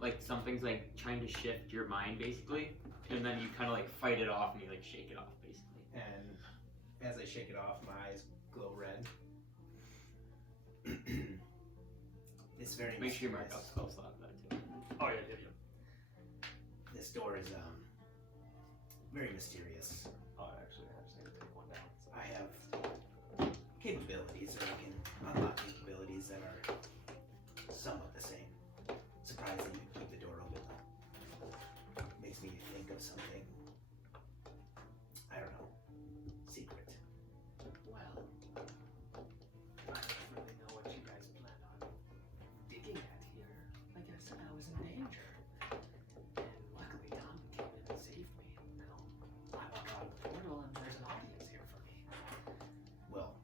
Like something's like trying to shift your mind basically, and then you kind of like fight it off and you like shake it off basically. And as I shake it off, my eyes glow red. It's very Make sure you mark mysterious. out spell slot for that too. Oh yeah. This door is very mysterious. Oh, actually, I just need to take one down. So. I have capabilities, or I can unlock capabilities that are somewhat the same. Surprised that you can keep the door open. Makes me think of something. I don't know. Secret. Well, I don't really know what you guys plan on digging at here. Like I said, I was in danger. And luckily Tom came in and saved me. Now, I walk out of the portal and there's an audience here for me. Well,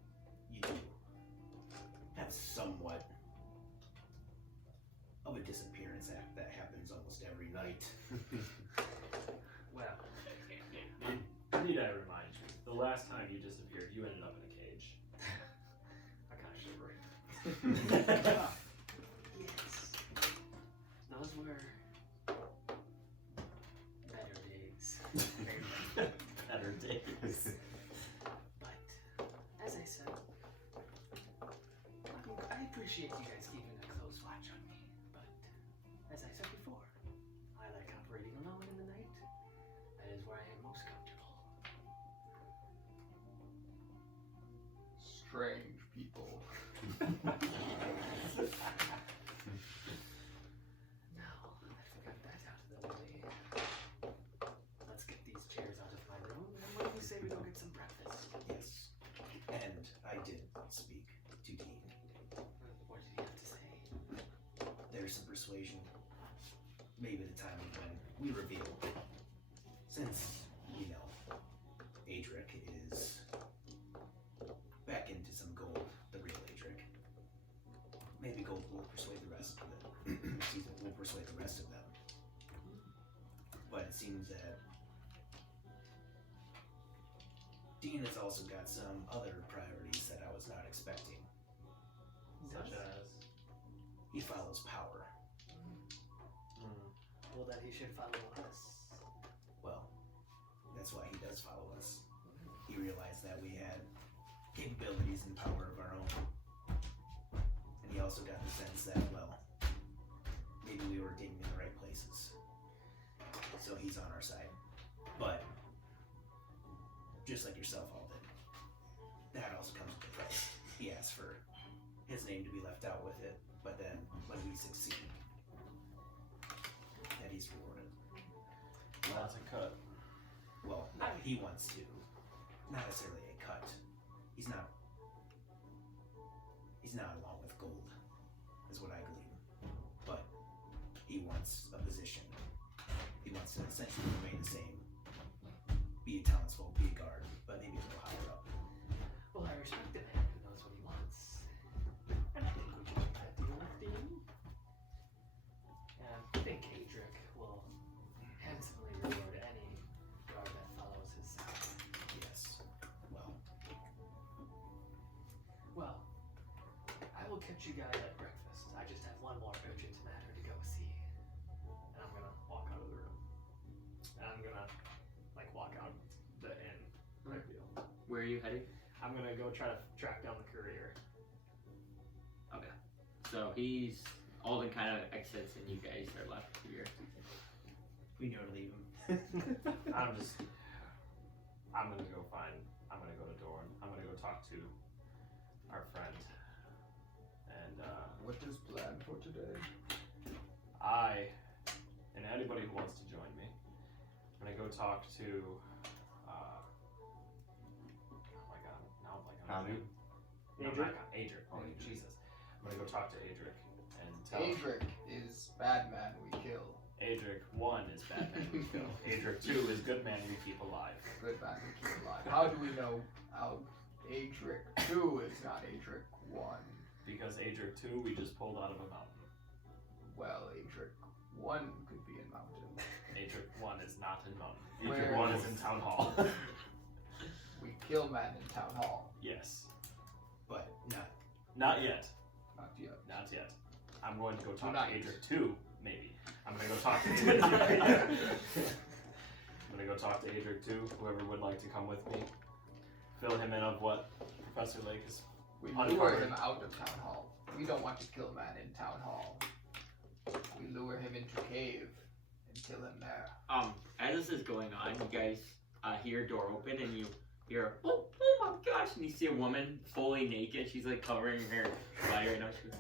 you do have somewhat of a disappearance act that happens almost every night. Well, Need I remind you, the last time you disappeared, you ended up in a cage. I kind of shiver. yes. Those were better days. Better days. But, as I said, I appreciate you guys keeping a close watch on me. But, as I said before, I like operating alone in the night. That is where I am most comfortable. Strange people. Now that we got that out of the way, let's get these chairs out of my room. And what do you say we go get some breakfast? Yes. And I did speak to Dean. What did he have to say? There's some persuasion. Maybe the time of when we reveal. Since, you know, Adric is back into some gold, the real Adric. Maybe gold will persuade the rest of them. Excuse me, will persuade the rest of them. But it seems that Dean has also got some other priorities that I was not expecting. Such as. He follows power. Well, that he should follow us. Well, that's why he does follow us. He realized that we had capabilities and power of our own. And he also got the sense that, well, maybe we were digging in the right places. So he's on our side. But, just like yourself, Alden, that also comes with a price. He asked for his name to be left out with it, but then when we succeed, that he's rewarded. That's a cut. Well, he wants to. Not necessarily a cut. He's not along with gold, is what I glean. But he wants a position. He wants to essentially remain the same. Be a townsfolk, be a guard, but maybe a little higher up. Well, I respect a man who knows what he wants. And I think we can make that deal with Dean. And I think Adric will handsomely reward any guard that follows his side. Yes. Well, I will catch you guys at breakfast. I just have one more urgent matter to go see. And I'm gonna walk out of the room. And I'm gonna like walk out the inn type deal. Where are you heading? I'm gonna go try to track down the courier. So Alden kind of exits and you guys are left here. We know to leave him. I'm gonna go to Dorn. I'm gonna go talk to our friend. And What is planned for today? and anybody who wants to join me, I'm gonna go talk to oh my god, now I'm blanking on his name. Adric? Adric. Oh Jesus. I'm gonna go talk to Adric and tell Adric is bad man we kill. Adric 1 is bad man we kill. Adric 2 is good man we keep alive. Good man we keep alive. How do we know how Adric 2 is not Adric 1? Because Adric 2 we just pulled out of a mountain. Well, Adric 1 could be in mountain. Adric 1 is not in mountain. Where Adric 1 is- is in town hall. We kill man in town hall. Yes. But not. Not yet. Not yet. Not yet. I'm going to go talk Tonight. to Adric 2, maybe. I'm going to go talk to Adric 2. I'm going to go talk to Adric 2, whoever would like to come with me. Fill him in of what Professor Lake is. We Uncovered. lure him out of town hall. We don't want to kill man in town hall. We lure him into cave and kill him there. As this is going on, you guys hear a door open and you hear, oh my gosh, and you see a woman fully naked. She's like covering her body right now. She goes,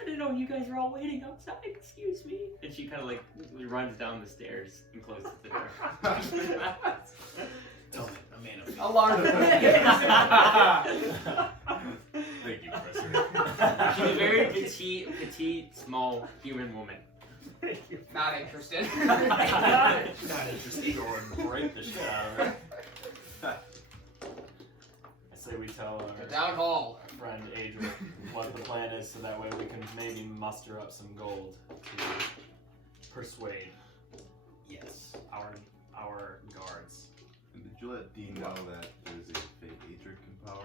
I didn't know you guys were all waiting outside. Excuse me. And she kind of like runs down the stairs and closes the door. Tell me, a man of faith. Alarm. Thank you, Professor. She's a very petite, small human woman. Not interested. Not interested. Go and break the shit out of her. I say we tell The our town hall. friend Adric what the plan is so that way we can maybe muster up some gold to persuade Yes. our guards. And did you let Dean know that there's a fake Adric in power?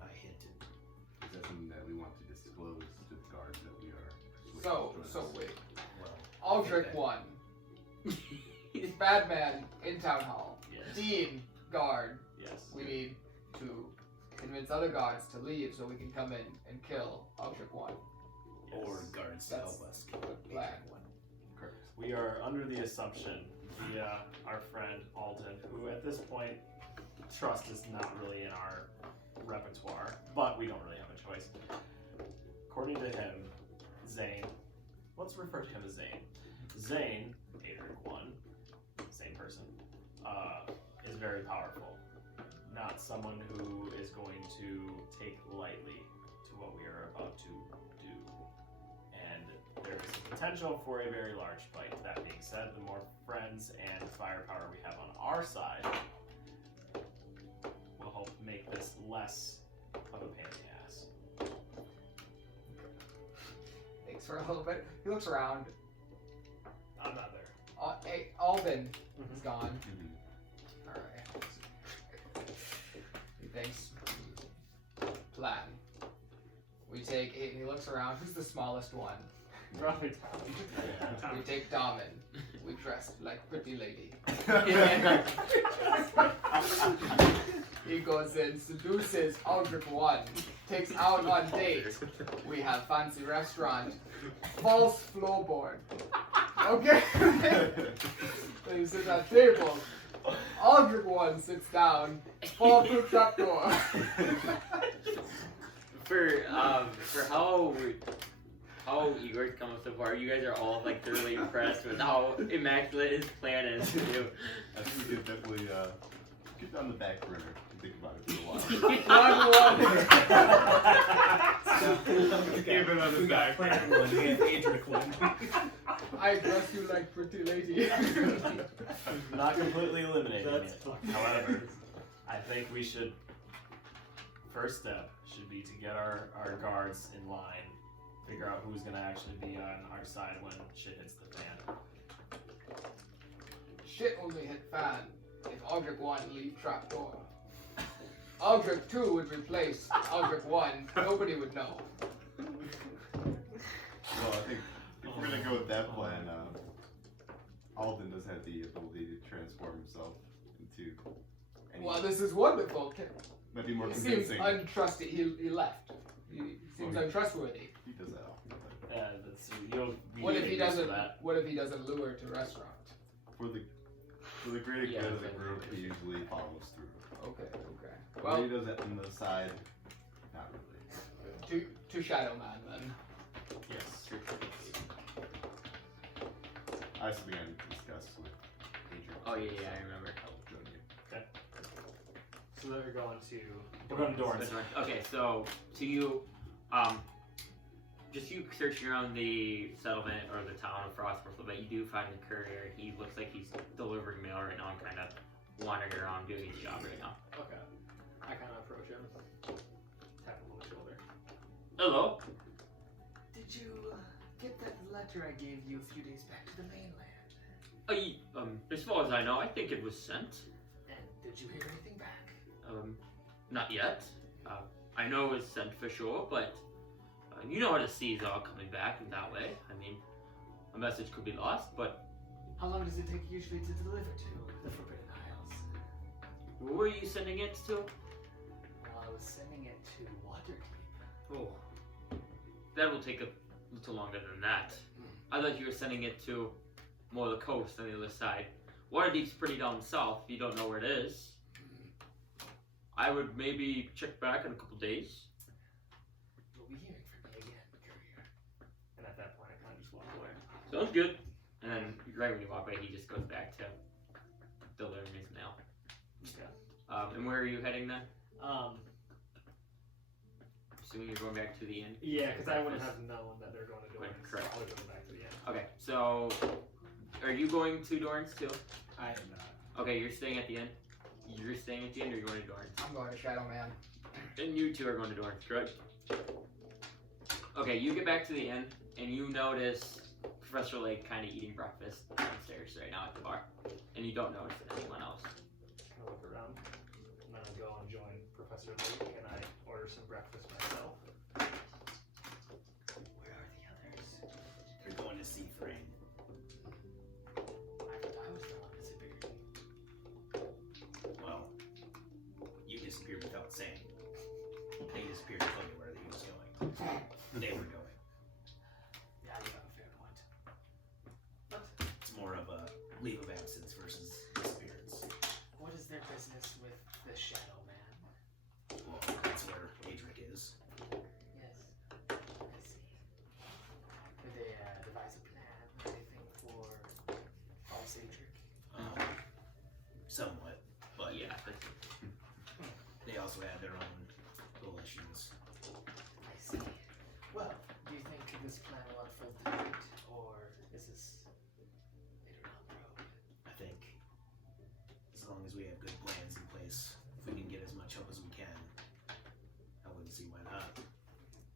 I hinted. Is that something that we want to disclose to the guards that we are persuaded So to join us? wait. Well, Aldrich 1. Bad man in town hall. Yes. Dean, guard. Yes. We need to convince other guards to leave so we can come in and kill Aldrich 1. or guards to That's help us. the plan. Correct. We are under the assumption via our friend Alden, who at this point trust is not really in our repertoire, but we don't really have a choice. According to him, Xaine, let's refer to him as Xaine. Xaine, Adric 1, same person, is very powerful. Not someone who is going to take lightly to what we are about to do. And there is potential for a very large fight. That being said, the more friends and firepower we have on our side will help make this less of a pain in the ass. Thanks for a little bit. He looks around. I'm not there. Hey, Alden is gone. Mhm. Alright. He thinks. Plan. We take eight, and he looks around. Who's the smallest one? Probably We take Damen. We dress like pretty lady. He goes in, seduces Aldrich 1, takes out on date. We have fancy restaurant, false floorboard. Okay. They sit at table. Aldrich 1 sits down, fall through trapdoor. For how Igor's come so far, you guys are all like thoroughly impressed with how immaculate his plan is to do. I think we could definitely get on the back burner and think about it for a while. Give it on the back. Adric one. I dress you like pretty lady. Not completely eliminating That's it. fine. However, I think we should, first step should be to get our guards in line, figure out who's going to actually be on our side when shit hits the fan. Shit only hit fan if Aldrich 1 leave trapdoor. Aldrich 2 would replace Aldrich 1. Nobody would know. Well, I think if we're gonna go with that plan, Alden does have the ability to transform himself into any. Well, this is wonderful. Might be more He seems convincing. untrusted. He left. He seems Okay. untrustworthy. He does that often. But You'll be What if he getting used to doesn't? that. What if he doesn't lure to restaurant? for the greater Yeah, good of the but- group, he usually follows through. Okay. Well, he Well, does it on the side, not really. to Shadow Man then. Yes. I have something I need to discuss with Adrian. Oh yeah, I remember. I'll join you. So they're going to. We're going to Doran's. Okay, so to you, just you searching around the settlement or the town of Frostbrook, but you do find the courier. He looks like he's delivering mail right now and kind of wandering around doing his job right now. Okay. I kind of approach him, tap him on the shoulder. Hello. Did you get that letter I gave you a few days back to the mainland? As far as I know, I think it was sent. And did you hear anything back? Not yet. I know it was sent for sure, but you know how the seas are coming back in that way. I mean, a message could be lost, but How long does it take usually to deliver to the Forbidden Isles? where were you sending it to? Well, I was sending it to Waterdeep. Oh, that will take a little longer than that. I thought you were sending it to more of the coast on the other side. Waterdeep's pretty down south. If you don't know where it is, I would maybe check back in a couple days. You'll be hearing from me again, courier. And at that point, I kind of just walk away. Sounds good. And then right when you walk away, he just goes back to delivering his mail. Okay. And where are you heading then? Um, Assuming you're going back to the inn. yeah, because I wouldn't have known that they're going to Dorans. Correct. So I would go back to the end. Okay, so are you going to Dorans too? I am not. Okay, you're staying at the inn. You're staying at the inn, or you're going to Dorans? I'm going to Shadow Man. And you two are going to Dorans, correct? Okay, you get back to the inn, and you notice Professor Lake kind of eating breakfast downstairs right now at the bar, and you don't notice anyone else. I look around, and then I go and join Professor Lake, and I order some breakfast myself. Where are the others? They're going to see Thrain. I thought I was the one disappeared. Well, you disappeared without saying. They disappeared to tell you where he was going. They were going. Yeah, you have a fair point. But It's more of a leave of absence versus disappearance. what is their business with the Shadow Man? Well, that's where Adric is. Yes, I see. Did they devise a plan or anything for false Adric? Somewhat, but Yeah, they also have their own volitions. I see. Well, do you think this plan will unfold tonight, or is this later down the road? I think as long as we have good plans in place, if we can get as much help as we can, I wouldn't see why not.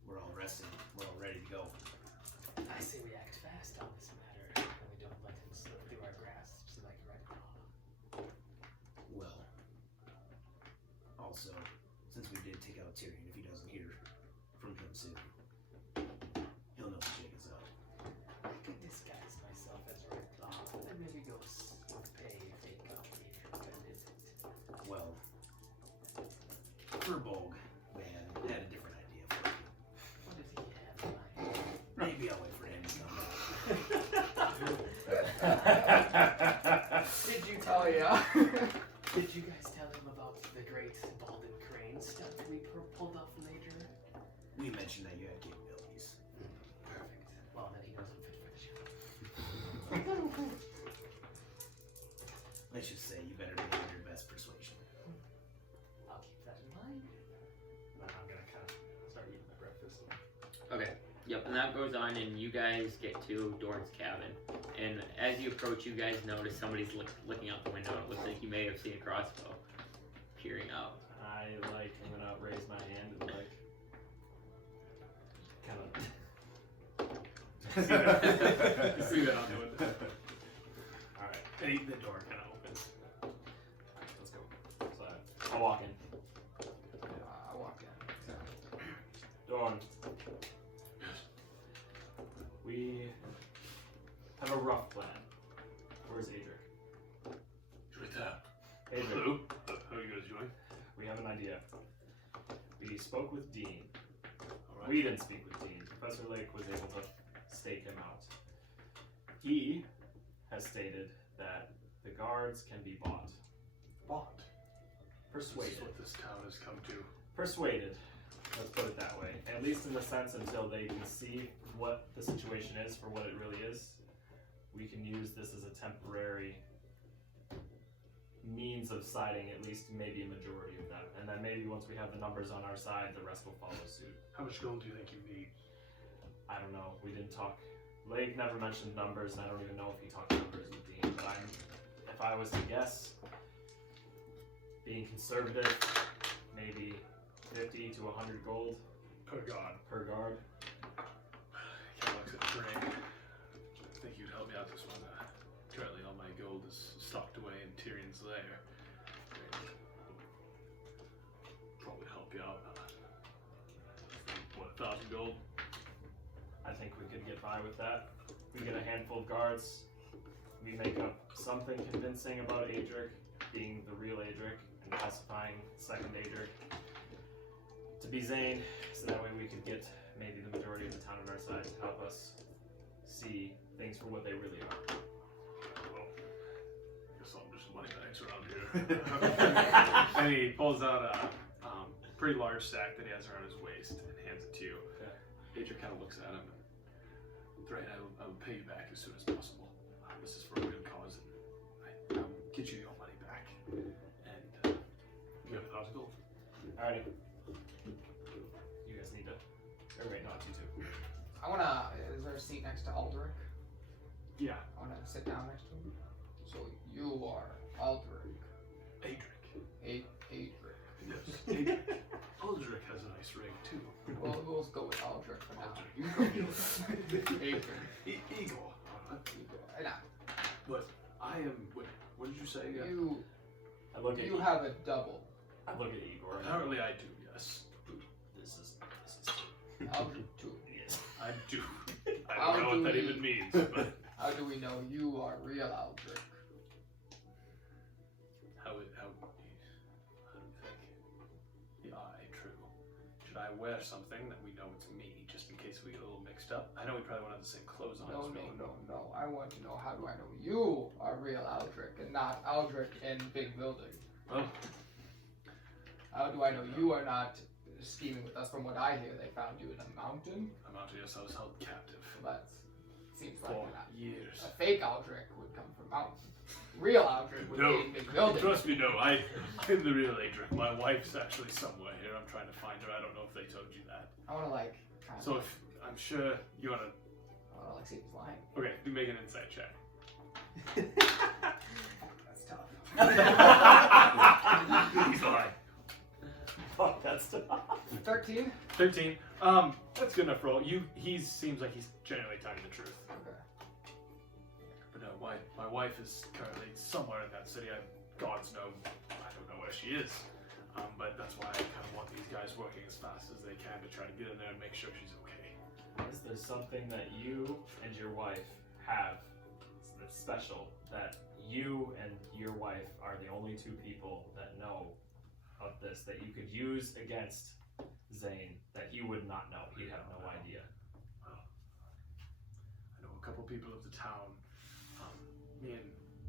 We're all rested. We're all ready to go. I say we act fast on this matter, and we don't let him slip through our grasps like Redclaw. Well, also, since we did take out Tyrion, if he doesn't hear from him soon, he'll know the jig is up. I could disguise myself as Redclaw, and maybe ghosts would pay if they got Adric a visit. Well, Firbolg, man, had a different idea for you. What does he have in mind? Maybe I'll wait for him to come back. Did you tell ya? Did you guys tell him about the great Baldwin Crane stunt we pulled off later? We mentioned that you had capabilities. Perfect. Well, then he knows I'm fit for the show. Let's just say you better be on your best persuasion. I'll keep that in mind. And then I'm gonna kind of start eating my breakfast. Okay. Yep, and that goes on, and you guys get to Doran's cabin. And as you approach, you guys notice somebody's looking out the window. It looks like you may have seen a crossbow peering out. I'm gonna raise my hand and kind of See that on the window. Alright, and the door kind of opens. Alright, let's go. so I'll walk in. I walk in. Dawn. We have a rough plan. Where's Adric? Adric, Hello? How are you guys doing? we have an idea. We spoke with Dean. Alright. We didn't speak with Dean. Professor Lake was able to stake him out. He has stated that the guards can be bought. Bought. Persuaded. That's what this town has come to. Persuaded. Let's put it that way. At least in the sense until they can see what the situation is for what it really is. We can use this as a temporary means of siding at least maybe a majority of them. And then maybe once we have the numbers on our side, the rest will follow suit. How much gold do you think you need? I don't know. We didn't talk. Lake never mentioned numbers, and I don't even know if he talked numbers with Dean. But if I was to guess, being conservative, maybe 50 to 100 gold Per god. per guard. Cat looks at the ring. I think you'd help me out this one. Currently all my gold is stocked away in Tyrion's lair. Probably help you out. What, 1,000 gold? I think we could get by with that. We get a handful of guards. We make up something convincing about Adric being the real Adric and pacifying second Adric to be Xaine, so that way we could get maybe the majority of the town on our side to help us see things for what they really are. Well, guess I'm just money bags around here. And he pulls out a pretty large sack that he has around his waist and hands it to you. Okay. Adric kind of looks at him. Right, I will pay you back as soon as possible. This is for a good cause, and I'll get you your money back. And you have 1,000 gold. Alrighty. You guys need to. Or wait, not you two. I wanna. Is there a seat next to Aldrich? Yeah, I wanna sit down next to him. So you are Aldrich. Adric. Adric. Yes, Adric. Aldrich has a nice ring too. Well, we'll go with Aldrich for now. You go. Adric. Igor. Nah, But I am. What did you say again? you I look at you have a double. I look at Igor. Apparently, I do. Yes, This is Aldrich too. yes. I do. I How don't know do what that we- even means, but How do we know you are real Aldrich? how do you think? True. Should I wear something that we know it's me, just in case we get a little mixed up? I know we probably won't have the same clothes on No, as me. no. I want to know how do I know you are real Aldrich and not Aldrich in big building. Well, How do I know you are not scheming with us? From what I hear, they found you in a mountain. I'm out here, so I was held captive That seems like for a years. fake Aldrich would come from mountain. Real Aldrich would No. be in big building. Trust me, no. I'm the real Adric. My wife's actually somewhere here. I'm trying to find her. I don't know if they told you that. I want to like. Kind So of, if I'm sure you wanna. I want to like see if he's lying. Okay, do make an insight check. That's tough. He's lying. Fuck, that's tough. 13. 13. That's good enough for all. He seems like he's genuinely telling the truth. Okay. But no, my wife is currently somewhere in that city. Gods know, I don't know where she is. But that's why I kind of want these guys working as fast as they can to try to get in there and make sure she's okay. Is there something that you and your wife have that's special, that you and your wife are the only two people that know of this, that you could use against Xaine, that he would not know? He'd have no idea. Well, I know a couple people of the town. Me and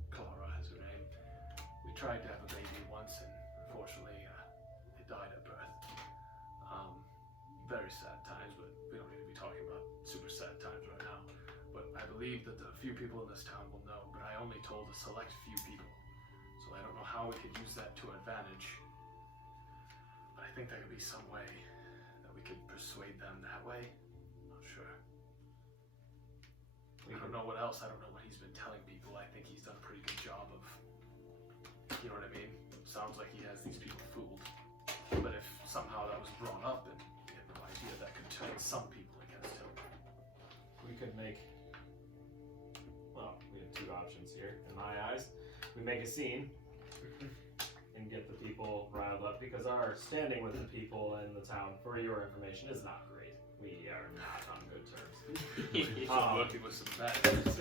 Clara has her name. We tried to have a baby once, and unfortunately, it died at birth. Very sad times, but we don't need to be talking about super sad times right now. But I believe that the few people in this town will know, but I only told a select few people. So I don't know how we could use that to our advantage. But I think there could be some way that we could persuade them that way. Not sure. I don't know what else. I don't know what he's been telling people. I think he's done a pretty good job of, you know what I mean? Sounds like he has these people fooled. But if somehow that was brought up and he had no idea, that could turn some people against him. We could make, well, we have two options here, in my eyes. We make a scene and get the people riled up, because our standing with the people in the town, for your information, is not great. We are not on good terms. He's working with some bad guys.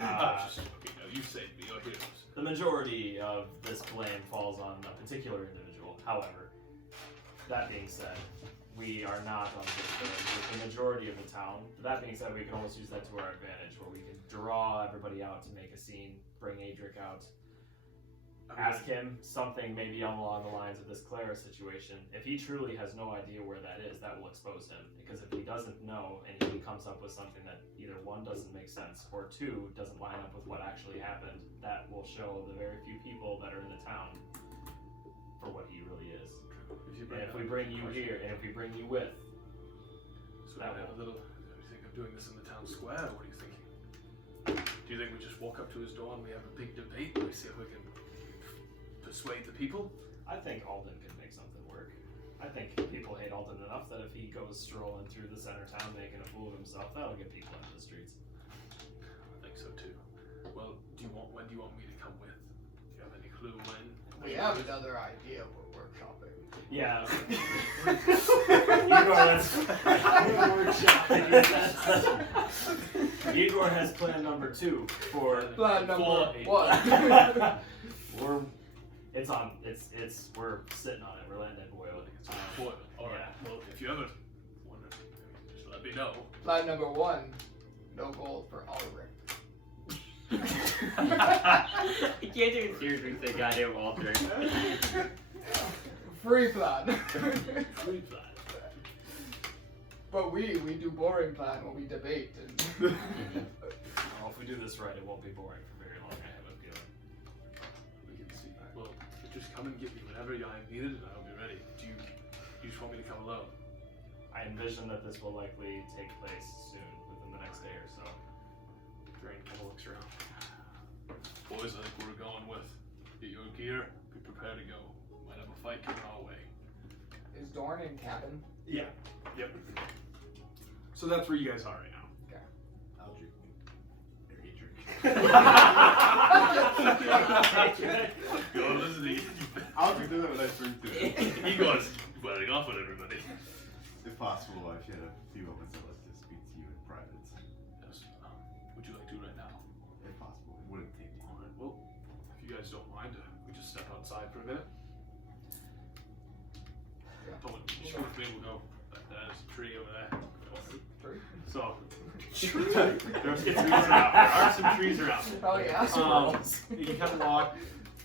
I'm just joking. No, you saved me. You're heroes. The majority of this blame falls on a particular individual. However, that being said, we are not on good terms with the majority of the town. That being said, we can always use that to our advantage, where we can draw everybody out to make a scene, bring Adric out, ask him something maybe along the lines of this Clara situation. If he truly has no idea where that is, that will expose him. Because if he doesn't know and he comes up with something that either one, doesn't make sense, or two, doesn't line up with what actually happened, that will show the very few people that are in the town for what he really is. And if we bring you here, and if we bring you with, So I have a little. Do you think of doing this in the town square? Or what are you thinking? Do you think we just walk up to his door and we have a big debate and we see if we can persuade the people? I think Alden could make something work. I think people hate Alden enough that if he goes strolling through the center town making a fool of himself, that'll get people into the streets. I think so too. Well, when do you want me to come with? Do you have any clue when? We have another idea we're workshopping. Yeah. Igor has plan number 2 for Plan number full 1. we're sitting on it. We're letting it boil. Boy, all right. Well, if you ever want to, just let me know. Plan number 1, no gold for Ulrich. You can't take it seriously, say goddamn Walter. Free plan. Free plan. But we do boring plan when we debate. And Well, if we do this right, it won't be boring for very long. I have a feeling. We can see. Well, just come and get me whenever I'm needed, and I'll be ready. Do you just want me to come alone? I envision that this will likely take place soon, within the next day or so. Drain kind of looks around. Boys, I think we're going with. Get your gear. Be prepared to go. Might have a fight coming our way. is Dorn in cabin? Yeah. Yep. So that's where you guys are right now. I'll drink. Or he drink. Go listen to you. I'll drink that when I drink to it. He goes wearing off on everybody. If possible, I've had a few moments I'd like to speak to you in private. Yes. Would you like to right now? If possible. It wouldn't take long. Alright, well, if you guys don't mind, we just step outside for a minute. Come on, you show with me, we'll go. There's a tree over there. So, there's trees around. There are some trees around. Oh yeah. You can kind of walk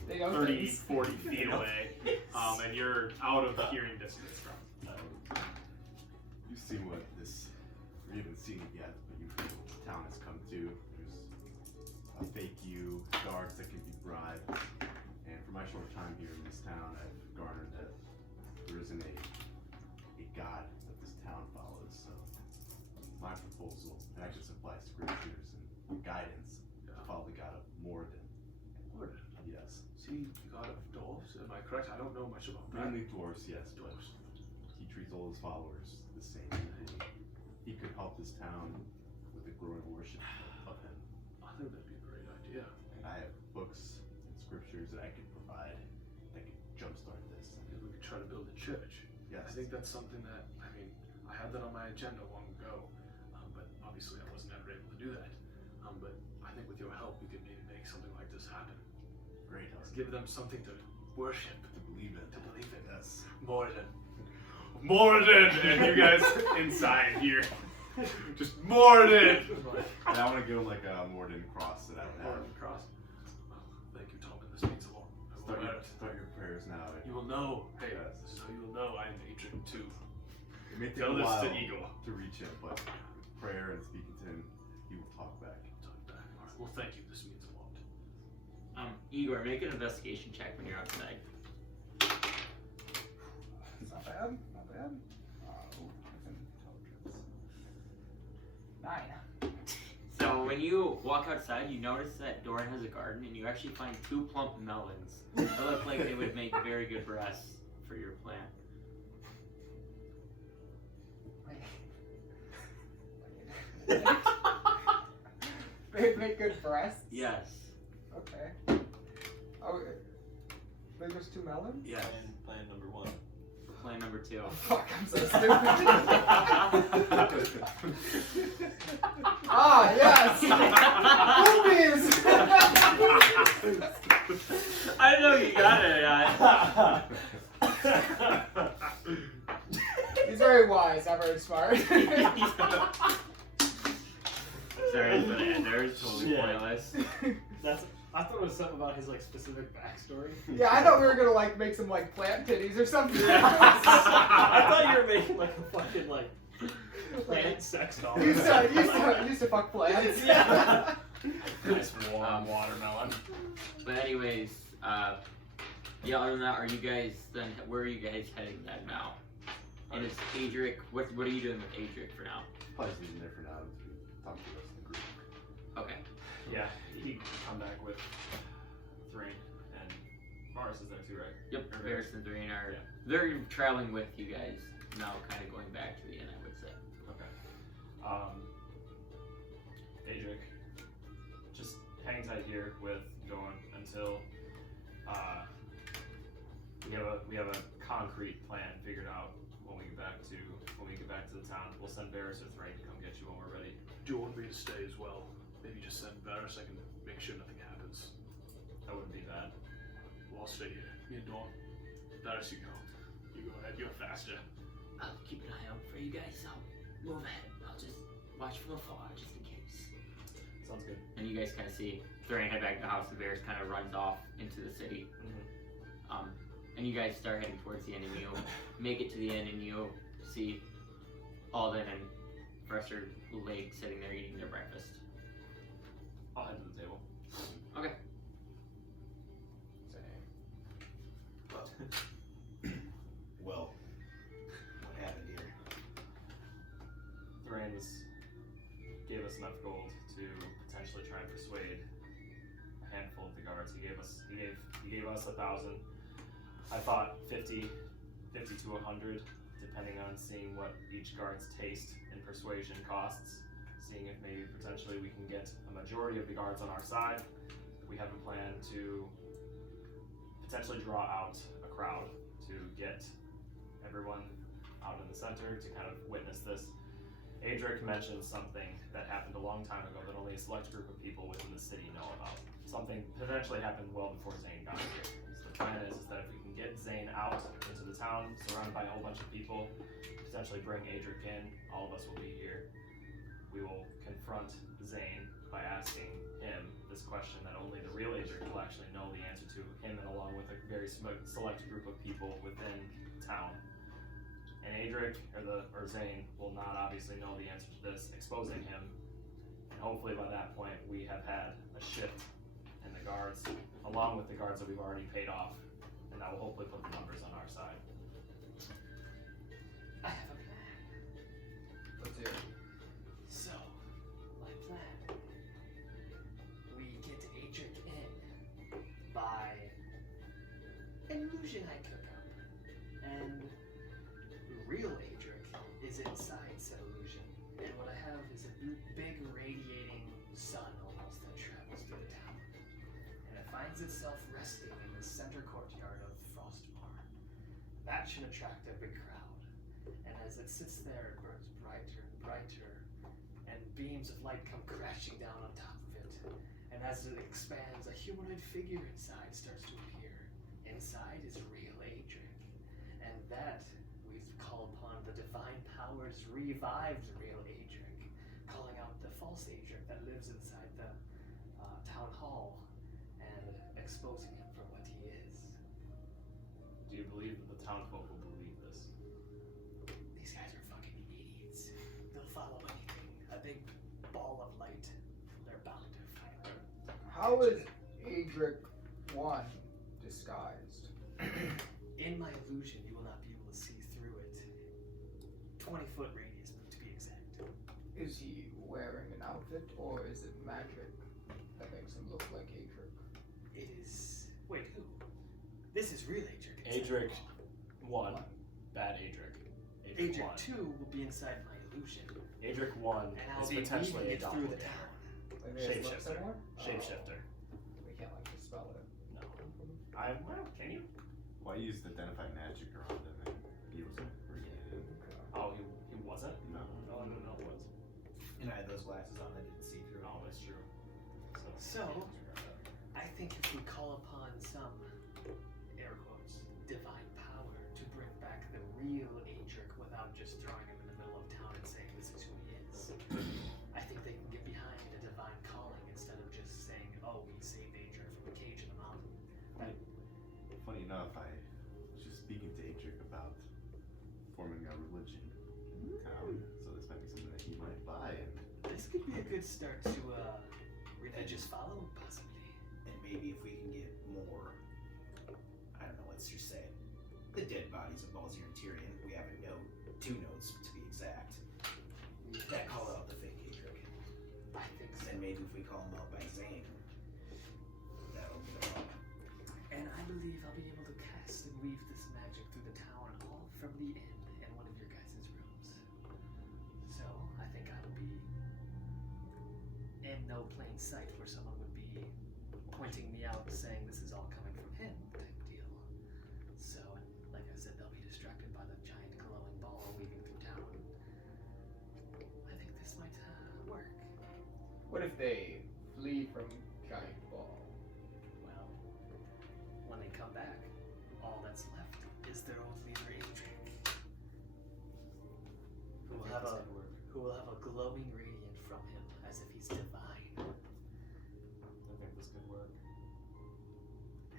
They know 30, things. 40 feet away, and you're out of hearing distance from. You've seen what this, you haven't seen it yet, but you've heard what the town has come to. There's a fake you, guards that can be bribed, and for my short time here in this town, I've garnered that there isn't a god that this town follows. So my proposal, and I just apply scriptures and guidance to follow the god of Morden. Morden? Yes. See, you got of dwarves, am I correct? I don't know much about that. Mainly dwarves, yes. But Dwarves. he treats all his followers the same. He could help this town with the growing worship of him. I think that'd be a great idea. And I have books and scriptures that I could provide that could jumpstart this. Maybe we could try to build a church. Yes. I think that's something that, I mean, I had that on my agenda long ago, but obviously I wasn't ever able to do that. But I think with your help, we could maybe make something like this happen. Great. Let's give them something to worship. To believe in. To believe in. Yes. Morden. Morden! And you guys inside here. Just Morden! And I want to give him like a Morden cross that I would have. Morden cross. Well, thank you, Tom, and this means a lot. I will wear it. Start your prayers now. You will know. Hey, Yes. this is how you will know I am Adrian too. It may take Tell a this while to Igor. to reach him, but with prayer and speaking to him, he will talk back. Talk back. All right. Well, thank you. This means a lot. Igor, make an investigation check when you're outside. It's not bad. Not bad. Intelligence. 9. So when you walk outside, you notice that Doran has a garden, and you actually find 2 plump melons that look like they would make very good breasts for your plant. Make good breasts. Yes. Okay. Oh, there's just 2 melons. Yes. Plan number 1. Plan number 2. Oh, fuck! I'm so stupid. Ah, yes. Movies. I don't know if you got it. He's very wise, not very smart. Sorry, it's gonna end there. It's totally Yeah. pointless. I thought it was something about his like specific backstory. Yeah, I thought we were gonna like make some like plant titties or something. I thought you were making like a fucking like plant sex doll. used to fuck plants. Yeah. Nice warm watermelon. But anyways, yeah. Other than that, are you guys then? Where are you guys heading then now? And is Adric? What are you doing with Adric for now? Probably leaving there for now to talk to the rest of the group. Okay. Yeah, he can come back with Thrain and or Varus is there too, right? Yep, Or Varus and Thrain are Yeah. they're traveling with you guys now, kind of going back to the inn, I would say. Okay. Adric, just hang tight here with Dorn until we have a concrete plan figured out when we get back to the town. We'll send Varus or Thrain to come get you when we're ready. Do you want me to stay as well? Maybe just send Varus. I can make sure nothing happens. That wouldn't be bad. Well, I'll stay here. Me and Dawn. Varus, you go. You go ahead. You're faster. I'll keep an eye out for you guys. I'll move ahead. I'll just watch from afar just in case. Sounds good. And you guys kind of see Thrain head back to the house, and Varus kind of runs off into the city. And you guys start heading towards the inn, and you make it to the inn, and you see Alden and Professor Lake sitting there eating their breakfast. I'll head to the table. Okay. Well, what happened here? Thrain gave us enough gold to potentially try and persuade a handful of the guards. He gave us 1,000. I thought 50 to 100, depending on seeing what each guard's taste and persuasion costs. Seeing if maybe potentially we can get a majority of the guards on our side. We have a plan to potentially draw out a crowd to get everyone out in the center to kind of witness this. Adric mentioned something that happened a long time ago that only a select group of people within the city know about. Something potentially happened well before Xaine got here. So the plan is that if we can get Xaine out into the town, surrounded by a whole bunch of people, potentially bring Adric in, all of us will be here. We will confront Xaine by asking him this question that only the real Adric will actually know the answer to, him and along with a very select group of people within town. And Adric, or Xaine, will not obviously know the answer to this, exposing him. And hopefully by that point we have had a shift in the guards, along with the guards that we've already paid off. And that will hopefully put the numbers on our side. I have a plan. Let's hear it. So, my plan. We get Adric in by an illusion I cook up. And real Adric is inside said illusion. And what I have is a big radiating sun almost that travels through the town. And it finds itself resting in the center courtyard of Frostmar. That should attract a big crowd. And as it sits there, it burns brighter and brighter, and beams of light come crashing down on top of it. And as it expands, a humanoid figure inside starts to appear. Inside is real Adric. And that we call upon the divine powers revived real Adric, calling out the false Adric that lives inside the town hall and exposing him for what he is. Do you believe that the townfolk will believe this? These guys are fucking idiots. They'll follow anything. A big ball of light. They're bound to follow. How is Adric 1 disguised? In my illusion, you will not be able to see through it. 20-foot radius, to be exact. Is he wearing an outfit, or is it magic that makes him look like Adric? It is. Wait, who? This is real Adric. Adric 1. Bad Adric. Adric 1. 2 will be inside my illusion. Adric 1 And I'll is be potentially weaving a it through the doppelganger. town. Like they look Shapeshifter. similar? Shapeshifter. We can't like just spell it. No. Can you? Well, I used identify magic around him and he wasn't created. Oh, he wasn't? No. Oh, I didn't know it was. And I had those glasses on, I didn't see through. Oh, that's true. So, I think if we call upon some, air quotes, divine power to bring back the real Adric without just throwing him in the middle of town and saying this is who he is, I think they can get behind a divine calling instead of just saying, oh, we saved Adric from a cage in the mountain. Funny enough, I was just speaking to Adric about forming a religion in town, so this might be something that he might buy. And This could be a good start to religious following, possibly. And maybe if we can get more, I don't know, let's just say the dead bodies of Balzir and Tyrion. We have a note, 2 notes to be exact, that call out the fake Adric. I think And maybe if we call him out by Xaine, that'll get him up. And I believe believe I'll be able to cast and weave this magic through the town all from the inn in one of your guys' rooms. So, I think I'll be in no plain sight where someone would be pointing me out saying this is all coming from him type deal. So, like I said, they'll be distracted by the giant glowing ball weaving through town. I think this might work. What if they flee from giant ball? Well, when they come back, all that's left is their own leader, Adric, who will have a glowing radiant from him as if he's divine. I think this could work.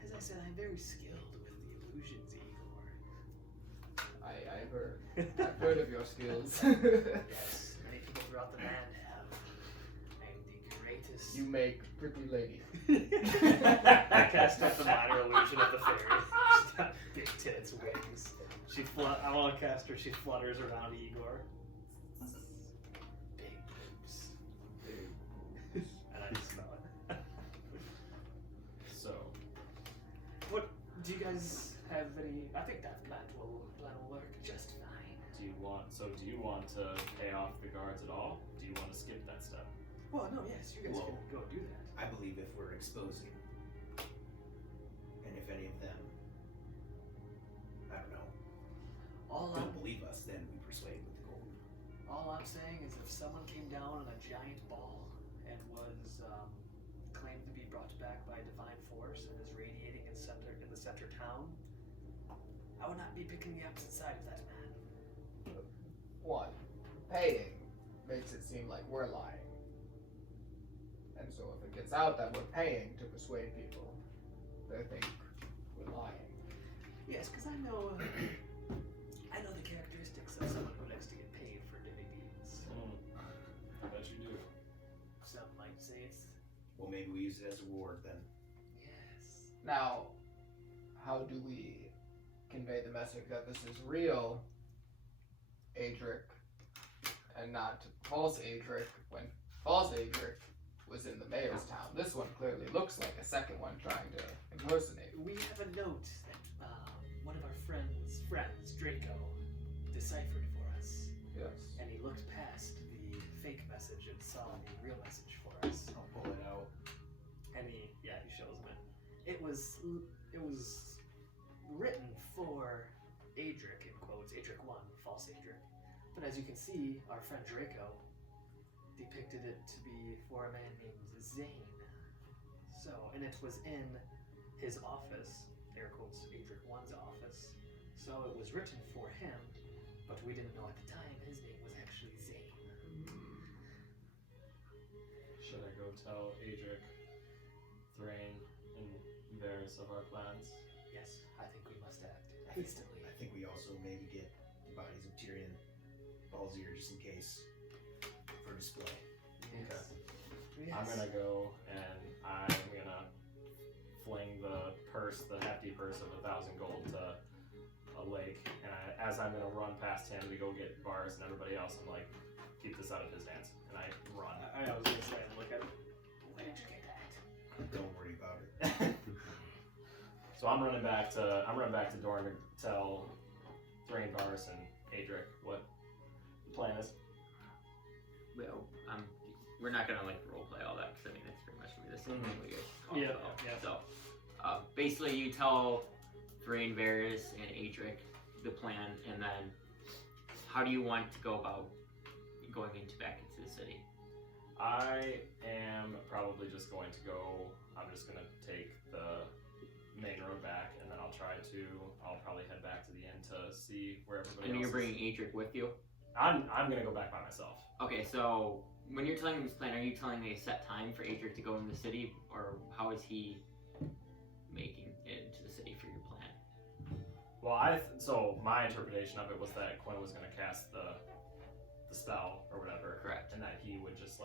As I said, I'm very skilled with the illusions, Igor. I've heard. I've heard of your skills. Yes, many people throughout the land have. I'm the greatest. You make pretty ladies. I cast up the minor illusion of the fairy. She's got big tits, wings. I want to cast her. She flutters around Igor. Big boobs. And I just smell it. So, What do you guys have any? I think that plan will work just fine. do you want to pay off the guards at all? Do you want to skip that step? Well, no, yes, you guys Well, can go do that. I believe if we're exposing, and if any of them, I don't know, don't believe us, then we persuade with the gold. All I'm saying is if someone came down on a giant ball and was claimed to be brought back by a divine force and is radiating in the center town, I would not be picking the opposite side of that man. One, paying makes it seem like we're lying. And so if it gets out that we're paying to persuade people, they think we're lying. Yes, because I know the characteristics of someone who likes to get paid for doing deeds. I bet you do. Some might say it's Well, maybe we use it as a reward then. yes. Now, how do we convey the message that this is real Adric and not false Adric when false Adric was in the mayor's town? This one clearly looks like a second one trying to impersonate. We have a note that one of our friends, Draco, deciphered for us. Yes. And he looked past the fake message and saw the real message for us. I'll pull it out. And he shows him it. It was written for Adric, in quotes, Adric 1, false Adric. But as you can see, our friend Draco depicted it to be for a man named Xaine. So, and it was in his office, air quotes, Adric 1's office. So it was written for him, but we didn't know at the time his name was actually Xaine. Should I go tell Adric, Thrain, and Varys of our plans? Yes, I think we must act hastily. I think we also maybe get the bodies of Tyrion, Balzir, just in case, for display. Yes. Yes. I'm gonna go and I'm gonna fling the hefty purse of 1,000 gold to a lake. And as I'm gonna run past him to go get Varys and everybody else, I'm like, keep this out of his hands. And I run. I was gonna say, look at it. Where did you get that? Don't worry about it. So I'm running back to Dorne to tell Thrain, Varys, and Adric what the plan is. Well, we're not gonna like role play all that because I mean it's pretty much gonna be the same thing we guys talked Yeah, about. yeah. So, basically, you tell Thrain, Varys, and Adric the plan, and then how do you want to go about going back into the city? I am probably just going to go. I'm just gonna take the main road back, and then I'll probably head back to the inn to see where everybody And else you're is. bringing Adric with you. I'm gonna go back by myself. Okay, so when you're telling him this plan, are you telling me a set time for Adric to go into the city, or how is he making it into the city for your plan? Well, so my interpretation of it was that Quinn was gonna cast the spell or whatever, Correct. and that he would just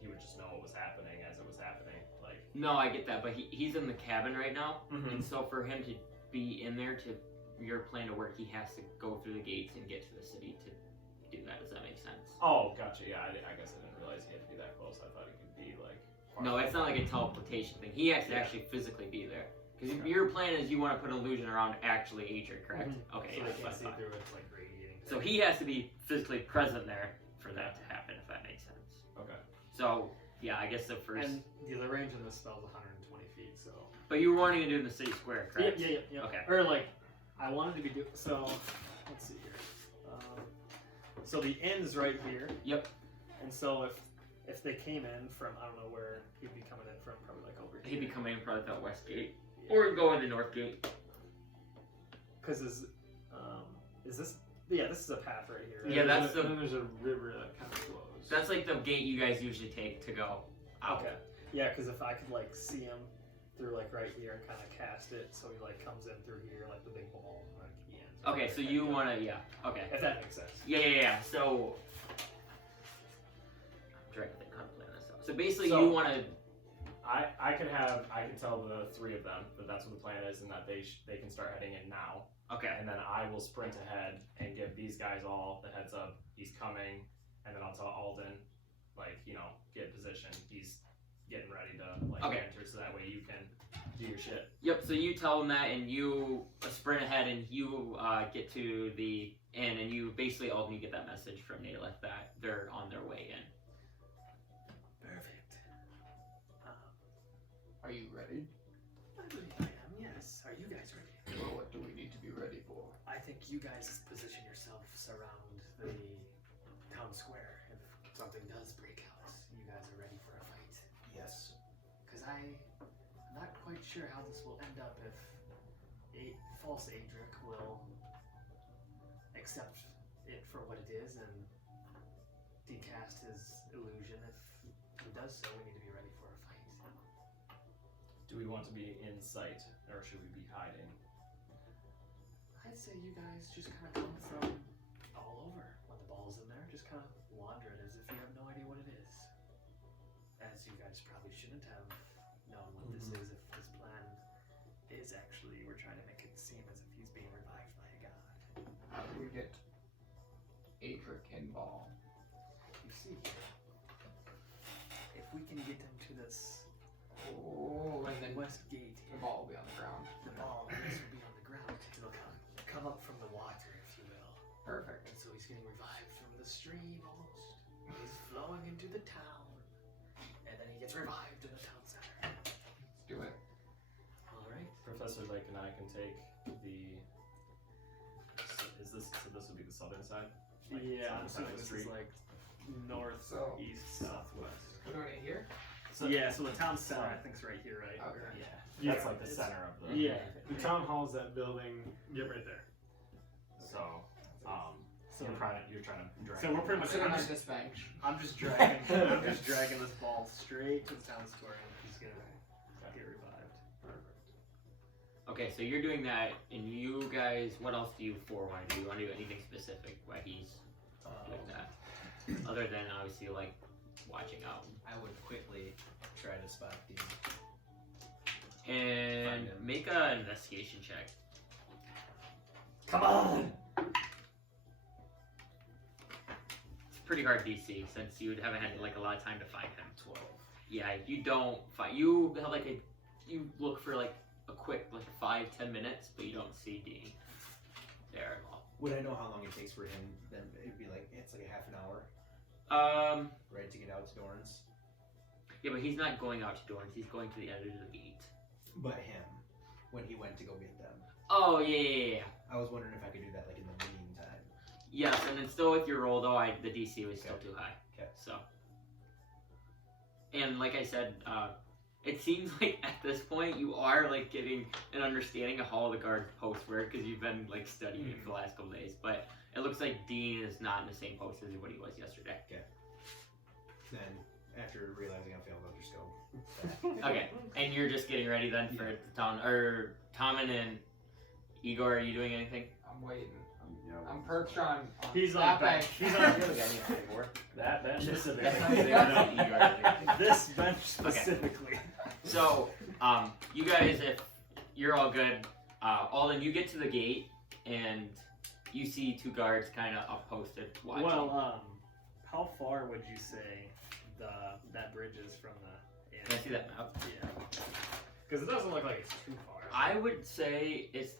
he would just know what was happening as it was happening, like. No, I get that, but he's in the cabin right now, Mhm. and so for him to be in there to your plan to work, he has to go through the gates and get to the city to do that. Does that make sense? Oh, gotcha. Yeah, I guess I didn't realize he had to be that close. I thought he could be like. far No, away. it's not like a teleportation thing. He has to Yeah. actually physically be there. Because your plan is you want to put illusion around actually Adric, correct? Okay, So yeah, they that's can't see fine. through it. It's like radiating. So he has to be physically present there for that to happen, if that makes sense. Okay. So, yeah, I guess the first... And the range of this spell is 120 feet, so. But you were wanting to do it in the city square, correct? Yeah. Okay. Or like, I wanted to be doing. So, let's see here. So the end is right here. Yep. And so if they came in from, I don't know where he'd be coming in from, probably like over here. He'd be coming in probably that west gate. Yeah. Or go in the north gate. Because is this? Yeah, this is a path right here. Right? Yeah, that's the... And then there's a river that kind of flows. That's like the gate you guys usually take to go out. Okay. Yeah, because if I could like see him through like right here and kind of cast it, so he like comes in through here like the big ball. Like, he ends right Okay, there, so kinda you go. want to... Yeah, okay. If that makes sense. Yeah. So... I'm trying to think how to plan this out. So basically So- you want to... I can tell the three of them that that's what the plan is and that they can start heading in now. Okay. And then I will sprint ahead and give these guys all the heads up. He's coming, and then I'll tell Alden, like, get in position. He's getting ready to like Okay. enter, so that way you can do your shit. Yep, so you tell them that and you sprint ahead and you get to the inn and you basically all you get that message from Nalith that they're on their way in. Perfect. Are you ready? I believe I am, yes. Are you guys ready? Well, what do we need to be ready for? I think you guys position yourselves around the town square. If something does break out, you guys are ready for a fight. Yes. Because I'm not quite sure how this will end up if a false Adric will accept it for what it is and decast his illusion. If he does so, we need to be ready for a fight. Do we want to be in sight, or should we be hiding? I'd say you guys just kind of come from all over when the ball's in there. Just kind of wander it as if you have no idea what it is. As you guys probably shouldn't have known what this is if this plan is actually, we're trying to make it seem as if he's being revived by a god. How do we get Adric involved? You see, if we can get him to this Oh, and then west gate the here, ball will be on the ground. the ball this will be on the ground. It'll come up from the water, if you will. Perfect. And so he's getting revived from the stream almost. He's flowing into the town. And then he gets revived in the town center. Let's do it. Alright. Professor Lake and I can take the. So this would be the southern side? Like, Yeah, I'm southern side assuming of the this is street? like north, So- east, southwest. We're doing it here? So yeah, so the town center I think is right here, right? Okay. Yeah. That's like the center of the. Yeah. The town hall's that building. Get right there. So, So you're trying to drag. So we're pretty I'm much. sitting I'm on just, this bench. I'm just dragging. I'm just dragging this ball straight to the town square, and he's gonna get revived. Okay, so you're doing that and you guys, what else do you four want to do? You want to do anything specific while he's doing that? Other than obviously like watching out. I would quickly try to spot the. And Find him. make an investigation check. Come on! It's pretty hard DC since you haven't had like a lot of time to find him. 12. Yeah, you don't find. You have like a. You look for like a quick like 5-10 minutes, but you don't see Dean there at all. Would I know how long it takes for him? Then it'd be like it's like a half an hour, right, to get out to Dorn's. Yeah, but he's not going out to Dorn's. He's going to the end of the gate. But him, when he went to go get them, Oh yeah. I was wondering if I could do that like in the meantime. Yes, and then still with your roll though, the DC was still Okay. too high. Okay. So. And like I said, it seems like at this point you are like getting an understanding of how the guard posts work because you've been like studying it for the last couple days. But it looks like Dean is not in the same post as what he was yesterday. Then after realizing I failed, I'll just go back. Okay, and you're just getting ready then for the town, or Tommen and Igor, are you doing anything? I'm waiting. Yeah, I'm perched on He's on that the bench. bench. He's on That bench That's specifically. not even know Igor. this bench specifically. So, you guys, if you're all good, Alden, you get to the gate and you see two guards kind of up posted watching. Well, how far would you say that bridge is from the inn? Can I see that map? Yeah. Because it doesn't look like it's too far. I would say it's.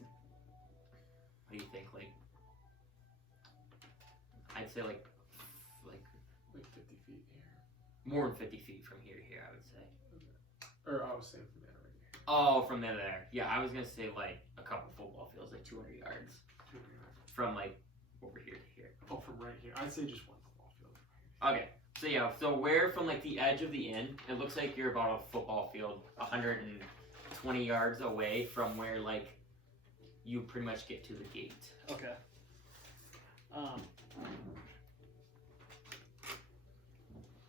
What do you think? Like, I'd say like 50 feet here. more than 50 feet from here to here. I would say. Or I was saying from there right here. Oh, from there to there. Yeah, I was gonna say like a couple football fields, like 200 yards from like over here to here. Oh, from right here. I'd say just one football field. Okay. So yeah, so where from like the edge of the inn, it looks like you're about a football field, 120 yards away from where like you pretty much get to the gate. Okay.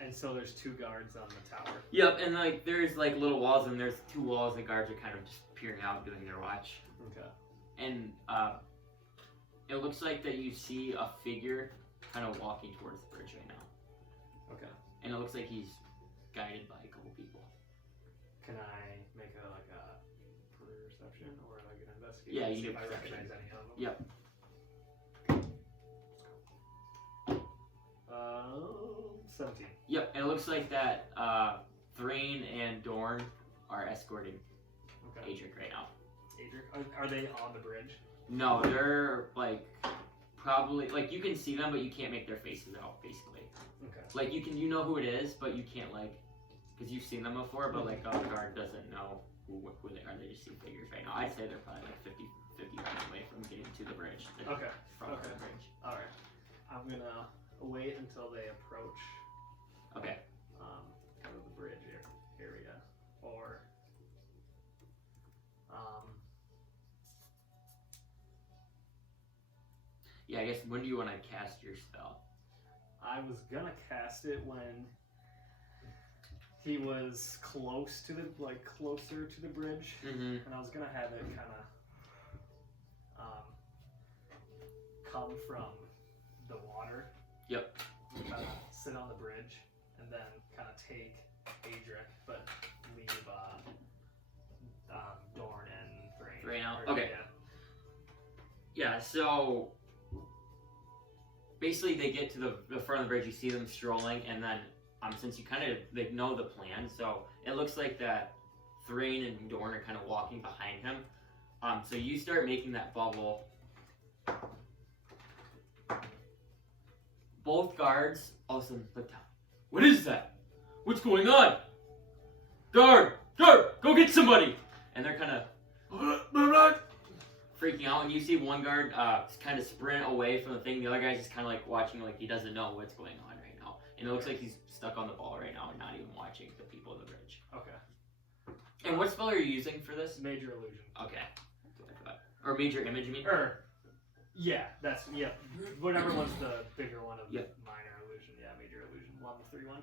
And so there's 2 guards on the tower. Yep, and like there's like little walls, and there's 2 walls. The guards are kind of just peering out, doing their watch. Okay. And it looks like that you see a figure kind of walking towards the bridge right now. Okay. And it looks like he's guided by a couple people. Can I make a perception or like an investigation? Yeah, you see do if I perception. recognize any of them. Yep. 17. Yep, and it looks like that Thrain and Dorn are escorting Okay. Adric right now. Adric, are they on the bridge? No, they're like probably like you can see them, but you can't make their faces out. Basically, Okay. like you know who it is, but you can't like because you've seen them before. But like a guard doesn't know who they are. They just see figures right now. I'd say they're probably like 50 yards away from getting to the bridge. Okay. From Okay. the bridge. All right. I'm gonna wait until they approach. Okay. Kind of the bridge area, or Yeah, I guess when do you want to cast your spell? I was gonna cast it when he was closer to the bridge, Mm-hmm. and I was gonna have it kind of come from the water. Yep. Kind of sit on the bridge, and then kind of take Adric, but leave Dorn and Thrain. Thrain out? Or- Okay. Yeah. Yeah, so basically they get to the front of the bridge, you see them strolling, and then since you kind of they know the plan, so it looks like that Thrain and Dorn are kind of walking behind him. So you start making that bubble. Both guards all of a sudden look down. What is that? What's going on? Guard! Go get somebody! And they're kind of freaking out, and you see one guard kind of sprint away from the thing. The other guy's just kind of like watching, like he doesn't know what's going on right now. And it looks like he's stuck on the ball right now and not even watching the people on the bridge. Okay. And what spell are you using for this? Major illusion. Okay. Or major image, you mean? Yeah, whatever was the bigger one of Yep. minor illusion. Yeah, major illusion. 1-3-1.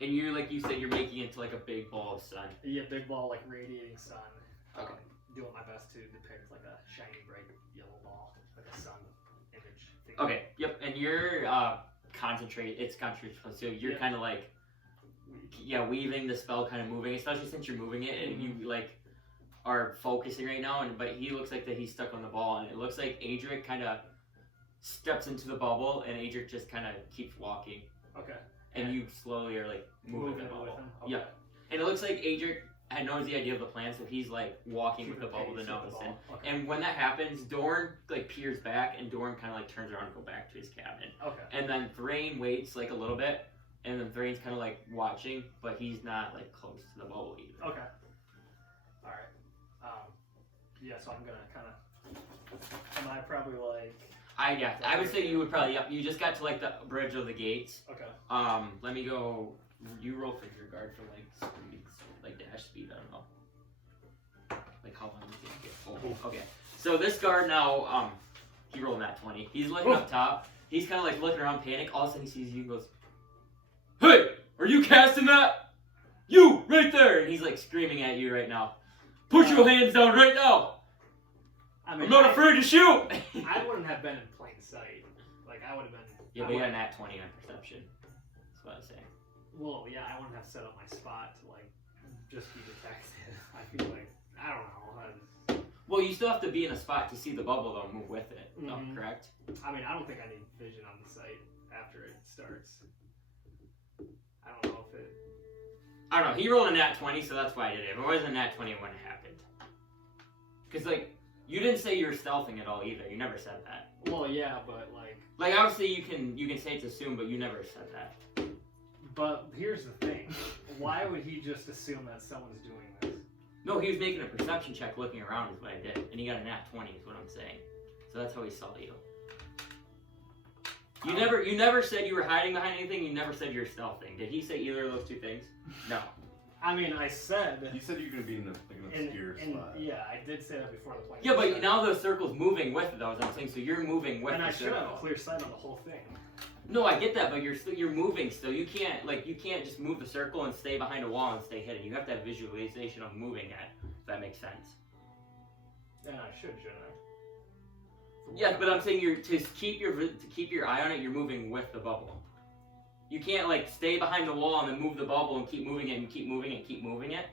And you, like you said, you're making it to like a big ball of sun. Yeah, big ball, like radiating sun. Okay. Doing my best to depict like a shiny, bright yellow ball, like a sun image thing. Okay, yep, and you're it's concentration, so you're Yeah. kind of like, weaving the spell, kind of moving, especially since you're moving it, and you like are focusing right now, but he looks like that he's stuck on the ball, and it looks like Adric kind of steps into the bubble, and Adric just kind of keeps walking, Okay. and you slowly are like moving the it bubble. with him. Okay. Yep. And it looks like Adric knows the idea of the plan, so he's like walking with the bubble to notice it. Okay. And when that happens, Dorn like peers back, and Dorn kind of like turns around and go back to his cabin. Okay. And then Thrain waits like a little bit, and then Thrain's kind of like watching, but he's not like close to the bubble either. Okay. All right. Yeah. So I'm gonna kind of. Am I probably like? I would say you would probably. Yep. You just got to like the bridge of the gates. Okay. Let me go. You roll for your guard for like speed, like dash speed. I don't know. Like how long is it get full? Okay. So this guard now, he rolled that 20. He's looking up top. He's kind of like looking around, panic. All of a sudden he sees you and goes, "Hey, are you casting that? You right there!" And he's like screaming at you right now. "Put your hands down right now. I mean, I'm not afraid to shoot." I wouldn't have been in plain sight. Like I would have been. Yeah, but you got a nat 20 on perception. That's what I was saying. Well, yeah, I wouldn't have set up my spot to like just be detected. I feel like I don't know. Well, you still have to be in a spot to see the bubble though, move with it. Mhm. No, correct? I mean, I don't think I need vision on the site after it starts. I don't know if it. I don't know. He rolled a nat 20, so that's why I did it. If it wasn't a nat 20, it wouldn't have happened. Because, like, you didn't say you were stealthing at all either. You never said that. Well, yeah, but like. Like, obviously, you can say it's assumed, but you never said that. But here's the thing: why would he just assume that someone's doing this? No, he was making a perception check, looking around is what I did, and he got a nat 20 is what I'm saying. So that's how he saw you. You never said you were hiding behind anything. You never said you were stealthing. Did he say either of those two things? No. I mean, I said. You said you were gonna be in an obscure spot. Yeah, I did say that before the plan. Yeah, but now the circle's moving with it, though. Is what I'm saying. So you're moving with and the I should circle. have a clear sight on the whole thing. No, I get that, but you're moving still. You can't just move the circle and stay behind a wall and stay hidden. You have to have visualization of moving it. If that makes sense. And I shouldn't I? Yeah, but I'm saying to keep your eye on it. You're moving with the bubble. You can't like stay behind the wall and then move the bubble and keep moving it and keep moving it and keep moving it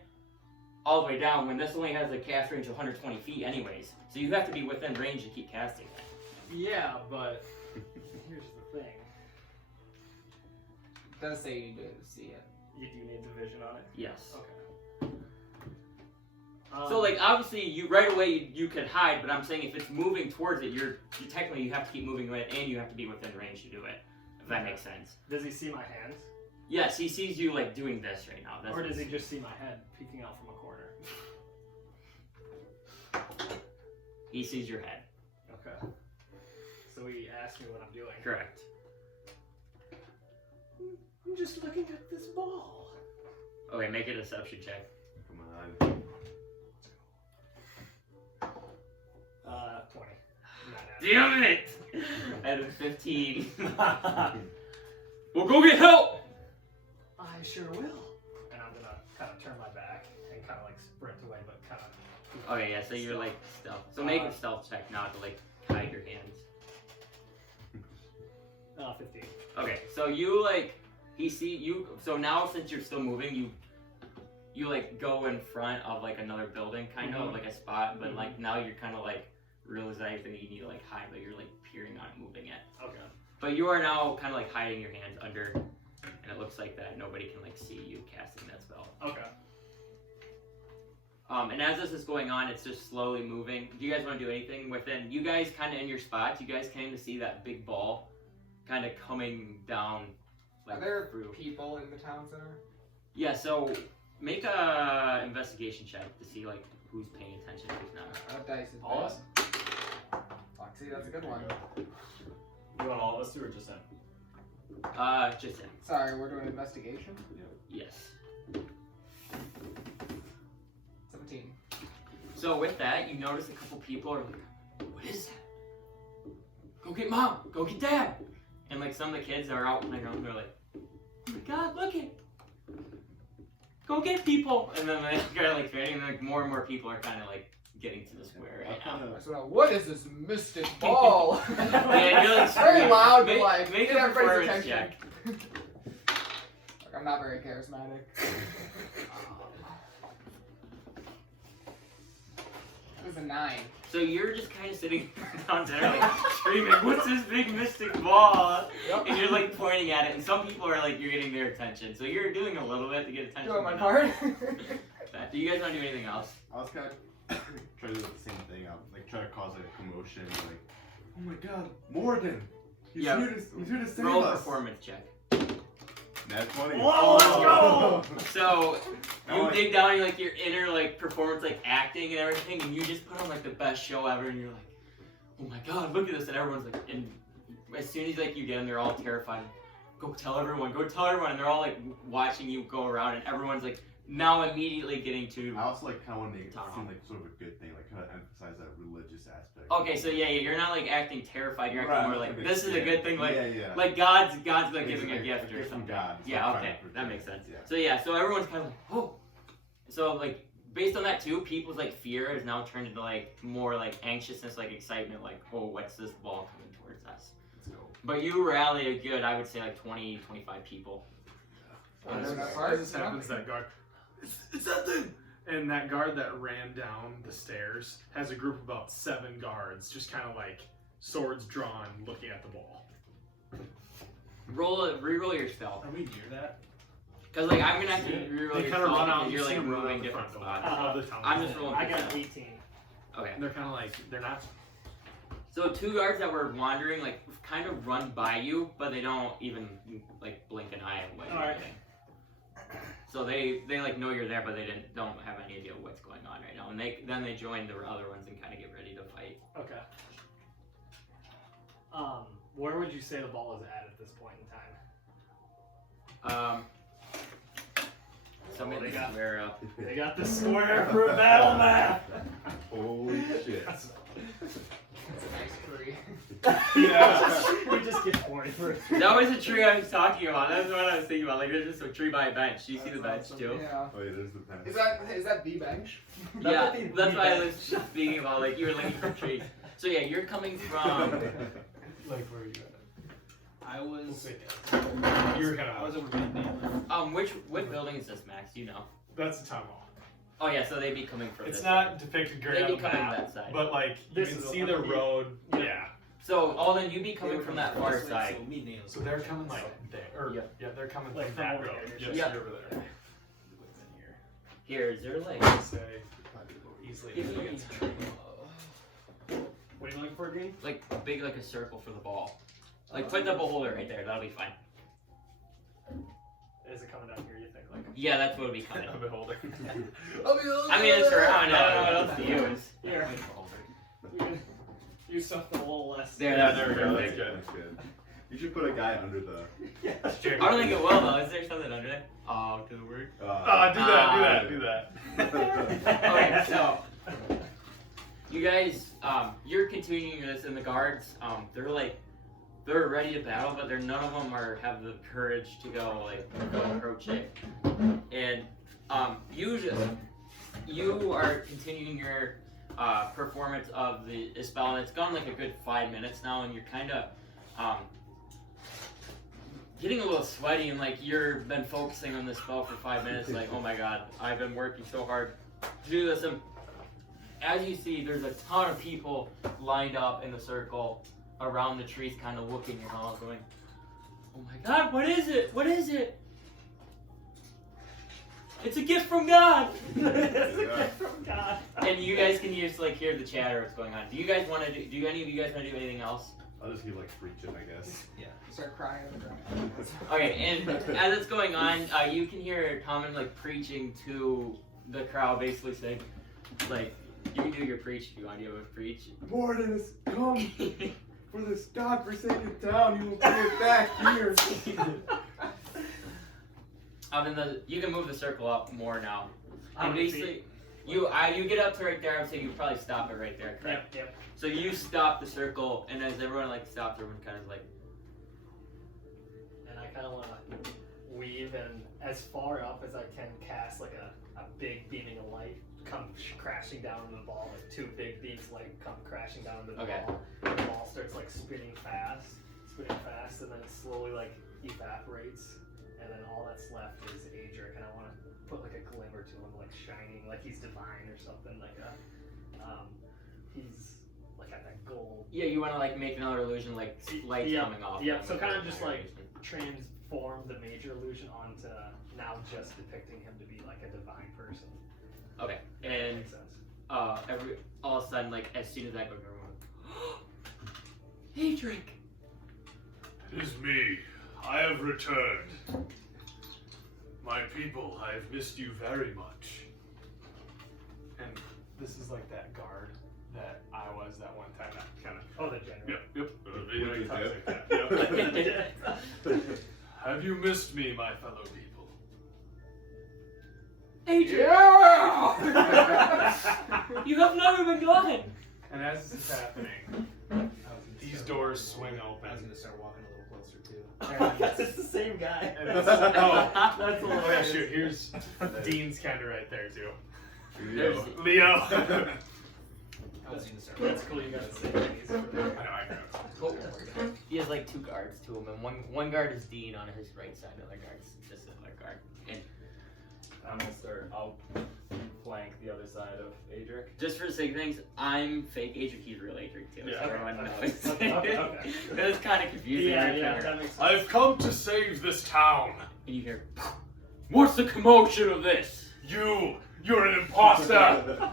all the way down when this only has a cast range of 120 feet anyways. So you have to be within range to keep casting it. Yeah, but here's the thing. It does say you need to see it. You do need the vision on it? Yes. Okay. So like obviously you right away you could hide, but I'm saying if it's moving towards it, you technically you have to keep moving with it and you have to be within range to do it. If that makes sense. Does he see my hands? Yes, he sees you like doing this right now. That's Or does he just see my head peeking out from a corner? He sees your head. Okay. So he asked me what I'm doing. Correct. I'm just looking at this ball. Okay, make a deception check. Come on. 20. Damn it! Out of 15. Well, go get help! I sure will. And I'm gonna kind of turn my back and kind of like sprint away, but kind of. Okay, yeah, so you're like stealth. So make a stealth check now to like hide your hands. 15. Okay, so you like so now since you're still moving, you like go in front of like another building kind of like a spot, but like now you're kind of like realizing that you need to like hide, but you're like peering on it, moving it. Okay. But you are now kind of like hiding your hands under, and it looks like that nobody can like see you casting that spell. Okay. And as this is going on, it's just slowly moving. Do you guys want to do anything within? You guys kind of in your spots. You guys came to see that big ball, kind of coming down. Like, Are there through. people in the town center? Yeah. So make a investigation check to see like who's paying attention, who's not. That dice is All bad. us? See, that's a good one. You want all of us to or just him? Just him. Sorry, we're doing investigation. Yes. 17. So with that, you notice a couple people are like, "What is that? Go get mom! Go get dad!" And like some of the kids are out playing around. They're like, "Oh my god, look it! Go get people!" And then they kind of like training, and like more and more people are kind of like getting to the square right now. So, what is this mystic ball? Yeah, you're like It's very loud, make, like make get a everybody's performance attention. check. Like, I'm not very charismatic. It was a 9. So you're just kind of sitting down there, like screaming, "What's this big mystic ball?" Yep. And you're like pointing at it, and some people are like, you're getting their attention. So you're doing a little bit to get attention. Doing my but part. not- Do you guys want to do anything else? I was kind of trying to do the same thing. Like try to cause like a commotion. Like, oh my God, Morden! He's Yeah. here to save Roll a us. performance check. Nat 20. Whoa, let's go! So Now you I- dig down like your inner like performance, like acting and everything, and you just put on like the best show ever, and you're like, "Oh my god, look at this!" And everyone's like, and as soon as like you get them, they're all terrified. Go tell everyone, and they're all like watching you go around, and everyone's like now immediately getting to. I also like kind of want to make it Town seem hall. like sort of a good thing, like kind of emphasize that religious aspect. Okay, so yeah, you're not like acting terrified. You're acting Right, more like okay, this is a yeah. good thing. Like yeah. like God's like It's giving a like gift or from something. God. So Yeah, I'm trying okay, to that protect makes it, sense. Yeah. So yeah, so everyone's kind of like, oh. So like based on that too, people's like fear is now turned into like more like anxiousness, like excitement, like oh, what's this ball coming towards us? Let's go. But you rally a good, I would say like 20, 25 people. Doing that As part, this you know? happens, that guard, it's that thing! And that guard that ran down the stairs has a group of about 7 guards, just kind of like swords drawn, looking at the ball. Reroll your spell. Are we near that? Cause like I'm gonna have to reroll They your kind of spell run out. because You you're see like them run moving out the different front door spots. of the town. I'm just rolling. I got for 18. Okay. They're kind of like they're not. So 2 guards that were wandering like kind of run by you, but they don't even like blink an eye at what you're Alright. doing. So they like know you're there, but they don't have any idea what's going on right now. And they join the other ones and kind of get ready to fight. Okay. Where would you say the ball is at this point in time? Somebody they got- swear up. They got the square for a battle map. Holy shit. That's a nice tree. Yeah. We just get 40 for it. That was the tree I was talking about. That's what I was thinking about. Like there's just a tree by a bench. Do you see the bench too? Yeah. Oh yeah, there's the pen. Is that the bench? Yeah, that's why I was speaking about. Like you were looking for trees. So yeah, you're coming from. Like where are you at? I was. You were kind I was of. over Befriending. What building is this, Max? Do you know? That's the town hall. Oh yeah, so they'd be coming from It's this not depicted great They'd on be the coming map, that side. but like you This can is see on the the- road. Yeah. Yeah. So Alden, you'd be coming from that far side. So me and Nails. So they're coming like there. Or Yeah. yeah, they're coming Like from from that over road. here. Yes, Yeah. you're over there. Here, is there like? I'd say easily. Give me- against What are you looking for, Dean? Like big, like a circle for the ball. Like put the beholder right there. That'll be fine. Is it coming down here, you think? Like, Yeah, that's what would be coming. a beholder. I mean, it's around. I don't know what else to use. here. Use something a little less. There, Yeah, that's there we go. perfect. That's That's good. You should put a guy under the. I don't think it will though. Is there something under there? Oh, does it work? Do that. Okay, so you guys, you're continuing this, and the guards, they're ready to battle, but none of them have the courage to go approach it. And you are continuing your performance of the spell, and it's gone like a good 5 minutes now, and you're kind of getting a little sweaty, and like you've been focusing on this spell for 5 minutes. Like, oh my god, I've been working so hard to do this, and as you see, there's a ton of people lined up in the circle around the trees, kind of looking and all, going, "Oh my god, what is it? What is it? It's a gift from God!" It's a gift from God. And you guys can just like hear the chatter what's going on. Do you guys want to do? Do any of you guys want to do anything else? I'll just keep like preaching, I guess. Start crying on the ground. Okay, and as it's going on, you can hear Common like preaching to the crowd, basically saying, like, you can do your preach if you want to do a preach. Morning has come for this godforsaken town. You will bring it back here. And you can move the circle up more now. How And many basically, you get up to right there. I would say you probably stop it right there, correct? Yep. So you stop the circle, and as everyone like stops, everyone kind of like. And I kind of want to weave and as far up as I can cast like a big beaming of light come crashing down into the ball. Like 2 big beams of light come crashing down into the Okay. ball. And the ball starts like spinning fast, and then it slowly like evaporates. And then all that's left is Adric, and I want to put like a glimmer to him, like shining, like he's divine or something, like he's like at that gold. Yeah, you want to like make another illusion, like lights Yeah, coming off. yeah, them so with kind of that just, like, illusion. Transform the major illusion onto now just depicting him to be like a divine person. Okay, If that and makes sense. all of a sudden, like as soon as I go, everyone, Adric. It is me. I have returned. My people, I have missed you very much. And this is like that guard that I was that one time. That kind of. Oh, the general. Yep. Have you missed me, my fellow people? Adric, you have never been gone. And as this is happening, these doors swing open. I was gonna start walking a little closer too. Because it's the same guy. And this is, that's That's oh yeah, shoot. Here's Dean's kind of right there too. There's- Leo. I was gonna start. That's cool. You got the same things. I know. Cool. He has like 2 guards to him, and one guard is Dean on his right side, the other guard's just another guard. And I'm gonna start. I'll flank the other side of Adric. just for the sake of things, I'm fake Adric, he's real Adric too, Yeah. so everyone Okay. knows. Okay. It's kind of confusing. Yeah, right yeah, there. that makes sense. I've come to save this town. And you hear, What's the commotion of this? You're an imposter.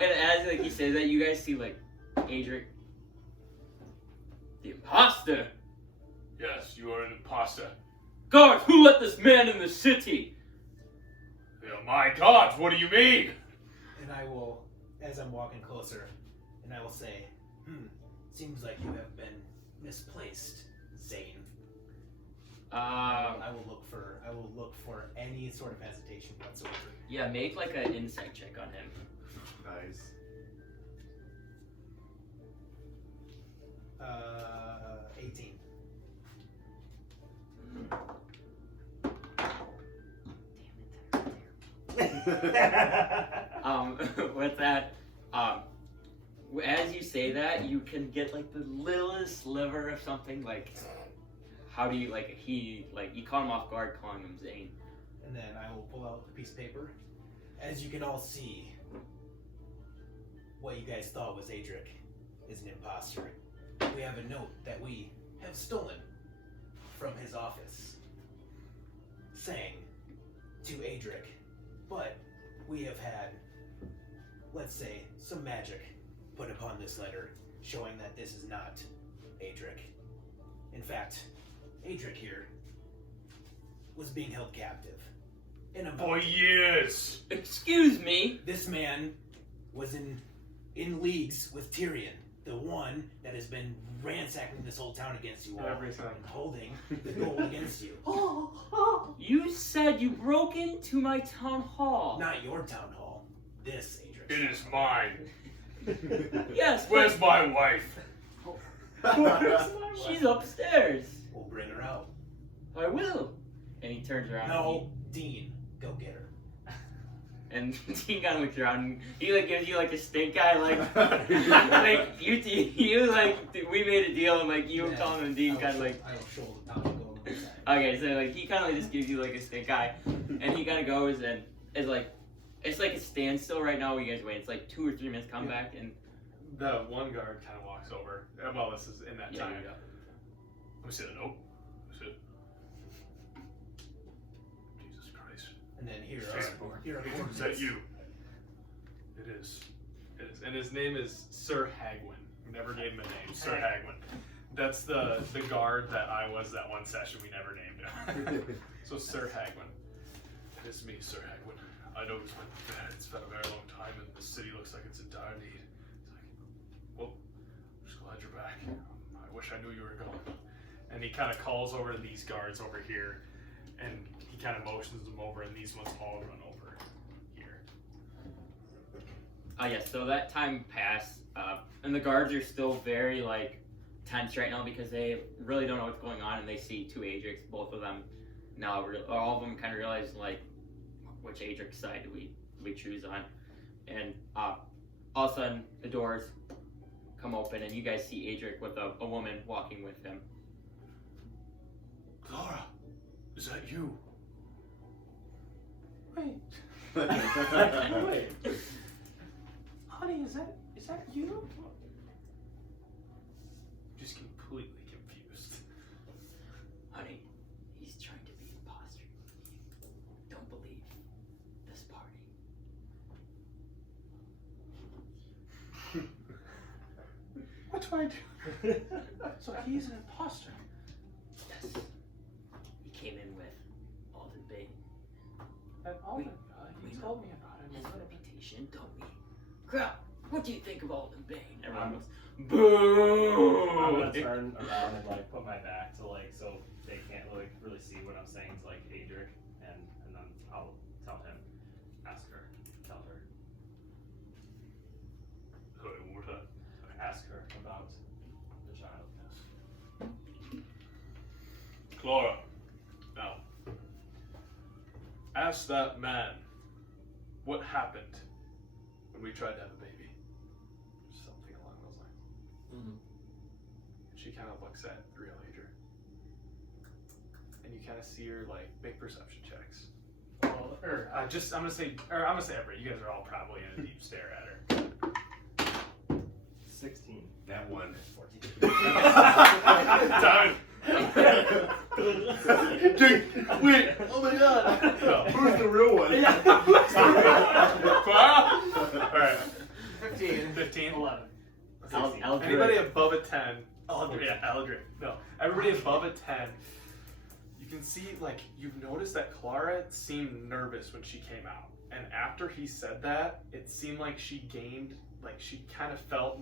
And as like he says that, you guys see like Adric, the imposter. Yes, you are an imposter. Guards, who let this man in the city? They are my gods. What do you mean? And I will, as I'm walking closer, and I will say, seems like you have been misplaced, Xaine. I will look for any sort of hesitation whatsoever. Yeah, make like an insight check on him. Nice. 18. With that, as you say that, you can get like the littlest sliver of something. Like, how do you like you caught him off guard calling him Xaine. And then I will pull out the piece of paper. As you can all see, what you guys thought was Adric is an imposter. We have a note that we have stolen from his office saying to Adric, but we have had, let's say, some magic put upon this letter showing that this is not Adric. In fact, Adric here was being held captive in a For years. Excuse me. This man was in leagues with Tyrion, the one that has been ransacking this whole town against you all Every time. and holding the gold against you. You said you broke into my town hall. Not your town hall. This, Adric. It is mine. Yes. Where's my wife? She's upstairs. We'll bring her out. I will. And he turns around. No, Dean, go get her. And Dean kind of looks around. And he like gives you like a stink eye, like you like we made a deal, and like you Yeah, telling him Dean kind of like. I will shoulder down and go on the side. Okay, so like he kind of like just gives you like a stink eye, and he kind of goes and is like, it's like a standstill right now. You guys wait. It's like 2 or 3 minutes. Come back and The one guard kind of walks over. Well, this is in that yeah, time. you go. Let me see the note. Sit. Jesus Christ. And then here Firbolg. are Is coordinates. that you? It is. It is. And his name is Sir Hagwin. We never gave him a name. Sir Hagwin. That's the guard that I was that one session. We never named him. So Sir Hagwin. It is me, Sir Hagwin. I know it's been a very long time, and the city looks like it's in dire need. It's like, well, I'm just glad you're back. I wish I knew you were gone. And he kind of calls over to these guards over here, and he kind of motions them over, and these ones all run over here. Yes, so that time passed, and the guards are still very like tense right now because they really don't know what's going on, and they see 2 Adrics, both of them now, all of them kind of realize like which Adric side do we choose on, and all of a sudden the doors come open, and you guys see Adric with a woman walking with him. Clara, is that you? Wait, honey, is that you? Just completely confused. Honey, he's trying to be imposter. Don't believe this party. What do I do? So he's an imposter. Yes. He came in with Alden Bane. That Alden Wait, guy, he wait, told me about His him. reputation, don't we? Crap, what do you think of Alden Bane? Everyone goes, I'm boo! gonna turn around and like put my back to like so they can't like really see what I'm saying to like Adric, and then I'll tell him, tell her, Wait, one more time. ask her about the child. Clara, now, ask that man what happened when we tried to have a baby. Something along those lines. Mhm. She kind of looks at real Adric, and you kind of see her like make perception checks. Well, I'm gonna say everybody. You guys are all probably in a deep stare at her. 16. That one. Done. Wait, oh my god. No. Who's the real one? Alright. 15. 15. 11. Eldred. Anybody above a 10. Eldred. No. Everybody above a 10. You can see, like, you've noticed that Clara seemed nervous when she came out. And after he said that, it seemed like she gained, like, she kind of felt